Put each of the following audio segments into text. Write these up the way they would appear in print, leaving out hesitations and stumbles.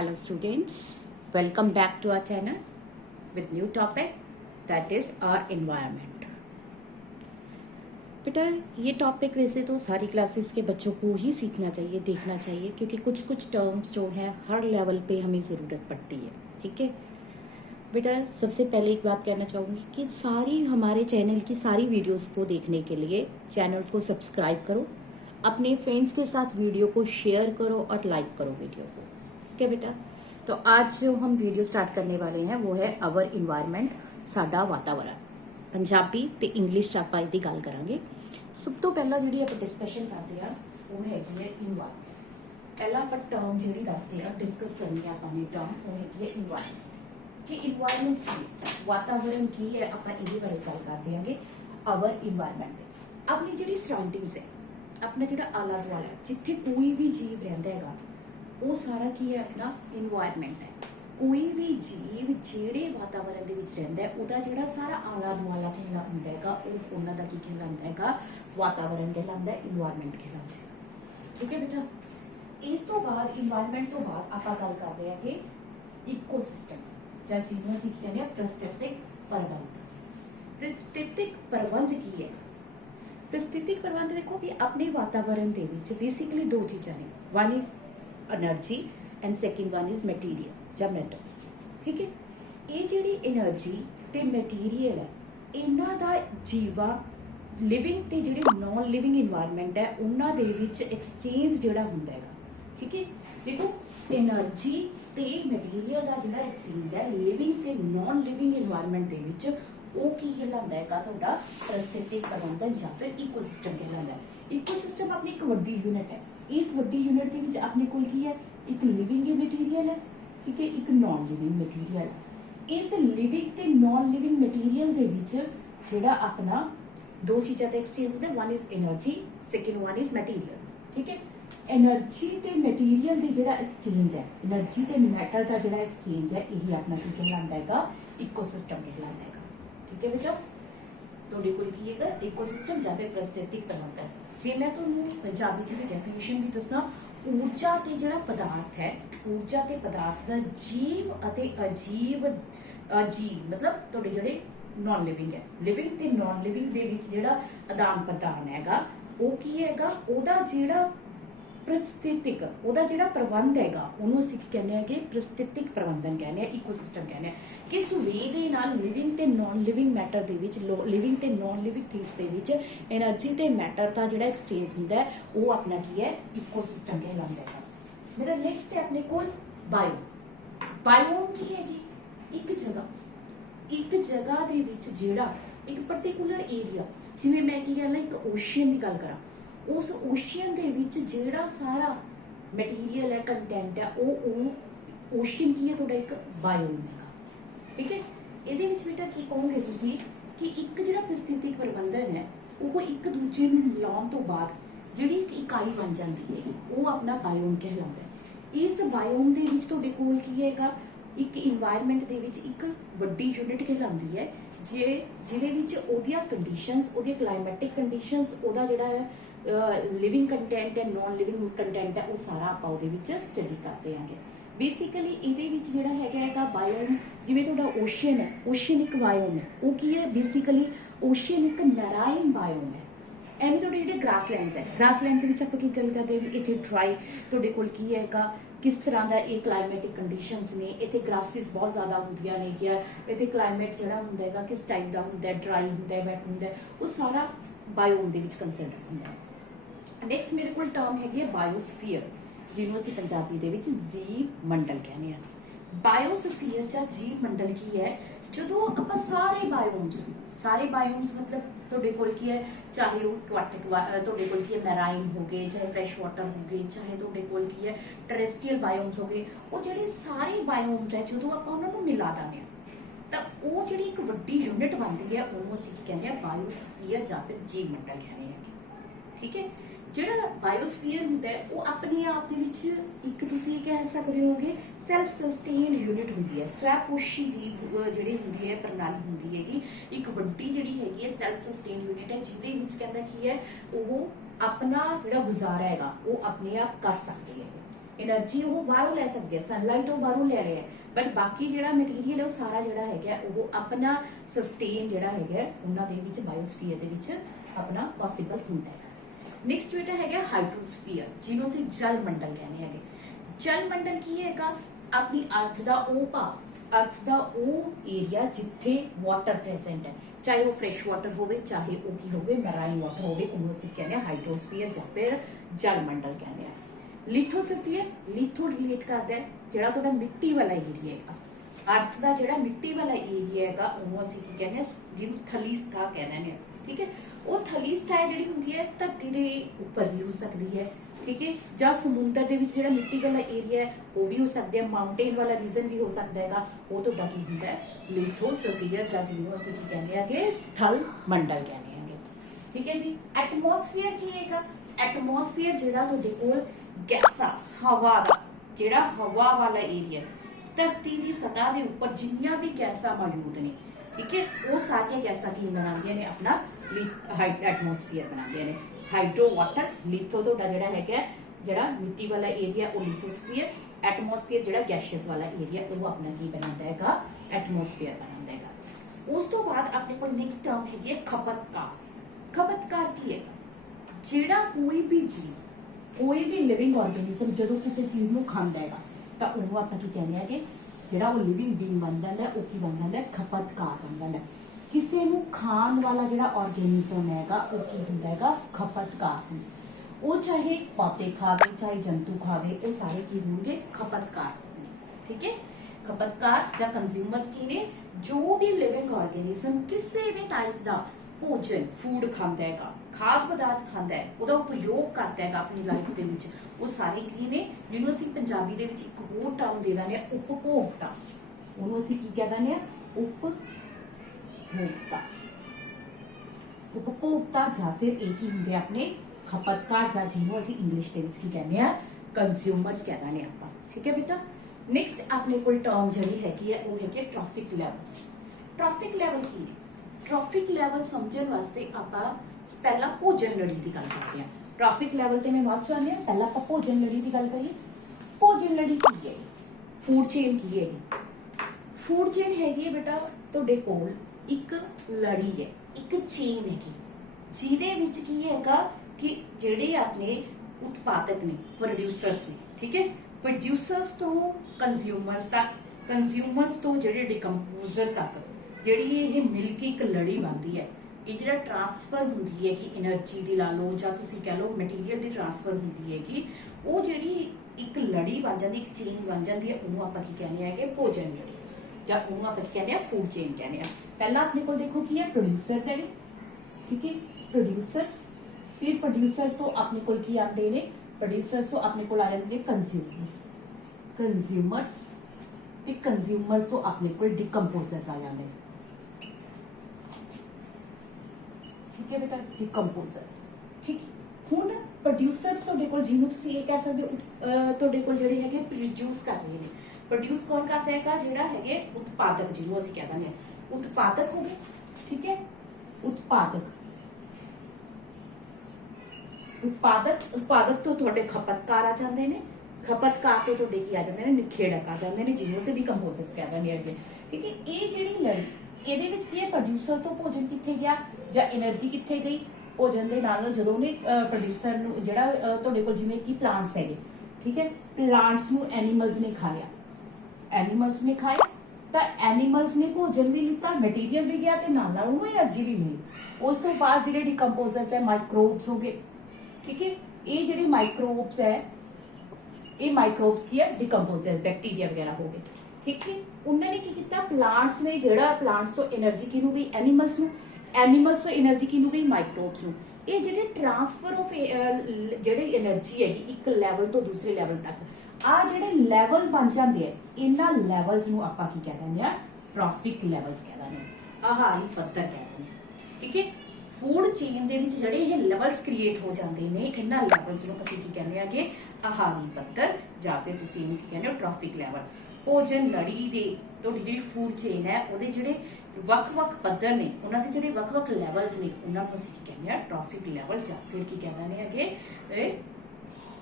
Hello students, welcome back to our channel with new topic that is our environment. बेटा ये topic वैसे तो सारी क्लासेस के बच्चों को ही सीखना चाहिए, देखना चाहिए, क्योंकि कुछ कुछ टर्म्स जो हैं हर लेवल पे हमें ज़रूरत पड़ती है. ठीक है बेटा, सबसे पहले एक बात कहना चाहूँगी कि सारी हमारे चैनल की सारी वीडियोस को देखने के लिए चैनल को सब्सक्राइब करो, अपने फ्रेंड्स के साथ वीडियो को शेयर करो और लाइक करो वीडियो को. ठीक है बेटा, तो आज जो हम वीडियो स्टार्ट करने वाले हैं वो है आवर इन्वायरमेंट, साडा वातावरण. पंजाबी ते इंग्लिश ਆਪਾਂ ਇਹਦੀ ਗੱਲ ਕਰਾਂਗੇ. ਸਭ ਤੋਂ ਪਹਿਲਾਂ ਜਿਹੜੀ ਆਪਾਂ ਡਿਸਕਸ਼ਨ ਕਰਦੇ ਆ ਉਹ ਹੈਗੀ ਹੈ ਇਨਵਾਇਰਨਮੈਂਟ. ਪਹਿਲਾਂ ਆਪਾਂ ਟਰਮ ਜਿਹੜੀ ਦੱਸਦੇ ਆ ਡਿਸਕਸ ਕਰਨੀ ਆ ਆਪਾਂ ਨੇ ਟਰਮ ਉਹ ਹੈਗੀ ਹੈ ਇਨਵਾਇਰਨਮੈਂਟ. ਕਿ ਇਨਵਾਇਰਨਮੈਂਟ ਕੀ, ਵਾਤਾਵਰਨ ਕੀ ਹੈ, ਆਪਾਂ ਇਹਦੇ ਬਾਰੇ ਗੱਲ ਕਰਦੇ ਆਂਗੇ. ਆਵਰ ਇਨਵਾਇਰਨਮੈਂਟ ਦੇ ਆਪਣੀ ਜਿਹੜੀ ਸਰਾਊਂਡਿੰਗਸ ਹੈ, ਆਪਣਾ ਜਿਹੜਾ ਆਲਾ ਦੁਆਲਾ ਜਿੱਥੇ ਕੋਈ ਵੀ ਜੀਵ ਰਹਿੰਦਾ ਹੈਗਾ ਉਹ ਸਾਰਾ ਕੀ ਹੈ ਆਪਣਾ ਇਨਵਾਇਰਨਮੈਂਟ ਹੈ. ਕੋਈ ਵੀ ਜੀਵ ਜਿਹੜੇ ਵਾਤਾਵਰਨ ਦੇ ਵਿੱਚ ਰਹਿੰਦਾ ਹੈ ਉਹਦਾ ਜਿਹੜਾ ਸਾਰਾ ਆਲਾ ਦੁਆਲਾ ਕਹਿਲਾ ਹੁੰਦਾ ਹੈਗਾ ਉਹ ਉਹਨਾਂ ਦਾ ਕੀ ਕਹਿਲਾਉਂਦਾ ਹੈਗਾ, ਵਾਤਾਵਰਨ ਕਹਿਲਾਉਂਦਾ, ਇਨਵਾਇਰਨਮੈਂਟ ਕਹਿਲਾਉਂਦਾ ਹੈ. ਠੀਕ ਹੈ ਬੇਟਾ, ਇਸ ਤੋਂ ਬਾਅਦ ਇਨਵਾਇਰਨਮੈਂਟ ਤੋਂ ਬਾਅਦ ਆਪਾਂ ਗੱਲ ਕਰਦੇ ਹਾਂ ਕਿ ਇਕੋਸਿਸਟਮ ਜਾਂ ਜਿਹਨੂੰ ਅਸੀਂ ਕਹਿੰਦੇ ਆ ਪ੍ਰਸਥਿਤਿਕ ਪ੍ਰਬੰਧ. ਪ੍ਰਸਥਿਤਿਕ ਪ੍ਰਬੰਧ ਕੀ ਹੈ? ਪ੍ਰਸਥਿਤਿਕ ਪ੍ਰਬੰਧ ਦੇਖੋ ਕਿ ਆਪਣੇ ਵਾਤਾਵਰਨ ਦੇ ਵਿੱਚ ਬੇਸਿਕਲੀ ਦੋ ਚੀਜ਼ਾਂ ਨੇ. One is energy and second one is material ਜਾਂ ਮੈਟਰ. ਠੀਕ ਹੈ, ਇਹ ਜਿਹੜੀ એનર્ਜੀ ਤੇ ਮਟੀਰੀਅਲ ਹੈ ਇਹਨਾਂ ਦਾ ਜੀਵਾ ਲਿਵਿੰਗ ਤੇ ਜਿਹੜੇ ਨॉन ਲਿਵਿੰਗ ਇਨਵਾਇਰਨਮੈਂਟ ਹੈ ਉਹਨਾਂ ਦੇ ਵਿੱਚ ਐਕਸਚੇਂਜ ਜਿਹੜਾ ਹੁੰਦਾ ਹੈਗਾ. ਠੀਕ ਹੈ, ਦੇਖੋ એનર્ਜੀ ਤੇ ਮਟੀਰੀਅਲ ਦਾ ਜਿਹੜਾ ਐਕਸਚੇਂਜ ਹੈ ਲਿਵਿੰਗ ਤੇ ਨॉन ਲਿਵਿੰਗ ਇਨਵਾਇਰਨਮੈਂਟ ਦੇ ਵਿੱਚ ਉਹ ਕੀ ਕਹਿਲਾਉਂਦਾ ਹੈਗਾ, ਤੁਹਾਡਾ ਪ੍ਰਸਥਿਤਿਕ ਪ੍ਰਬੰਧਨ ਜਾਂ ਫਿਰ ਇਕੋਸਿਸਟਮ ਕਹਿਲਾਉਂਦਾ ਹੈ. ਇਕੋਸਿਸਟਮ ਆਪਣੀ ਇੱਕ ਵੱਡੀ ਯੂਨਿਟ ਹੈ. ਇਸ ਵੱਡੀ ਯੂਨਿਟ ਦੇ ਵਿੱਚ ਆਪਣੇ ਕੋਲ ਕੀ ਹੈ, ਇੱਕ ਲਿਵਿੰਗ ਮਟੀਰੀਅਲ ਹੈ, ਠੀਕ ਹੈ, ਇੱਕ ਨॉन ਲਿਵਿੰਗ ਮਟੀਰੀਅਲ. ਇਸ ਲਿਵਿੰਗ ਤੇ ਨॉन ਲਿਵਿੰਗ ਮਟੀਰੀਅਲ ਦੇ ਵਿੱਚ ਜਿਹੜਾ ਆਪਣਾ ਦੋ ਚੀਜ਼ਾਂ ਦਾ ਐਕਸਚੇਂਜ ਹੁੰਦਾ, one is energy, second one is material. ਠੀਕ ਹੈ, એનર્ਜੀ ਤੇ ਮਟੀਰੀਅਲ ਦੀ ਜਿਹੜਾ ਐਕਸਚੇਂਜ ਹੈ, એનર્ਜੀ ਤੇ ਮੈਟਰ ਦਾ ਜਿਹੜਾ ਐਕਸਚੇਂਜ ਹੈ, ਇਹ ਆਪਣਾ ਕੀ ਕਹਿਲਾਉਂਦਾ ਹੈਗਾ, ਇਕੋਸਿਸਟਮ ਕਹਿਲਾਉਂਦਾ ਹੈਗਾ. ਠੀਕ ਹੈ ਬੇਟਾ, ਤੁਹਾਡੇ ਕੋਲ ਕੀ ਹੈਗਾ, ਇਕੋਸਿਸਟਮ ਜਾਂ ਫਿਰ ਪ੍ਰਸਥਿਤਿਕ ਪ੍ਰਬੰਧਨ. ਜੇ ਮੈਂ ਤੁਹਾਨੂੰ ਪੰਜਾਬੀ ਚ ਦੀ ਡੈਫੀਨੇਸ਼ਨ ਵੀ ਦੱਸਾਂ, ਊਰਜਾ ਤੇ ਜਿਹੜਾ ਪਦਾਰਥ ਹੈ, ਊਰਜਾ ਤੇ ਪਦਾਰਥ ਦਾ ਜੀਵ ਅਤੇ ਅਜੀਵ ਮਤਲਬ ਤੁਹਾਡੇ ਜਿਹੜੇ ਨॉन ਲਿਵਿੰਗ ਹੈ, ਲਿਵਿੰਗ ਤੇ ਨॉन ਲਿਵਿੰਗ ਦੇ ਵਿੱਚ ਜਿਹੜਾ ਆਦਾਨ ਪ੍ਰਦਾਨ ਹੈਗਾ ਉਹ ਕੀ ਹੈਗਾ, ਉਹਦਾ ਜਿਹੜਾ ਪ੍ਰਸਥਿਤਿਕ, ਉਹਦਾ ਜਿਹੜਾ ਪ੍ਰਬੰਧ ਹੈਗਾ ਉਹਨੂੰ ਅਸੀਂ ਕੀ ਕਹਿੰਦੇ ਆ ਕਿ ਪ੍ਰਸਥਿਤਿਕ ਪ੍ਰਬੰਧਨ ਕਹਿੰਦੇ ਆ, ਇਕੋਸਿਸਟਮ ਕਹਿੰਦੇ ਆ. ਕਿਸ ਵੇ ਦੇ ਨਾਲ ਲਿਵਿੰਗ ਤੇ ਨॉन ਲਿਵਿੰਗ ਮੈਟਰ ਦੇ ਵਿੱਚ, ਲਿਵਿੰਗ ਤੇ ਨॉन ਲਿਵਿੰਗ ਥਿੰਗਸ ਦੇ ਵਿੱਚ એનર્ਜੀ ਤੇ ਮੈਟਰ ਦਾ ਜਿਹੜਾ ਐਕਸਚੇਂਜ ਹੁੰਦਾ ਹੈ ਉਹ ਆਪਣਾ ਕੀ ਹੈ, ਇਕੋਸਿਸਟਮ ਕਹਿਲਾਉਂਦਾ ਹੈ. ਮੇਰਾ ਨੈਕਸਟ ਹੈ ਆਪਣੇ ਕੋਲ ਬਾਇਓ. ਬਾਇਓਮ ਕੀ ਹੈਗੀ, ਇੱਕ ਜਗ੍ਹਾ ਦੇ ਵਿੱਚ ਜਿਹੜਾ ਇੱਕ ਪਰਟੀਕੂਲਰ ਏਰੀਆ, ਜਿਵੇਂ ਮੈਂ ਕੀ ਕਹਿਣਾ ਇੱਕ ਓਸ਼ੀਅਨ ਦੀ ਗੱਲ ਕਰਾਂ, ਉਸ ਓਸ਼ੀਅਨ ਦੇ ਵਿੱਚ ਜਿਹੜਾ ਸਾਰਾ ਮਟੀਰੀਅਲ ਹੈ, ਕੰਟੈਂਟ ਹੈ, ਉਹ ਓਸ਼ੀਅਨ ਕੀ ਹੈ, ਤੁਹਾਡਾ ਇੱਕ ਬਾਇਓਮ ਹੈਗਾ. ਠੀਕ ਹੈ, ਇਹਦੇ ਵਿੱਚ ਬੇਟਾ ਕੀ ਕਹੋਗੇ ਤੁਸੀਂ ਕਿ ਇੱਕ ਜਿਹੜਾ ਪ੍ਰਸਥਿਤਿਕ ਪ੍ਰਬੰਧਨ ਹੈ ਉਹ ਇੱਕ ਦੂਜੇ ਨੂੰ ਮਿਲਾਉਣ ਤੋਂ ਬਾਅਦ ਜਿਹੜੀ ਇੱਕ ਇਕਾਈ ਬਣ ਜਾਂਦੀ ਹੈ ਉਹ ਆਪਣਾ ਬਾਇਓਮ ਕਹਿਲਾਉਂਦਾ ਹੈ. ਇਸ ਬਾਇਓਮ ਦੇ ਵਿੱਚ ਤੁਹਾਡੇ ਕੋਲ ਕੀ ਹੈਗਾ, ਇੱਕ ਇਨਵਾਇਰਨਮੈਂਟ ਦੇ ਵਿੱਚ ਇੱਕ ਵੱਡੀ ਯੂਨਿਟ ਕਹਿਲਾਉਂਦੀ ਹੈ ਜਿਹਦੇ ਵਿੱਚ ਉਹਦੀਆਂ ਕੰਡੀਸ਼ਨਸ, ਉਹਦੀਆਂ ਕਲਾਈਮੈਟਿਕ ਕੰਡੀਸ਼ਨਸ, ਉਹਦਾ ਜਿਹੜਾ ਹੈ ਲਿਵਿੰਗ ਕੰਟੈਂਟ ਹੈ, ਨॉन ਲਿਵਿੰਗ ਕੰਟੈਂਟ ਹੈ, ਉਹ ਸਾਰਾ ਆਪਾਂ ਉਹਦੇ ਵਿੱਚ ਸਟੱਡੀ ਕਰਦੇ ਆਂਗੇ. ਬੇਸਿਕਲੀ ਇਹਦੇ ਵਿੱਚ ਜਿਹੜਾ ਹੈਗਾ ਬਾਇਓਮ, ਜਿਵੇਂ ਤੁਹਾਡਾ ਓਸ਼ੀਅਨ ਹੈ, ਓਸ਼ੀਅਨ ਇੱਕ ਬਾਇਓਮ ਹੈ. ਉਹ ਕੀ ਹੈ, ਬੇਸਿਕਲੀ ਓਸ਼ੀਅਨ ਇੱਕ ਮੈਰਾਈਨ ਬਾਇਓਮ ਹੈ. ਐਵੇਂ ਤੁਹਾਡੇ ਜਿਹੜੇ ਗ੍ਰਾਸਲੈਂਡਸ ਹੈ, ਗ੍ਰਾਸਲੈਂਡਸ ਦੇ ਵਿੱਚ ਆਪਾਂ ਕੀ ਗੱਲ ਕਰਦੇ ਹਾਂ ਵੀ ਇੱਥੇ ਡਰਾਈ, ਤੁਹਾਡੇ ਕੋਲ ਕੀ ਹੈਗਾ, ਕਿਸ ਤਰ੍ਹਾਂ ਦਾ ਇਹ ਕਲਾਈਮੈਟਿਕ ਕੰਡੀਸ਼ਨਸ ਨੇ, ਇੱਥੇ ਗ੍ਰਾਸਿਸ ਬਹੁਤ ਜ਼ਿਆਦਾ ਹੁੰਦੀਆਂ ਨੇ, ਕਿ ਇੱਥੇ ਕਲਾਈਮੇਟ ਜਿਹੜਾ ਹੁੰਦਾ ਹੈਗਾ ਕਿਸ ਟਾਈਪ ਦਾ ਹੁੰਦਾ, ਡਰਾਈ ਹੁੰਦਾ, ਵੈਟ ਹੁੰਦਾ, ਉਹ ਸਾਰਾ ਬਾਇਓਮ ਦੇ ਵਿੱਚ ਕੰਸੀਡਰ ਹੁੰਦਾ ਹੈ. ਨੈਕਸਟ ਮੇਰੇ ਕੋਲ ਟਰਮ ਹੈਗੀ ਹੈ ਬਾਇਓਸਫੀਅਰ, ਜਿਹਨੂੰ ਅਸੀਂ ਪੰਜਾਬੀ ਦੇ ਵਿੱਚ ਜੀਵ ਮੰਡਲ ਕਹਿੰਦੇ ਹਾਂ. ਬਾਇਓਸਫੀਅਰ ਜਾਂ ਜੀਵ ਮੰਡਲ ਕੀ ਹੈ, ਜਦੋਂ ਆਪਾਂ ਸਾਰੇ ਬਾਇਓਮਸ ਮਤਲਬ ਤੁਹਾਡੇ ਕੋਲ ਕੀ ਹੈ, ਚਾਹੇ ਉਹ ਐਕਵਾਟਿਕ, ਤੁਹਾਡੇ ਕੋਲ ਕੀ ਹੈ ਮੈਰਾਈਨ ਹੋ ਗਏ, ਚਾਹੇ ਫਰੈਸ਼ ਵਾਟਰ ਹੋ ਗਏ, ਚਾਹੇ ਤੁਹਾਡੇ ਕੋਲ ਕੀ ਹੈ ਟੈਰੇਸਟਰੀਅਲ ਬਾਇਓਮਸ ਹੋ ਗਏ, ਉਹ ਜਿਹੜੇ ਸਾਰੇ ਬਾਇਓਮਸ ਹੈ ਜਦੋਂ ਆਪਾਂ ਉਹਨਾਂ ਨੂੰ ਮਿਲਾ ਦਿੰਦੇ ਹਾਂ ਤਾਂ ਉਹ ਜਿਹੜੀ ਇੱਕ ਵੱਡੀ ਯੂਨਿਟ ਬਣਦੀ ਹੈ ਉਹਨੂੰ ਅਸੀਂ ਕੀ ਕਹਿੰਦੇ ਹਾਂ, ਬਾਇਓਸਫੀਅਰ ਜਾਂ ਫਿਰ ਜੀਵ ਮੰਡਲ ਕਹਿੰਦੇ ਹਾਂ. ਠੀਕ ਹੈ, ਜਿਹੜਾ ਬਾਇਓਸਫੀਅਰ ਹੁੰਦਾ ਹੈ ਉਹ ਆਪਣੇ ਆਪ ਦੇ ਵਿੱਚ ਇੱਕ ਤੁਸੀਂ ਇਹ ਕਹਿ ਸਕਦੇ ਹੋਗੇ ਸੈਲਫ ਸਸਟੇਨਡ ਯੂਨਿਟ ਹੁੰਦੀ ਹੈ. ਸਵੈਪੋਸ਼ੀ ਜੀਵ ਜਿਹੜੀ ਹੁੰਦੀ ਹੈ ਪ੍ਰਣਾਲੀ ਹੁੰਦੀ ਹੈਗੀ, ਇੱਕ ਵੱਡੀ ਜਿਹੜੀ ਹੈਗੀ ਹੈ ਸੈਲਫ ਸਸਟੇਨਡ ਯੂਨਿਟ ਹੈ, ਜਿਹਦੇ ਵਿੱਚ ਕਹਿੰਦਾ ਕੀ ਹੈ ਉਹ ਆਪਣਾ ਜਿਹੜਾ ਗੁਜ਼ਾਰਾ ਹੈਗਾ ਉਹ ਆਪਣੇ ਆਪ ਕਰ ਸਕਦੇ ਹੈ. એનર્ਜੀ ਉਹ ਬਾਹਰੋਂ ਲੈ ਸਕਦੇ ਆ, ਸਨਲਾਈਟ ਉਹ ਬਾਹਰੋਂ ਲੈ ਰਿਹਾ, ਬਟ ਬਾਕੀ ਜਿਹੜਾ ਮਟੀਰੀਅਲ ਹੈ ਉਹ ਸਾਰਾ ਜਿਹੜਾ ਹੈਗਾ ਉਹ ਆਪਣਾ ਸਸਟੇਨ ਜਿਹੜਾ ਹੈਗਾ ਉਹਨਾਂ ਦੇ ਵਿੱਚ ਬਾਇਓਸਫੀਅਰ ਦੇ ਵਿੱਚ ਆਪਣਾ ਪੋਸੀਬਲ ਹੁੰਦਾ ਹੈ। ਨੈਕਸਟ ਬੇਟਾ ਹੈਗਾ ਹਾਈਡਰੋਸਫੀਅਰ, ਜਿਹਨੂੰ ਅਸੀਂ ਜਲ ਮੰਡਲ ਕਹਿੰਦੇ ਹੈਗੇ। ਜਲ ਮੰਡਲ ਕੀ ਹੈਗਾ? ਆਪਣੀ ਅਰਥ ਦਾ ਉਹ ਭਾਗ, अर्थ का वो एरिया जिथे वाटर प्रेजेंट है, चाहे वो फ्रैश वाटर हो, चाहे वो की हो मैराइन वाटर हो, उन्होंने ਅਸੀਂ ਕਹਿੰਦੇ ਆ ਹਾਈਡਰੋਸਫੀਅਰ ਜਾਂ ਫਿਰ ਜਲ ਮੰਡਲ ਕਹਿੰਦੇ ਆ। ਲਿਥੋਸਫੀਅਰ ਲਿਥੋ ਰਿਲੇਟ ਕਰਦਾ ਹੈ ਜਿਹੜਾ ਤੁਹਾਡਾ ਮਿੱਟੀ ਵਾਲਾ ਏਰੀਆ ਹੈਗਾ। ਅਰਥ ਦਾ ਜਿਹੜਾ ਮਿੱਟੀ ਵਾਲਾ ਏਰੀਆ ਹੈਗਾ ਉਹਨੂੰ ਅਸੀਂ ਕੀ ਕਹਿੰਦੇ ਆ, ਜਿਹਨੂੰ ਥਲੀ ਸਤਹ ਕਹਿੰਦੇ ਨੇ, ਠੀਕ ਹੈ। ਉਹ ਥਲੀ ਸਤਹ ਜਿਹੜੀ ਹੁੰਦੀ ਹੈ ਧਰਤੀ ਦੇ ਉੱਪਰ ਵੀ ਹੋ ਸਕਦੀ ਹੈ, ठीक है, ਜਾਂ ਸਮੁੰਦਰ ਦੇ ਵਿੱਚ ਜਿਹੜਾ ਮਿੱਟੀ ਵਾਲਾ ਏਰੀਆ ਹੈ ਉਹ ਵੀ ਹੋ ਸਕਦਾ ਹੈ, ਮਾਊਂਟੇਨ ਵਾਲਾ ਰੀਜਨ ਵੀ ਹੋ ਸਕਦਾ ਹੈਗਾ, ਉਹ ਤੁਹਾਡਾ ਕੀ ਹੁੰਦਾ ਹੈ ਲਿਥੋਸਫੀਅਰ ਜਾਂ ਜਿਹਨੂੰ ਅਸੀਂ ਕੀ ਕਹਿੰਦੇ ਆਗੇ ਸਥਲ ਮੰਡਲ ਕਹਿੰਦੇ ਆਗੇ, ਠੀਕ ਹੈ ਜੀ। ਐਟਮੋਸਫੀਅਰ ਕੀ ਹੈਗਾ? ਐਟਮੋਸਫੀਅਰ ਜਿਹੜਾ ਤੁਹਾਡੇ ਕੋਲ ਗੈਸਾਂ, ਹਵਾ ਦਾ ਜਿਹੜਾ ਹਵਾ ਵਾਲਾ ਏਰੀਆ, ਧਰਤੀ ਦੀ ਸਤਹ ਦੇ ਉੱਪਰ ਜਿੰਨੀਆਂ ਵੀ ਗੈਸਾਂ ਮੌਜੂਦ ਨੇ, ਠੀਕ ਹੈ, ਉਹ ਸਾਰੀਆਂ ਗੈਸਾਂ ਕੀ ਬਣਾਉਂਦੀਆਂ ਨੇ ਆਪਣਾ ਐਟਮੋਸਫੀਅਰ ਬਣਾਉਂਦੀਆਂ ਨੇ। ਹਾਈਡਰੋ ਵਾਟਰ, ਲਿਥੋ ਤੁਹਾਡਾ ਜਿਹੜਾ ਹੈਗਾ ਜਿਹੜਾ ਮਿੱਟੀ ਵਾਲਾ ਏਰੀਆ ਉਹ ਲਿਥੋਸਫੀਅਰ, ਐਟਮੋਸਫੀਅਰ ਜਿਹੜਾ ਗੈਸਿਅਸ ਵਾਲਾ ਏਰੀਆ ਉਹ ਆਪਣਾ ਕੀ ਬਣਾਉਂਦਾ ਹੈਗਾ ਐਟਮੋਸਫੀਅਰ ਬਣਾਉਂਦਾ ਹੈਗਾ। ਉਸ ਤੋਂ ਬਾਅਦ ਆਪਣੇ ਕੋਲ ਨੈਕਸਟ ਟਰਮ ਹੈਗੀ ਹੈ ਖਪਤਕਾਰ। ਖਪਤਕਾਰ ਕੀ ਹੈਗਾ? ਜਿਹੜਾ ਕੋਈ ਵੀ ਜੀਵ, ਕੋਈ ਵੀ ਲਿਵਿੰਗ ਆਰਗੇਨਿਜ਼ਮ ਜਦੋਂ ਕਿਸੇ ਚੀਜ਼ ਨੂੰ ਖਾਂਦਾ ਹੈਗਾ ਤਾਂ ਉਹਨੂੰ ਆਪਾਂ ਕੀ ਕਹਿੰਦੇ ਹੈਗੇ, ਜਿਹੜਾ ਉਹ ਲਿਵਿੰਗ ਬੀਇੰਗ ਬਣ ਜਾਂਦਾ ਉਹ ਕੀ ਬਣ ਜਾਂਦਾ ਖਪਤਕਾਰ ਬਣ ਜਾਂਦਾ। ਕਿਸੇ ਨੂੰ ਖਾਣ ਵਾਲਾ ਜਿਹੜਾ ਆਰਗੇਨਿਜ਼ਮ ਹੈਗਾ ਉਹ ਕੀ ਹੁੰਦਾ ਹੈਗਾ ਖਪਤਕਾਰ ਹੁੰਦਾ। ਉਹ ਚਾਹੇ ਪੌਦੇ ਖਾਵੇ ਚਾਹੇ ਜੰਤੂ ਖਾਵੇ ਉਹ ਸਾਰੇ ਕੀ ਹੋਣਗੇ ਖਪਤਕਾਰ ਹੋਣਗੇ, ਠੀਕ ਹੈ। ਖਪਤਕਾਰ ਜਾਂ ਕੰਜ਼ਿਊਮਰਸ ਕੀ ਨੇ? ਜੋ ਵੀ ਲਿਵਿੰਗ ਆਰਗੇਨਿਜ਼ਮ ਕਿਸੇ ਵੀ ਟਾਈਪ ਦਾ ਭੋਜਨ ਫੂਡ ਖਾਂਦਾ ਹੈਗਾ, ਖਾਦ ਪਦਾਰਥ ਖਾਂਦਾ ਹੈ, ਉਹਦਾ ਉਪਯੋਗ ਕਰਦਾ ਹੈਗਾ ਆਪਣੀ ਲਾਈਫ ਦੇ ਵਿੱਚ, ਉਹ ਸਾਰੇ ਕੀ ਨੇ? ਜਿਹਨੂੰ ਅਸੀਂ ਪੰਜਾਬੀ ਦੇ ਵਿੱਚ ਇੱਕ ਹੋਰ ਟਰਮ ਦੇ ਦਿੰਦੇ ਆ ਉਪਭੋਗਤਾ, ਉਹਨੂੰ ਅਸੀਂ ਕੀ ਕਹਿ ਦਿੰਦੇ ਆ ਉਪਭੋਗਤਾ ਜਾਂ ਫਿਰ ਇਹ ਕੀ ਹੁੰਦੇ ਆਪਣੇ ਖਪਤਕਾਰ ਜਾਂ ਜਿਹਨੂੰ ਅਸੀਂ ਇੰਗਲਿਸ਼ ਦੇ ਵਿੱਚ ਕੀ ਕਹਿੰਦੇ ਆ ਕੰਜ਼ਿਊਮਰਸ ਕਹਿੰਦੇ ਨੇ ਆਪਾਂ, ਠੀਕ ਹੈ ਬੇਟਾ। ਨੈਕਸਟ ਆਪਣੇ ਕੋਲ ਟਰਮ ਜਿਹੜੀ ਹੈਗੀ ਹੈ ਉਹ ਹੈਗੀ ਟ੍ਰੈਫਿਕ ਲੈਵਲ। ਟ੍ਰੈਫਿਕ ਲੈਵਲ ਕੀ ਹੈ? ਟ੍ਰੈਫਿਕ ਲੈਵਲ ਸਮਝਣ ਵਾਸਤੇ ਆਪਾਂ ਪਹਿਲਾਂ ਭੋਜਨ ਲੜੀ ਦੀ ਗੱਲ ਕਰਦੇ ਹਾਂ। ਟ੍ਰੈਫਿਕ ਲੈਵਲ ਤੇ ਮੈਂ ਬਾਅਦ ਚ ਆਉਂਦੇ ਹਾਂ, ਪਹਿਲਾਂ ਆਪਾਂ ਭੋਜਨ ਲੜੀ ਦੀ ਗੱਲ ਕਰੀਏ। ਭੋਜਨ ਲੜੀ ਕੀ ਹੈ? ਫੂਡ ਚੇਨ ਕੀ ਹੈਗੀ? ਫੂਡ ਚੇਨ ਹੈਗੀ ਹੈ ਬੇਟਾ ਤੁਹਾਡੇ ਕੋਲ ਇੱਕ ਲੜੀ ਹੈ, ਇੱਕ ਚੇਨ ਹੈਗੀ, ਜਿਹਦੇ ਵਿੱਚ ਕੀ ਹੈਗਾ ਕਿ ਜਿਹੜੇ ਆਪਣੇ ਉਤਪਾਦਕ ਨੇ, ਪ੍ਰੋਡਿਊਸਰਸ ਨੇ, ਠੀਕ ਹੈ, ਪ੍ਰੋਡਿਊਸਰਸ ਤੋਂ ਕੰਜ਼ਿਊਮਰਸ ਤੱਕ, ਕੰਜ਼ਿਊਮਰਸ ਤੋਂ ਜਿਹੜੇ ਡਿਕੰਪੋਜ਼ਰ ਤੱਕ ਜਿਹੜੀ ਇਹ ਮਿਲ ਕੇ ਇੱਕ ਲੜੀ ਬਣਦੀ ਹੈ। ਇਹ ਜਿਹੜਾ ਟ੍ਰਾਂਸਫਰ ਹੁੰਦੀ ਹੈ ਕਿ એનર્ਜੀ ਦੀ ਲਾ ਲਓ ਜਾਂ ਤੁਸੀਂ ਕਹਿ ਲਓ ਮਟੀਰੀਅਲ ਦੀ ਟ੍ਰਾਂਸਫਰ ਹੁੰਦੀ ਹੈ ਕਿ ਉਹ ਜਿਹੜੀ ਇੱਕ ਲੜੀ ਬਣ ਜਾਂਦੀ, ਇੱਕ ਚੇਨ ਬਣ ਜਾਂਦੀ ਹੈ, ਉਹਨੂੰ ਆਪਾਂ ਕੀ ਕਹਿੰਦੇ ਆ ਕਿ ਭੋਜਨ ਲੜੀ ਜਾਂ ਉਹਨੂੰ ਆਪਾਂ ਕੀ ਕਹਿੰਦੇ ਆ ਫੂਡ ਚੇਨ ਕਹਿੰਦੇ ਆ। ਪਹਿਲਾਂ ਆਪਣੇ ਕੋਲ ਦੇਖੋ ਕੀ ਹੈ ਪ੍ਰੋਡਿਊਸਰਸ ਹੈ, ਠੀਕ ਹੈ, ਪ੍ਰੋਡਿਊਸਰਸ, ਫਿਰ ਪ੍ਰੋਡਿਊਸਰਸ ਤੋਂ ਆਪਣੇ ਕੋਲ ਕੀ ਆਉਂਦੇ ਨੇ? ਪ੍ਰੋਡਿਊਸਰਸ ਤੋਂ ਆਪਣੇ ਕੋਲ ਆ ਜਾਂਦੇ ਨੇ ਕੰਜ਼ਿਊਮਰਸ, ਕੰਜ਼ਿਊਮਰਸ ਤੇ ਕੰਜ਼ਿਊਮਰਸ ਤੋਂ ਆਪਣੇ ਕੋਲ ਡਿਕੰਪੋਜ਼ਰਸ ਆ ਜਾਂਦੇ ਨੇ, ਠੀਕ ਹੈ ਬੇਟਾ, ਡਿਕੰਪੋਜ਼ਰਸ, ਠੀਕ। ਹੁਣ ਪ੍ਰੋਡਿਊਸਰਸ ਤੁਹਾਡੇ ਕੋਲ ਜਿਹਨੂੰ ਤੁਸੀਂ ਇਹ ਕਹਿ ਸਕਦੇ ਹੋ ਤੁਹਾਡੇ ਕੋਲ ਜਿਹੜੇ ਹੈਗੇ ਪ੍ਰੋਡਿਊਸ ਕਰ ਰਹੇ ਨੇ। ਪ੍ਰੋਡਿਊਸ ਕੌਣ ਕਰਦਾ ਹੈਗਾ? ਜਿਹੜਾ ਹੈਗੇ ਉਤਪਾਦਕ, ਜਿਹਨੂੰ ਅਸੀਂ ਕਹਿ ਦਿੰਦੇ ਹਾਂ ਉਤਪਾਦਕ ਹੋ ਗਏ, ਠੀਕ ਹੈ, ਉਤਪਾਦਕ, ਉਤਪਾਦਕ ਤੋਂ ਤੁਹਾਡੇ ਖਪਤਕਾਰ ਆ ਜਾਂਦੇ ਨੇ, ਖਪਤਕਾਰ ਤੋਂ ਤੁਹਾਡੇ ਕੀ ਆ ਜਾਂਦੇ ਨੇ? ਨਿਖੇੜਕ ਆ ਜਾਂਦੇ ਨੇ, ਜਿਹਨੂੰ ਅਸੀਂ ਡਿਕੰਪੋਜ਼ਰਸ ਕਹਿ ਦਿੰਦੇ ਹੈਗੇ, ਠੀਕ ਹੈ। ਇਹ ਜਿਹੜੀ ਲੜੀ ਇਹਦੇ ਵਿੱਚ ਕੀ ਹੈ? ਪ੍ਰੋਡਿਊਸਰ ਤੋਂ ਭੋਜਨ ਕਿੱਥੇ ਗਿਆ ਜਾਂ એનર્ਜੀ ਕਿੱਥੇ ਗਈ? ਭੋਜਨ ਦੇ ਨਾਲ ਜਦੋਂ ਉਹਨੇ ਪ੍ਰੋਡਿਊਸਰ ਨੂੰ ਜਿਹੜਾ ਤੁਹਾਡੇ ਕੋਲ ਜਿਵੇਂ ਕਿ ਪਲਾਂਟਸ ਹੈਗੇ, ਠੀਕ ਹੈ, ਪਲਾਂਟਸ ਨੂੰ ਐਨੀਮਲਸ ਨੇ ਖਾਇਆ, ਐਨੀਮਲਸ ਨੇ ਖਾਇਆ ਤਾਂ ਐਨੀਮਲਸ ਨੇ ਭੋਜਨ ਵੀ ਲਿੱਤਾ, ਮਟੀਰੀਅਲ ਵੀ ਗਿਆ ਤੇ ਨਾਲ ਨਾਲ ਉਹਨੂੰ એનર્ਜੀ ਵੀ ਮਿਲੀ। ਉਸ ਤੋਂ ਬਾਅਦ ਜਿਹੜੇ ਡਿਕੰਪੋਜ਼ਰਸ ਹੈ ਮਾਈਕਰੋਬਸ ਹੋ ਗਏ, ਠੀਕ ਹੈ। ਇਹ ਜਿਹੜੇ ਮਾਈਕਰੋਬਸ ਹੈ ਇਹ ਮਾਈਕਰੋਬਸ ਕੀ ਹੈ? ਡਿਕੰਪੋਜ਼ਰਸ, ਬੈਕਟੀਰੀਆ ਵਗੈਰਾ ਹੋ ਗਏ, ਠੀਕ ਹੈ। ਉਹਨਾਂ ਨੇ ਕੀ ਕੀਤਾ? ਪਲਾਂਟਸ ਨੇ ਜਿਹੜਾ ਪਲਾਂਟਸ ਤੋਂ એનર્ਜੀ ਕਿਹਨੂੰ ਗਈ? ਐਨੀਮਲਸ ਨੂੰ, ਐਨੀਮਲਸ ਤੋਂ એનર્ਜੀ ਕਿਹਨੂੰ ਗਈ? ਮਾਈਕਰੋਬਸ ਨੂੰ। ਇਹ ਜਿਹੜੇ ਟ੍ਰਾਂਸਫਰ ਆਫ ਜਿਹੜੀ એનર્ਜੀ ਹੈਗੀ ਇੱਕ ਲੈਵਲ ਤੋਂ ਦੂਸਰੇ ਲੈਵਲ ਤੱਕ, ਆ ਜਿਹੜੇ ਲੈਵਲ ਬਣ ਜਾਂਦੇ ਆ ਇਹਨਾਂ ਲੈਵਲਸ ਨੂੰ ਆਪਾਂ ਕੀ ਕਹਿ ਦਿੰਦੇ ਆ? ਟ੍ਰੈਫਿਕ ਲੈਵਲਸ ਕਹਿ ਦਿੰਦੇ ਆ, ਆਹਾਰੀ ਪੱਧਰ ਕਹਿ ਦਿੰਦੇ ਆ, ਠੀਕ ਹੈ। ਫੂਡ ਚੇਨ ਦੇ ਵਿੱਚ ਜਿਹੜੇ ਇਹ ਲੈਵਲਸ ਕ੍ਰੀਏਟ ਹੋ ਜਾਂਦੇ ਨੇ ਇਹਨਾਂ ਲੈਵਲਸ ਨੂੰ ਅਸੀਂ ਕੀ ਕਹਿੰਦੇ ਆਗੇ? ਆਹਾਰੀ ਪੱਧਰ ਜਾਂ ਫਿਰ ਤੁਸੀਂ ਇਹਨੂੰ ਕੀ ਕਹਿੰਦੇ ਹੋ? Traffic level. ਭੋਜਨ ਲੜੀ ਦੇ ਤੁਹਾਡੀ ਜਿਹੜੀ ਫੂਡ ਚੇਨ ਹੈ ਉਹਦੇ ਜਿਹੜੇ ਵੱਖ-ਵੱਖ ਪੱਧਰ ਨੇ, ਉਹਨਾਂ ਦੇ ਜਿਹੜੇ ਵੱਖ-ਵੱਖ ਲੈਵਲਸ ਨੇ ਉਹਨਾਂ ਨੂੰ ਅਸੀਂ ਕੀ ਕਹਿੰਦੇ ਆ? ਟ੍ਰੈਫਿਕ ਲੈਵਲ ਜਾਂ ਫਿਰ ਕੀ ਕਹਿੰਦੇ ਨੇ ਅੱਗੇ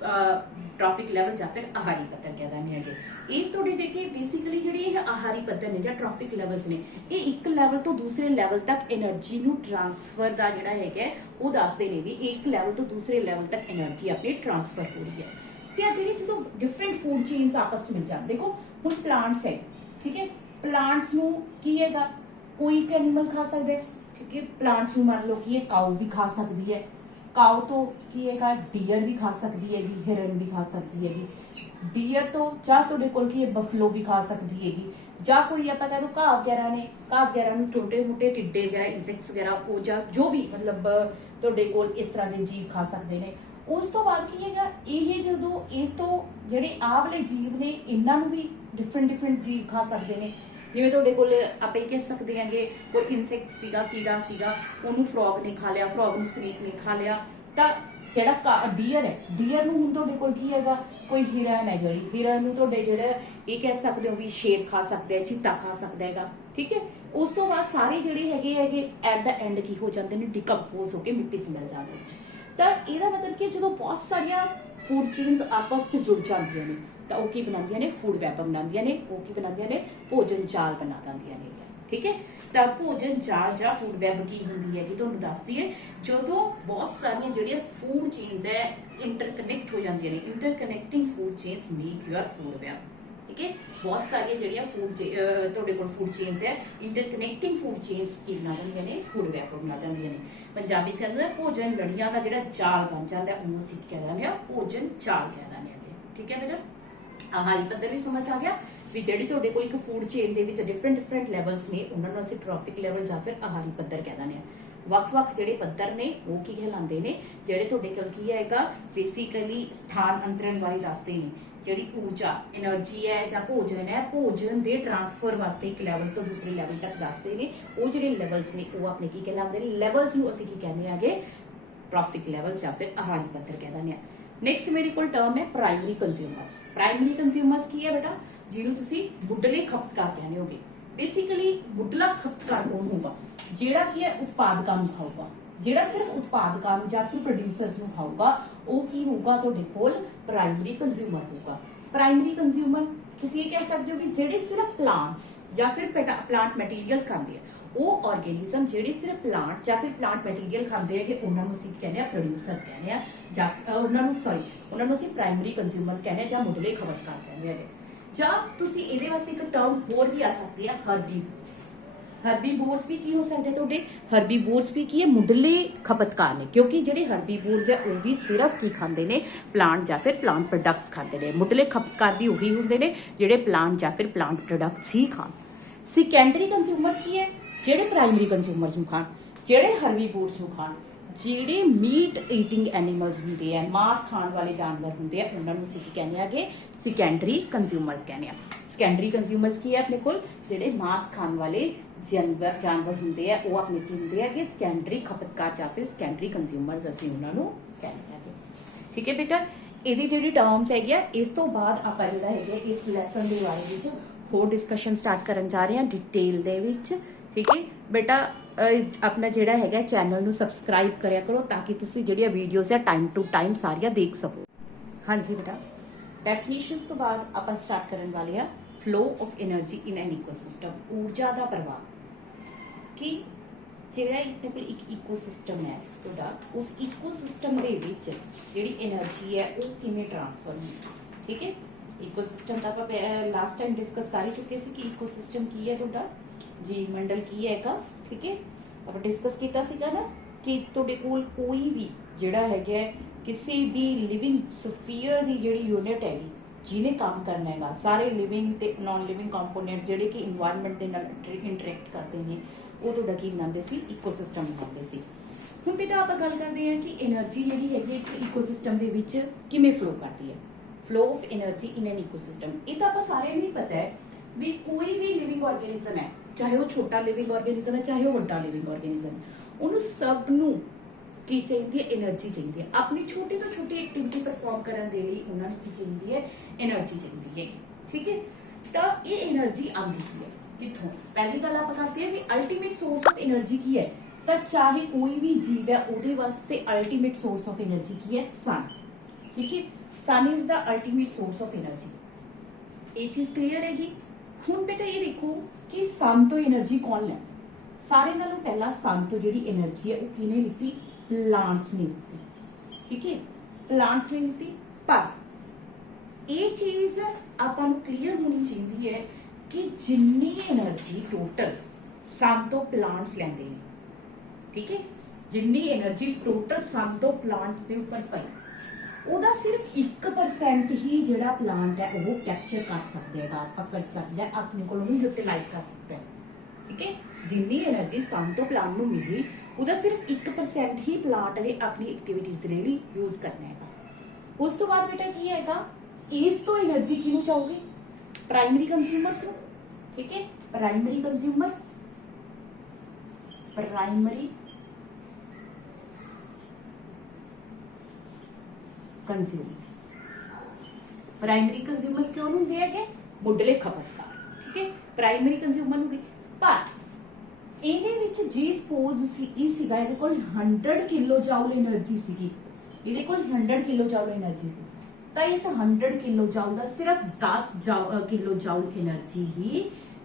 ਟ੍ਰੋਫਿਕ ਲੈਵਲ ਜਾਂ ਫਿਰ ਆਹਾਰੀ ਪੱਧਰ ਕਹਿ ਦਿੰਦੇ ਹੈਗੇ। ਇਹ ਤੁਹਾਡੇ ਜਿਹੜੇ ਬੇਸਿਕਲੀ ਜਿਹੜੇ ਇਹ ਆਹਾਰੀ ਪੱਧਰ ਨੇ ਜਾਂ ਟ੍ਰੋਫਿਕ ਲੈਵਲਸ ਨੇ, ਇਹ ਇੱਕ ਲੈਵਲ ਤੋਂ ਦੂਸਰੇ ਲੈਵਲ ਤੱਕ એનર્ਜੀ ਨੂੰ ਟ੍ਰਾਂਸਫਰ ਦਾ ਜਿਹੜਾ ਹੈਗਾ ਉਹ ਦੱਸਦੇ ਨੇ ਵੀ ਇੱਕ ਲੈਵਲ ਤੋਂ ਦੂਸਰੇ ਲੈਵਲ ਤੱਕ એનર્ਜੀ ਆਪਣੀ ਟ੍ਰਾਂਸਫਰ ਹੋ ਰਹੀ ਹੈ। ਤੇ ਆ ਜਿਹੜੀ ਜਦੋਂ ਡਿਫਰੈਂਟ ਫੂਡ ਚੇਨਸ ਆਪਸ ਵਿੱਚ ਮਿਲ ਜਾਣ, ਦੇਖੋ ਹੁਣ ਪਲਾਂਟਸ ਹੈ, ਠੀਕ ਹੈ, ਪਲਾਂਟਸ ਨੂੰ ਕੀ ਹੈਗਾ, ਕੋਈ ਇੱਕ ਐਨੀਮਲ ਖਾ ਸਕਦਾ ਹੈ, ਕਿਉਂਕਿ ਪਲਾਂਟਸ ਨੂੰ ਮੰਨ ਲਓ ਕਿ ਇਹ ਕਾਊ ਵੀ ਖਾ ਸਕਦੀ ਹੈ, ਕਾਊ ਤੋਂ ਕੀ ਹੈਗਾ ਡੀਅਰ ਵੀ ਖਾ ਸਕਦੀ ਹੈਗੀ, ਹਿਰਨ ਵੀ ਖਾ ਸਕਦੀ ਹੈਗੀ, ਡੀਅਰ ਤੋਂ ਜਾਂ ਤੁਹਾਡੇ ਕੋਲ ਕੀ ਹੈ ਬਫਲੋ ਵੀ ਖਾ ਸਕਦੀ ਹੈਗੀ, ਜਾਂ ਕੋਈ ਆਪਾਂ ਕਹਿ ਦੋ ਘਾਹ ਵਗੈਰਾ ਨੇ, ਘਾਹ ਵਗੈਰਾ ਨੂੰ ਛੋਟੇ ਮੋਟੇ ਟਿੱਡੇ ਵਗੈਰਾ ਇਨਸੈਕਟਸ ਵਗੈਰਾ ਉਹ ਜਾਂ ਜੋ ਵੀ ਮਤਲਬ ਤੁਹਾਡੇ ਕੋਲ ਇਸ ਤਰ੍ਹਾਂ ਦੇ ਜੀਵ ਖਾ ਸਕਦੇ ਨੇ। ਉਸ ਤੋਂ ਬਾਅਦ ਕੀ ਹੈਗਾ, ਇਹ ਜਦੋਂ ਇਸ ਤੋਂ ਜਿਹੜੇ ਆਹ ਵਾਲੇ ਜੀਵ ਨੇ ਇਹਨਾਂ ਨੂੰ ਵੀ ਡਿਫਰੈਂਟ ਜੀਵ ਖਾ ਸਕਦੇ ਨੇ। ਜਿਵੇਂ ਤੁਹਾਡੇ ਕੋਲ ਆਪਾਂ ਇਹ ਕਹਿ ਸਕਦੇ ਹਾਂਗੇ ਕੋਈ ਇਨਸੈਕਟ ਸੀਗਾ, ਕੀੜਾ ਸੀਗਾ, ਉਹਨੂੰ ਫਰੋਗ ਨੇ ਖਾ ਲਿਆ, ਫਰੋਗ ਨੂੰ ਸਨੇਕ ਨੇ ਖਾ ਲਿਆ, ਤਾਂ ਜਿਹੜਾ ਡੀਅਰ ਹੈ, ਡੀਅਰ ਨੂੰ ਹੁਣ ਤੁਹਾਡੇ ਕੋਲ ਕੀ ਹੈਗਾ, ਕੋਈ ਹਿਰਨ ਹੈ ਜਿਹੜੀ ਹਿਰਨ ਨੂੰ ਤੁਹਾਡੇ ਜਿਹੜਾ ਇਹ ਕਹਿ ਸਕਦੇ ਹੋ ਵੀ ਸ਼ੇਰ ਖਾ ਸਕਦਾ ਹੈ, ਚੀਤਾ ਖਾ ਸਕਦਾ ਹੈਗਾ, ਠੀਕ ਹੈ। ਉਸ ਤੋਂ ਬਾਅਦ ਸਾਰੇ ਜਿਹੜੇ ਹੈਗੇ ਐਟ ਦਾ ਐਂਡ ਕੀ ਹੋ ਜਾਂਦੇ ਨੇ, ਡਿਕੰਪੋਜ਼ ਹੋ ਕੇ ਮਿੱਟੀ 'ਚ ਮਿਲ ਜਾਂਦੇ ਨੇ। ਤਾਂ ਇਹਦਾ ਮਤਲਬ ਕਿ ਜਦੋਂ ਬਹੁਤ ਸਾਰੀਆਂ ਫੂਡ ਚੇਨਸ ਆਪਸ 'ਚ ਜੁੜ ਜਾਂਦੀਆਂ ਨੇ ਤਾਂ ਉਹ ਕੀ ਬਣਾਉਂਦੀਆਂ ਨੇ, ਫੂਡ ਵੈਬ ਬਣਾਉਂਦੀਆਂ ਨੇ, ਉਹ ਕੀ ਬਣਾਉਂਦੀਆਂ ਨੇ, ਭੋਜਨ ਜਾਲ ਬਣਾ ਦਿੰਦੀਆਂ ਨੇ, ਠੀਕ ਹੈ। ਤਾਂ ਭੋਜਨ ਜਾਲ ਜਾਂ ਫੂਡ ਵੈਬ ਕੀ ਹੁੰਦੀ ਹੈ ਕਿ ਤੁਹਾਨੂੰ ਦੱਸਦੀ ਹੈ, ਜਦੋਂ ਬਹੁਤ ਸਾਰੀਆਂ ਜਿਹੜੀਆਂ ਫੂਡ ਚੇਨਸ ਹੈ ਇੰਟਰਕਨੈਕਟ ਹੋ ਜਾਂਦੀਆਂ ਨੇ, interconnecting food chains make your food web, ਠੀਕ ਹੈ। ਬਹੁਤ ਸਾਰੀਆਂ ਜਿਹੜੀਆਂ ਤੁਹਾਡੇ ਕੋਲ ਫੂਡ ਚੇਨਸ ਹੈ ਇੰਟਰਕਨੈਕਟਿੰਗ ਫੂਡ ਚੇਨਸ ਕੀ ਬਣਾ ਦਿੰਦੀਆਂ ਨੇ, ਫੂਡ ਵੈਬ ਬਣਾ ਦਿੰਦੀਆਂ ਨੇ। ਪੰਜਾਬੀ ਚ ਕਹਿੰਦੇ ਭੋਜਨ ਲੜੀਆਂ ਦਾ ਜਿਹੜਾ ਜਾਲ ਬਣ ਜਾਂਦਾ ਉਹਨੂੰ ਅਸੀਂ ਕਹਿ ਦਿੰਦੇ ਹਾਂ ਭੋਜਨ ਜਾਲ ਕਹਿ ਦਿੰਦੇ ਹਾਂ, ਠੀਕ ਹੈ ਬੇਟਾ। ਆਹਾਰੀ ਪੱਧਰ ਵੀ ਸਮਝ ਆ ਗਿਆ ਵੀ ਜਿਹੜੀ ਤੁਹਾਡੇ ਕੋਲ ਇੱਕ ਫੂਡ ਚੇਨ ਦੇ ਵਿੱਚ ਡਿਫਰੈਂਟ ਲੈਵਲਸ ਨੇ ਉਹਨਾਂ ਨੂੰ ਅਸੀਂ ਟ੍ਰੋਫਿਕ ਲੈਵਲ ਜਾਂ ਫਿਰ ਆਹਾਰੀ ਪੱਧਰ ਕਹਿ ਦਿੰਦੇ ਹਾਂ। ਵੱਖ-ਵੱਖ ਜਿਹੜੇ ਪੱਧਰ ਨੇ ਉਹ ਕੀ ਕਹਿਲਾਉਂਦੇ ਨੇ, ਜਿਹੜੇ ਤੁਹਾਡੇ ਕੋਲ ਕੀ ਹੈਗਾ ਬੇਸਿਕਲੀ ਸਥਾਨ ਅੰਤਰਨ ਬਾਰੇ ਦੱਸਦੇ ਨੇ, ਜਿਹੜੀ ਊਰਜਾ એનર્ਜੀ ਹੈ ਜਾਂ ਭੋਜਨ ਹੈ, ਭੋਜਨ ਦੇ ਟ੍ਰਾਂਸਫਰ ਵਾਸਤੇ ਇੱਕ ਲੈਵਲ ਤੋਂ ਦੂਸਰੇ ਲੈਵਲ ਤੱਕ ਦੱਸਦੇ ਨੇ। ਉਹ ਜਿਹੜੇ ਲੈਵਲਸ ਨੇ ਉਹ ਆਪਣੇ ਕੀ ਕਹਿਲਾਉਂਦੇ ਨੇ, ਲੈਵਲਸ ਨੂੰ ਅਸੀਂ ਕੀ ਕਹਿੰਦੇ ਆਗੇ, ਟ੍ਰੋਫਿਕ ਲੈਵਲ ਜਾਂ ਫਿਰ ਆਹਾਰੀ ਪੱਧਰ ਕਹਿ ਦਿੰਦੇ ਹਾਂ। ਨੈਕਸਟ ਮੇਰੇ ਕੋਲ ਟਰਮ ਹੈ ਪ੍ਰਾਇਮਰੀ ਕੰਜ਼ਿਊਮਰਸ। ਪ੍ਰਾਇਮਰੀ ਕੰਜ਼ਿਊਮਰਸ ਕੀ ਹੈ ਬੇਟਾ, ਜਿਹਨੂੰ ਤੁਸੀਂ ਮੁੱਢਲੇ ਖਪਤਕਾਰ ਕਹਿੰਦੇ ਹੋਗੇ। ਬੇਸਿਕਲੀ ਮੁੱਢਲਾ ਖਪਤਕਾਰ ਕੌਣ ਹੋਊਗਾ, ਜਿਹੜਾ ਕੀ ਹੈ ਉਤਪਾਦਕਾਂ ਨੂੰ ਖਾਊਗਾ, ਜਿਹੜਾ ਸਿਰਫ ਉਤਪਾਦਕਾਂ ਨੂੰ ਜਾਂ ਫਿਰ ਪ੍ਰੋਡਿਊਸਰਸ ਨੂੰ ਖਾਊਗਾ ਉਹ ਕੀ ਹੋਊਗਾ, ਤੁਹਾਡੇ ਕੋਲ ਪ੍ਰਾਇਮਰੀ ਕੰਜ਼ਿਊਮਰ ਹੋਊਗਾ। ਪ੍ਰਾਇਮਰੀ ਕੰਜ਼ਿਊਮਰ ਤੁਸੀਂ ਇਹ ਕਹਿ ਸਕਦੇ ਹੋ ਵੀ ਜਿਹੜੇ ਸਿਰਫ ਪਲਾਂਟਸ ਜਾਂ ਫਿਰ ਪਲਾਂਟ ਮਟੀਰੀਅਲਸ ਖਾਂਦੇ ਆ, ਉਹ ਆਰਗੇਨਿਜ਼ਮ ਜਿਹੜੇ ਸਿਰਫ ਪਲਾਂਟ ਜਾਂ ਫਿਰ ਪਲਾਂਟ ਮਟੀਰੀਅਲ ਖਾਂਦੇ ਹੈਗੇ ਉਹਨਾਂ ਨੂੰ ਅਸੀਂ ਕਹਿੰਦੇ ਆ ਪ੍ਰੋਡਿਊਸਰਸ ਕਹਿੰਦੇ ਆ, ਜਾਂ ਉਹਨਾਂ ਨੂੰ ਅਸੀਂ ਪ੍ਰਾਇਮਰੀ ਕੰਜ਼ਿਊਮਰਸ ਕਹਿੰਦੇ ਆ ਜਾਂ ਮੁੱਢਲੇ ਖਪਤਕਾਰ ਕਹਿੰਦੇ ਹੈਗੇ। ਜਾਂ ਤੁਸੀਂ ਇਹਦੇ ਵਾਸਤੇ ਇੱਕ ਟਰਮ ਹੋਰ ਵੀ ਆ ਸਕਦੀ ਹੈ ਹਰਬੀਵੋਰਸ। ਹਰਬੀਵੋਰਸ ਵੀ ਕੀ ਹੋ ਸਕਦੇ ਤੁਹਾਡੇ, ਹਰਬੀਵੋਰਸ ਵੀ ਕੀ ਹੈ ਮੁੱਢਲੇ ਖਪਤਕਾਰ ਨੇ, ਕਿਉਂਕਿ ਜਿਹੜੇ ਹਰਬੀਵੋਰਸ ਹੈ ਉਹ ਵੀ ਸਿਰਫ ਕੀ ਖਾਂਦੇ ਨੇ, ਪਲਾਂਟ ਜਾਂ ਫਿਰ ਪਲਾਂਟ ਪ੍ਰੋਡਕਟਸ ਖਾਂਦੇ ਨੇ। ਮੁੱਢਲੇ ਖਪਤਕਾਰ ਵੀ ਉਹੀ ਹੁੰਦੇ ਨੇ ਜਿਹੜੇ ਪਲਾਂਟ ਜਾਂ ਫਿਰ ਪਲਾਂਟ ਪ੍ਰੋਡਕਟਸ ਹੀ ਖਾਣ। ਸੈਕੰਡਰੀ ਕੰਜ਼ਿਊਮਰਸ ਕੀ ਹੈ, ਜਿਹੜੇ ਪ੍ਰਾਇਮਰੀ ਕੰਜ਼ਿਊਮਰਸ ਨੂੰ ਖਾਣ, ਜਿਹੜੇ ਹਰਬੀਵੋਰਸ ਨੂੰ ਖਾਣ, ਜਿਹੜੇ ਮੀਟ ਈਟਿੰਗ ਐਨੀਮਲਸ ਹੁੰਦੇ ਆ, ਮਾंस ਖਾਣ ਵਾਲੇ ਜਾਨਵਰ ਹੁੰਦੇ ਆ, ਉਹਨਾਂ ਨੂੰ ਅਸੀਂ ਕੀ ਕਹਿੰਦੇ ਆਗੇ, ਸੈਕੰਡਰੀ ਕੰਜ਼ਿਊਮਰਸ ਕਹਿੰਦੇ ਆ। ਸੈਕੰਡਰੀ ਕੰਜ਼ਿਊਮਰਸ ਕੀ ਹੈ ਆਪਣੇ ਕੋਲ, ਜਿਹੜੇ ਮਾंस ਖਾਣ ਵਾਲੇ ਜਾਨਵਰ ਹੁੰਦੇ ਆ ਉਹ ਆਪਣੇ ਕੀ ਹੁੰਦੇ ਆ ਕਿ ਸੈਕੰਡਰੀ ਖਪਤਕਾਰ ਜਾਂ ਫਿਰ ਸੈਕੰਡਰੀ ਕੰਜ਼ਿਊਮਰਸ ਅਸੀਂ ਉਹਨਾਂ ਨੂੰ ਕਹਿੰਦੇ ਆ, ਠੀਕ ਹੈ ਬੇਟਾ। ਇਹਦੀ ਜਿਹੜੀ ਟਰਮਸ ਹੈਗੀ ਆ, ਇਸ ਤੋਂ ਬਾਅਦ ਆਪਾਂ ਜਿਹੜਾ ਹੈਗਾ ਇਸ ਲੈਸਨ ਦੇ ਬਾਰੇ ਵਿੱਚ ਹੋਰ ਡਿਸਕਸ਼ਨ ਸਟਾਰਟ ਕਰਨ ਜਾ ਰਹੇ ਹਾਂ ਡਿਟੇਲ ਦੇ ਵਿੱਚ, ਠੀਕ ਹੈ ਬੇਟਾ। ਆਪਣਾ ਜਿਹੜਾ ਹੈਗਾ ਚੈਨਲ ਨੂੰ ਸਬਸਕ੍ਰਾਈਬ ਕਰਿਆ ਕਰੋ ਤਾਂ ਕਿ ਤੁਸੀਂ ਜਿਹੜੀਆਂ ਵੀਡੀਓਜ਼ ਆ ਟਾਈਮ ਟੂ ਟਾਈਮ ਸਾਰੀਆਂ ਦੇਖ ਸਕੋ। ਹਾਂਜੀ ਬੇਟਾ, ਡੈਫੀਨੇਸ਼ਨਸ ਤੋਂ ਬਾਅਦ ਆਪਾਂ ਸਟਾਰਟ ਕਰਨ ਵਾਲੇ ਆ flow of energy in N ecosystem, ਊਰਜਾ ਦਾ ਪ੍ਰਵਾਹ। ਕਿ ਜਿਹੜਾ ਆਪਣੇ ਕੋਲ ਇੱਕ ਇਕੋਸਿਸਟਮ ਹੈ ਤੁਹਾਡਾ, ਉਸ ਇਕੋਸਿਸਟਮ ਦੇ ਵਿੱਚ ਜਿਹੜੀ એનર્ਜੀ ਹੈ ਉਹ ਕਿਵੇਂ ਟ੍ਰਾਂਸਫਰ ਹੁੰਦੀ, ਠੀਕ ਹੈ। ਇਕੋਸਿਸਟਮ ਦਾ ਆਪਾਂ ਲਾਸਟ ਟਾਈਮ ਡਿਸਕਸ ਕਰ ਹੀ ਚੁੱਕੇ ਸੀ ਕਿ ਇਕੋਸਿਸਟਮ ਕੀ ਹੈ ਤੁਹਾਡਾ, ਜੀਵ ਮੰਡਲ ਕੀ ਹੈਗਾ, ਠੀਕ ਹੈ। ਆਪਾਂ ਡਿਸਕਸ ਕੀਤਾ ਸੀਗਾ ਨਾ ਕਿ ਤੁਹਾਡੇ ਕੋਲ ਕੋਈ ਵੀ ਜਿਹੜਾ ਹੈਗਾ ਕਿਸੇ ਵੀ ਲਿਵਿੰਗ ਸਫੀਅਰ ਦੀ ਜਿਹੜੀ ਯੂਨਿਟ ਹੈਗੀ ਜਿਹਨੇ ਕੰਮ ਕਰਨਾ ਹੈਗਾ, ਸਾਰੇ ਲਿਵਿੰਗ ਤੇ ਨਾਨ ਲਿਵਿੰਗ ਕੰਪੋਨੈਂਟ ਜਿਹੜੇ ਕਿ ਇਨਵਾਇਰਨਮੈਂਟ ਦੇ ਨਾਲ ਇੰਟਰੈਕਟ ਕਰਦੇ ਨੇ, ਉਹ ਤੁਹਾਡਾ ਕੀ ਬਣਾਉਂਦੇ ਸੀ, ਇਕੋਸਿਸਟਮ ਬਣਾਉਂਦੇ ਸੀ। ਹੁਣ ਬੇਟਾ ਆਪਾਂ ਗੱਲ ਕਰਦੇ ਹਾਂ ਕਿ એનર્ਜੀ ਜਿਹੜੀ ਹੈਗੀ ਇੱਕ ਇਕੋਸਿਸਟਮ ਦੇ ਵਿੱਚ ਕਿਵੇਂ ਫਲੋ ਕਰਦੀ ਹੈ। Flow of energy in N ecosystem, ਇਹ ਤਾਂ ਆਪਾਂ ਸਾਰਿਆਂ ਨੂੰ ਹੀ ਪਤਾ ਹੈ ਵੀ ਕੋਈ ਵੀ ਲਿਵਿੰਗ ਆਰਗੇਨਿਜ਼ਮ ਹੈ, ਚਾਹੇ ਉਹ ਛੋਟਾ ਲਿਵਿੰਗ ਆਰਗੇਨਿਜ਼ਮ ਹੈ ਚਾਹੇ ਉਹ ਵੱਡਾ ਲਿਵਿੰਗ ਆਰਗੇਨਿਜ਼ਮ, ਉਹਨੂੰ ਸਭ ਨੂੰ ਕੀ ਚਾਹੀਦੀ ਹੈ, એનર્ਜੀ ਚਾਹੀਦੀ ਹੈ। ਆਪਣੀ ਛੋਟੀ ਤੋਂ ਛੋਟੀ ਐਕਟੀਵਿਟੀ ਪਰਫਾਰਮ ਕਰਨ ਦੇ ਲਈ ਉਹਨਾਂ ਨੂੰ ਕੀ ਚਾਹੀਦੀ ਹੈ, એનર્ਜੀ ਚਾਹੀਦੀ ਹੈ, ਠੀਕ ਹੈ। ਤਾਂ ਇਹ એનર્ਜੀ ਆਉਂਦੀ ਹੈ ਕਿੱਥੋਂ, ਪਹਿਲੀ ਗੱਲ ਆਪਾਂ ਕਰਦੇ ਹਾਂ ਵੀ ਅਲਟੀਮੇਟ ਸੋਰਸ ਆਫ એનર્ਜੀ ਕੀ ਹੈ, ਤਾਂ ਚਾਹੇ ਕੋਈ ਵੀ ਜੀਵ ਹੈ ਉਹਦੇ ਵਾਸਤੇ ਅਲਟੀਮੇਟ ਸੋਰਸ ਆਫ એનર્ਜੀ ਕੀ ਹੈ, ਸਨ, ठीक है। Sun is the ultimate source of energy, ये चीज क्लीयर हैगी। हुण बेटा ये देखो कि सन तो एनर्जी कौन लैंदा, सारे नालों पहला सन तो जिहड़ी एनर्जी है वो किने लिती, प्लांट्स ने लिती, ठीक है, प्लांट्स ने लिती। पर ये चीज आपां नूं क्लीयर होनी चाहिए है कि जिन्नी एनर्जी टोटल सन तो प्लांट्स लैंदे ने, ठीक है, जिन्नी एनर्जी टोटल सन तो प्लांट के उपर पई ਉਹਦਾ सिर्फ 1% ही ਜਿਹੜਾ प्लांट है वो कैप्चर कर सकता है, पकड़ सकता है, अपने को यूटिलाइज कर सकता है, ठीक है। जिन्नी एनर्जी सन तो प्लांट ਨੂੰ मिली ਉਹਦਾ सिर्फ 1% ही प्लांट ने अपनी एक्टिविटीज ਦੇ ਲਈ यूज करना है। उस तो बाद बेटा की हैगा, इस तो एनर्जी किनू चाहोगे, प्राइमरी कंज्यूमर्स ਨੂੰ, ठीक है, primary consumer, primary consumer, primary consumers क्यों होंगे है, मुढले खपतकार, ठीक है, प्राइमरी कंज्यूमर होगी। पर ये जी सपोज सीगा इहदे कोल 100 किलो जाउल एनर्जी सीगी, इहदे कोल 100 किलो जाउल एनर्जी सी, तो इस 100 किलो जाउल का सिर्फ 10 किलो जाउल एनर्जी ही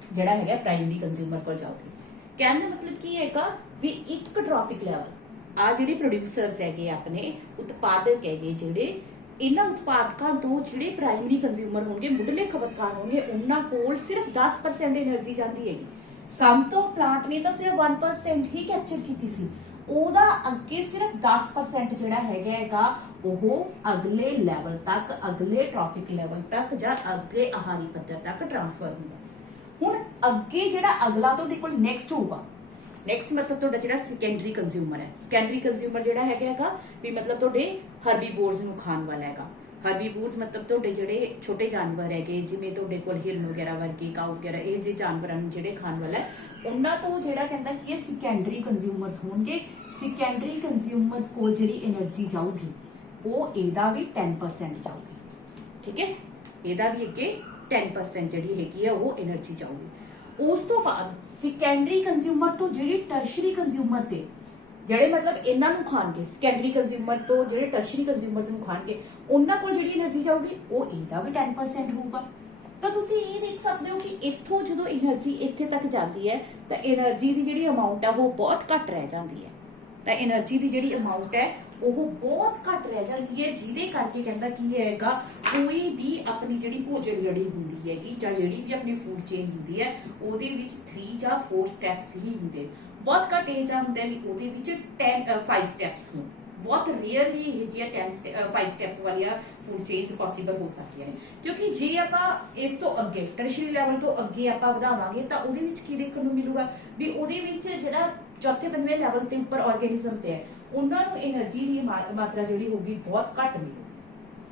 जिहड़ा है प्राइमरी कंज्यूमर को जाऊगी। कहने का मतलब की है भी एक ट्रॉफिक लैवल आ जिहड़े प्रोड्यूसर्स है अपने उत्पादक है जिहड़े इन्हां उत्पादकों तो जिहड़े प्राइमरी कंज्यूमर होंगे, मुढले खपतकार होंगे, उन्हां कोल सिर्फ 10% एनर्जी जाती हैगी। सन तो प्लांट ने तो सिर्फ 1% ही कैप्चर की सी, ओदा अगे सिर्फ 10% जिहड़ा हैगा वो अगले लैवल तक, अगले ट्रॉफिक लैवल तक जां अगले आहारी पद्धर तक ट्रांसफर हुंदा। हुण अगे जिहड़ा अगला तुहाडे कोल नैक्सट होगा, नैक्सट मतलब तुहाडा जिहड़ा सैकेंडरी कंज्यूमर है, सैकेंडरी कंज्यूमर जिहड़ा हैगा भी मतलब तुहाडे हर्बीवोर्स नूं खाण वाला हैगा। हर्बीवोर्स मतलब तुहाडे जिहड़े छोटे जानवर हैगे जिवें तुहाडे कोल हिरन वगैरह वर्गे, काऊ वगैरह ये जे जानवरां नूं जिहड़े खाण वाला है, उन्हां तो जिहड़ा कहंदा कि सैकेंडरी कंज्यूमर्स होणगे। सैकेंडरी कंज्यूमर्स कोल जिहड़ी एनर्जी जाऊगी वो इहदा भी 10% जाऊगी, ठीक है, इहदा भी अगे 10% जिहड़ी हैगी है वो एनर्जी जाऊगी। उस तो बाद सैकेंडरी कंज्यूमर तो जिहड़ी टर्शरी कंज्यूमर ते जिहड़े मतलब इन्हां नूं खाणगे, सैकेंडरी कंज्यूमर तो जिहड़े टर्शरी कंज्यूमर्स नूं खाणगे उन्हां कोल जिहड़ी एनर्जी जाऊगी वो इहदा भी 10% होगा। तो तुसीं ये देख सकते हो कि इत्थों जदों एनर्जी इत्थे तक जाती है तो एनर्जी की जिहड़ी अमाउंट है वो बहुत घट रह जाती है, तो एनर्जी की जिहड़ी अमाउंट है वो बहुत घट रह जाती है, जिहदे करके कहंदा की हैगा कोई भी अपनी जिहड़ी भोजन लड़ी हुंदी हैगी जां जिहड़ी भी अपनी फूड चेन हुंदी है ਉਹਦੇ ਵਿੱਚ 3 ਜਾਂ 4 स्टैप्स ही हुंदे, बहुत घट ਇਹ ਜਾਂ ਹੁੰਦਾ ਵੀ ਉਹਦੇ ਵਿੱਚ 5 स्टैप्स होण, बहुत रेयरली ਇਹ ਜਿਹੀਆਂ 5 स्टैप वाली फूड चेन पॉसिबल हो सकਦੀਆਂ ਨੇ। क्योंकि जे ਆਪਾਂ ਇਸ ਤੋਂ ਅੱਗੇ ਟਰਸ਼ਰੀ ਲੈਵਲ ਤੋਂ ਅੱਗੇ ਆਪਾਂ ਵਧਾਵਾਂਗੇ ਤਾਂ ਉਹਦੇ ਵਿੱਚ ਕੀ ਦੇਖਣ ਨੂੰ ਮਿਲੂਗਾ ਵੀ ਉਹਦੇ ਵਿੱਚ ਜਿਹੜਾ ਚੌਥੇ ਪੰਜਵੇਂ ਲੈਵਲ ਤੇ ਉੱਪਰ ਆਰਗੇਨਿਜ਼ਮ ਤੇ ਹੈ ਉਹਨਾਂ ਨੂੰ एनर्जी ਦੀ ਮਾਤਰਾ ਜਿਹੜੀ ਹੋਗੀ ਬਹੁਤ ਘੱਟ ਮਿਲੂਗੀ,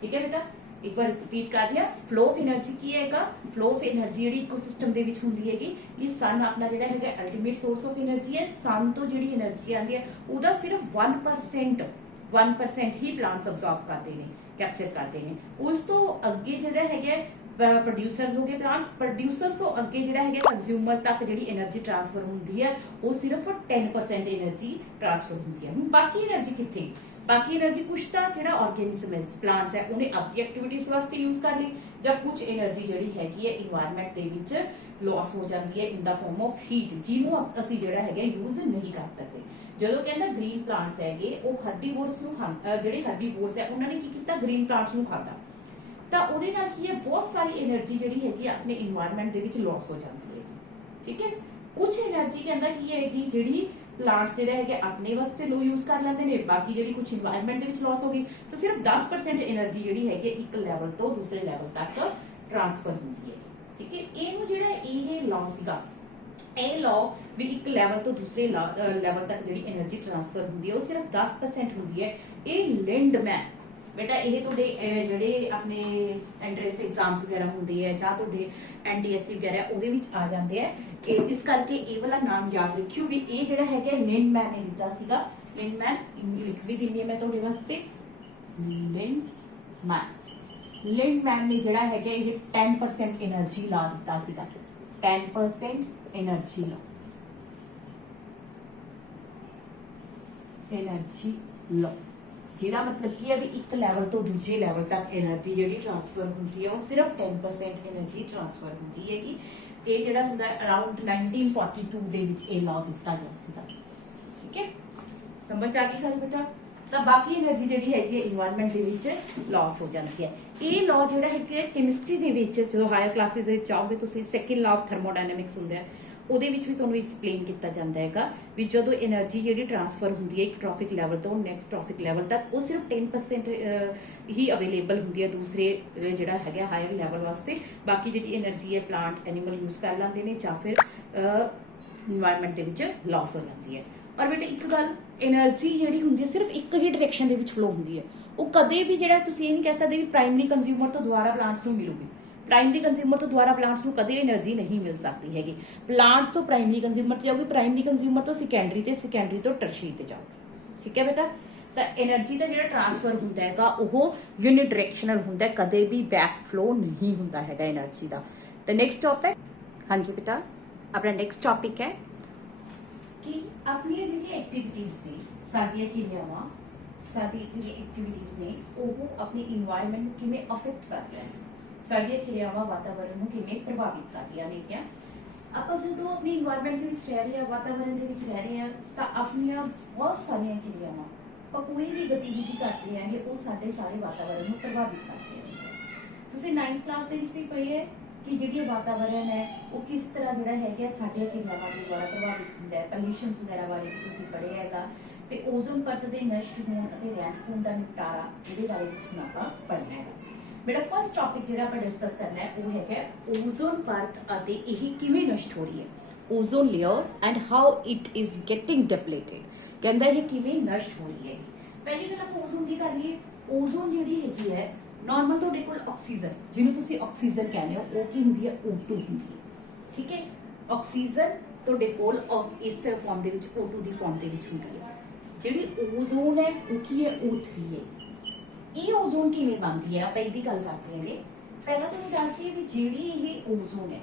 ठीक है बेटा। एक बार रिपीट कर दिया, फ्लो ऑफ एनर्जी की हैगा, फ्लो ऑफ एनर्जी जिहड़ी इकोसिस्टम दे विच हुंदी हैगी कि सन अपना जिहड़ा हैगा अल्टीमेट सोर्स ऑफ एनर्जी है। सन तो जिहड़ी एनर्जी आंदी है उहदा सिर्फ 1% ही प्लांट्स अब्सॉर्ब करते हैं, कैप्चर करते हैं। उस तो अगे जिहड़ा हैगा प्रोड्यूसर्स हो गए प्लांट्स, प्रोड्यूसर्स तो अगे जिहड़ा हैगा कंज्यूमर तक जिहड़ी एनर्जी ट्रांसफर हुंदी है वो सिर्फ 10% एनर्जी ट्रांसफर हुंदी है। बाकी एनर्जी कित्थे, बाकी एनर्जी कुछ तो जिहड़ा ऑर्गेनिज्म है प्लांट्स है उन्हें अपनी एक्टिविटीज वास्ते यूज कर ली, ਜਾਂ कुछ एनर्जी जिहड़ी हैगी है इन्वायरमेंट दे विच लॉस हो जाती है in the form of heat, जिन्हों असीं जिहड़ा हैगा यूज नहीं कर सकते। ਜਦੋਂ ਕਹਿੰਦਾ ग्रीन प्लांट्स हैगे ਉਹ ਹਰਬੀਵੋਰਸ ਨੂੰ ਜਿਹੜੇ ਹਰਬੀਵੋਰਸ ਹੈ ਉਹਨਾਂ ਨੇ ਕੀ ਕੀਤਾ, ग्रीन प्लांट्स ਨੂੰ ਖਾਧਾ ਤਾਂ ਉਹਦੇ ਨਾਲ ਕੀ ਹੈ ਬਹੁਤ ਸਾਰੀ એનર્ਜੀ ਜਿਹੜੀ ਹੈਗੀ ਆਪਣੇ ਇਨਵਾਇਰਨਮੈਂਟ ਦੇ ਵਿੱਚ ਲਾਸ ਹੋ ਜਾਂਦੀ ਹੈ, ਠੀਕ ਹੈ। ਕੁਝ એનર્ਜੀ ਕਹਿੰਦਾ ਕੀ ਹੈਗੀ ਜਿਹੜੀ प्लांट्स जिहड़े है अपने वास्ते लो यूज कर लेंदे ने, बाकी जिहड़ी कुछ इन्वायरमेंट दे विच लॉस हो गई तो सिर्फ 10% एनर्जी जिहड़ी है एक लैवल तो दूसरे लैवल तक ट्रांसफर होंदी है, ठीक है। इहनूं जिहड़ा ये लॉ सीगा ਇਹ लॉ भी एक लैवल तो दूसरे लैवल तक जिहड़ी एनर्जी ट्रांसफर होंदी है वो सिर्फ 10% होंदी है। ये लिंडमैन बेटा ये तुहाडे जिहड़े अपने एंट्रेंस एग्जाम्स वगैरह होंदे है जां तुहाडे NDSC वगैरह ਉਹਦੇ ਵਿੱਚ आ जाते हैं, इस करके ये वाला नाम याद रखियो भी ये जिहड़ा हैगा लिंडमैन ने दिता सीगा। लिंडमैन लिख भी दिंदी है मैं तुहाडे वास्ते, लिंडमैन ने जिहड़ा हैगा ये 10% एनर्जी ला दिता सीगा, 10% एनर्जी ला, एनर्जी ला ਜਿਹਦਾ ਮਤਲਬ ਕੀ ਹੈ ਵੀ ਇੱਕ ਲੈਵਲ ਤੋਂ ਦੂਜੇ ਲੈਵਲ ਤੱਕ એનર્ਜੀ ਜਿਹੜੀ ਟ੍ਰਾਂਸਫਰ ਹੁੰਦੀ ਹੈ ਉਹ ਸਿਰਫ 10% એનર્ਜੀ ਟ੍ਰਾਂਸਫਰ ਹੁੰਦੀ ਹੈਗੀ। ਇਹ ਜਿਹੜਾ ਹੁੰਦਾ ਅਰਾਊਂਡ 1942 ਦੇ ਵਿੱਚ ਇਹ ਲਾਅ ਦਿੱਤਾ ਗਿਆ ਸੀਗਾ। ਠੀਕ ਹੈ, ਸਮਝ ਆ ਗਈ ਗੱਲ ਬੇਟਾ। ਤਾਂ ਬਾਕੀ એનર્ਜੀ ਜਿਹੜੀ ਹੈਗੀ ਹੈ ਇਨਵਾਇਰਨਮੈਂਟ ਦੇ ਵਿੱਚ ਲਾਸ ਹੋ ਜਾਂਦੀ ਹੈ। ਇਹ ਲਾਅ ਜਿਹੜਾ ਹੈ ਕੈਮਿਸਟਰੀ ਦੇ ਵਿੱਚ ਜਦੋਂ ਹਾਇਰ ਕਲਾਸਿਸ ਦੇ ਵਿੱਚ ਆਓਗੇ ਤੁਸੀਂ ਸੈਕਿੰਡ ਲਾਅ ਆਫ ਥਰਮੋਡਾਇਨਾਮਿਕਸ ਹੁੰਦਾ ਹੈ, ਉਹਦੇ ਵਿੱਚ ਵੀ ਤੁਹਾਨੂੰ ਐਕਸਪਲੇਨ ਕੀਤਾ ਜਾਂਦਾ ਹੈਗਾ ਵੀ ਜਦੋਂ એનર્ਜੀ ਜਿਹੜੀ ਟ੍ਰਾਂਸਫਰ ਹੁੰਦੀ ਹੈ ਇੱਕ ਟ੍ਰੋਫਿਕ ਲੈਵਲ ਤੋਂ ਨੈਕਸਟ ਟ੍ਰੋਫਿਕ ਲੈਵਲ ਤੱਕ, ਉਹ ਸਿਰਫ 10% ਹੀ ਅਵੇਲੇਬਲ ਹੁੰਦੀ ਹੈ ਦੂਸਰੇ ਜਿਹੜਾ ਹੈਗਾ ਹਾਇਰ ਲੈਵਲ ਵਾਸਤੇ। ਬਾਕੀ ਜਿਹੜੀ એનર્ਜੀ ਹੈ ਪਲਾਂਟ ਐਨੀਮਲ ਯੂਜ਼ ਕਰ ਲੈਂਦੇ ਨੇ ਜਾਂ ਫਿਰ ਇਨਵਾਇਰਨਮੈਂਟ ਦੇ ਵਿੱਚ ਲਾਸ ਹੋ ਜਾਂਦੀ ਹੈ। ਔਰ ਬੇਟਾ ਇੱਕ ਗੱਲ, એનર્ਜੀ ਜਿਹੜੀ ਹੁੰਦੀ ਹੈ ਸਿਰਫ ਇੱਕ ਹੀ ਡਾਇਰੈਕਸ਼ਨ ਦੇ ਵਿੱਚ ਫਲੋ ਹੁੰਦੀ ਹੈ। ਉਹ ਕਦੇ ਵੀ ਜਿਹੜਾ ਤੁਸੀਂ ਇਹ ਨਹੀਂ ਕਹਿ ਸਕਦੇ ਵੀ ਪ੍ਰਾਇਮਰੀ ਕੰਜ਼ਿਊਮਰ ਤੋਂ ਦੁਬਾਰਾ ਪਲਾਂਟਸ ਨੂੰ ਮਿਲੂਗੀ। ਪ੍ਰਾਇਮਰੀ ਕੰਜ਼ਿਊਮਰ ਤੋਂ ਦੁਬਾਰਾ ਪਲਾਂਟਸ ਨੂੰ ਕਦੇ એનર્ਜੀ ਨਹੀਂ ਮਿਲ ਸਕਦੀ ਹੈਗੀ। ਪਲਾਂਟਸ ਤੋਂ ਪ੍ਰਾਇਮਰੀ ਕੰਜ਼ਿਊਮਰ ਤੇ ਜਾਊਗੀ, ਪ੍ਰਾਇਮਰੀ ਕੰਜ਼ਿਊਮਰ ਤੋਂ ਸੈਕੰਡਰੀ ਤੇ ਸੈਕੰਡਰੀ ਤੋਂ ਟਰਸ਼ਰੀ ਤੇ ਜਾਊਗੀ। ਠੀਕ ਹੈ ਬੇਟਾ। ਤਾਂ એનર્ਜੀ ਦਾ ਜਿਹੜਾ ਟ੍ਰਾਂਸਫਰ ਹੁੰਦਾ ਹੈਗਾ ਉਹ ਯੂਨਿਟ ਡਾਇਰੈਕਸ਼ਨਲ ਹੁੰਦਾ, ਕਦੇ ਵੀ ਬੈਕ ਫਲੋ ਨਹੀਂ ਹੁੰਦਾ ਹੈਗਾ એનર્ਜੀ ਦਾ। ਤਾਂ ਨੈਕਸਟ ਟੌਪਿਕ, ਹਾਂਜੀ ਬੇਟਾ ਆਪਣਾ ਨੈਕਸਟ ਟੌਪਿਕ ਹੈ ਕਿ ਆਪਣੀਆਂ ਜਿਹੜੀਆਂ ਐਕਟੀਵਿਟੀਜ਼ ਨੇ, ਸਾਡੀਆਂ ਕਿਰਿਆਵਾਂ, ਸਾਡੀ ਜਿਹੜੀਆਂ ਐਕਟੀਵਿਟੀਜ਼ ਨੇ ਉਹ ਆਪਣੀ ਇਨਵਾਇਰਨਮੈਂਟ ਨੂੰ ਕਿਵੇਂ ਅਫੈਕਟ ਕਰ ਰਹੀਆਂ ਨੇ, ਸਾਡੀਆਂ ਕਿਰਿਆਵਾਂ ਵਾਤਾਵਰਣ ਨੂੰ ਕਿਵੇਂ ਪ੍ਰਭਾਵਿਤ ਕਰ ਰਹੀਆਂ ਨੇ। ਕਿਆ ਆਪਾਂ ਜਦੋਂ ਆਪਣੀ ਇਨਵਾਇਰਨਮੈਂਟ ਦੇ ਵਿੱਚ ਰਹਿ ਰਹੇ ਹਾਂ, ਵਾਤਾਵਰਣ ਦੇ ਵਿੱਚ ਰਹਿ ਰਹੇ ਹਾਂ, ਤਾਂ ਆਪਣੀਆਂ ਬਹੁਤ ਸਾਰੀਆਂ ਕਿਰਿਆਵਾਂ, ਆਪਾਂ ਕੋਈ ਵੀ ਗਤੀਵਿਧੀ ਕਰਦੇ ਹੈਗੇ ਉਹ ਸਾਡੇ ਸਾਰੇ ਵਾਤਾਵਰਣ ਨੂੰ ਪ੍ਰਭਾਵਿਤ ਕਰਦੇ ਹਨ। ਤੁਸੀਂ 9th ਕਲਾਸ ਦੇ ਵਿੱਚ ਵੀ ਪੜ੍ਹੇ ਹੈ ਕਿ ਜਿਹੜੀ ਵਾਤਾਵਰਣ ਹੈ ਉਹ ਕਿਸ ਤਰ੍ਹਾਂ ਜਿਹੜਾ ਹੈਗਾ ਸਾਡੀਆਂ ਕਿਰਿਆਵਾਂ ਦੇ ਦੁਆਰਾ ਪ੍ਰਭਾਵਿਤ ਹੁੰਦਾ ਹੈ। ਪੋਲਿਊਸ਼ਨ ਵਗੈਰਾ ਬਾਰੇ ਵੀ ਤੁਸੀਂ ਪੜ੍ਹਿਆ ਹੈਗਾ। ਤੇ ਓਜ਼ੋਨ ਪਰਤ ਦੇ ਨਸ਼ਟ ਹੋਣ ਅਤੇ ਰਹਿੰਦ ਖੂੰਹਦ ਦਾ ਨਿਪਟਾਰਾ, ਇਹਦੇ ਬਾਰੇ ਵਿੱਚ ਹੁਣ ਆਪਾਂ ਪੜ੍ਹਨਾ ਹੈਗਾ। ਮੇਰਾ ਫਰਸਟ ਟੌਪਿਕ ਜਿਹੜਾ ਆਪਾਂ ਡਿਸਕਸ ਕਰਨਾ ਹੈ ਉਹ ਹੈਗਾ ਓਜ਼ੋਨ ਪਰਤ ਅਤੇ ਇਹ ਕਿਵੇਂ ਨਸ਼ਟ ਹੋ ਰਹੀ ਹੈ। Ozone layer and how it is getting depleted. ਕਹਿੰਦਾ ਇਹ ਕਿਵੇਂ ਨਸ਼ਟ ਹੋ ਰਹੀ ਹੈ। ਪਹਿਲੀ ਗੱਲ ਆਪਾਂ ਓਜ਼ੋਨ ਦੀ ਕਰ ਲਈਏ। ਓਜ਼ੋਨ ਜਿਹੜੀ ਹੈਗੀ ਹੈ ਨਾਰਮਲ ਤੁਹਾਡੇ ਕੋਲ ਆਕਸੀਜਨ, ਜਿਹਨੂੰ ਤੁਸੀਂ ਆਕਸੀਜਨ ਕਹਿੰਦੇ ਹੋ, ਉਹ ਕੀ ਹੁੰਦੀ ਹੈ O2 ਹੁੰਦੀ ਹੈ। ਠੀਕ ਹੈ, ਆਕਸੀਜਨ ਤੁਹਾਡੇ ਕੋਲ ਇਸ ਫਾਰਮ ਦੇ ਵਿੱਚ O2 ਦੀ ਫਾਰਮ ਦੇ ਵਿੱਚ ਹੁੰਦੀ ਹੈ। ਜਿਹੜੀ ਓਜ਼ੋਨ ਹੈ ਉਹ ਕੀ ਹੈ O3 ਹੈ। ਇਹ ਓਜ਼ੋਨ ਕਿਵੇਂ ਬਣਦੀ ਹੈ ਆਪਾਂ ਇਹਦੀ ਗੱਲ ਕਰਦੇ ਹਾਂ। ਪਹਿਲਾਂ ਤੁਹਾਨੂੰ ਦੱਸ ਦਈਏ ਵੀ ਜਿਹੜੀ ਇਹ ਓਜ਼ੋਨ ਹੈ,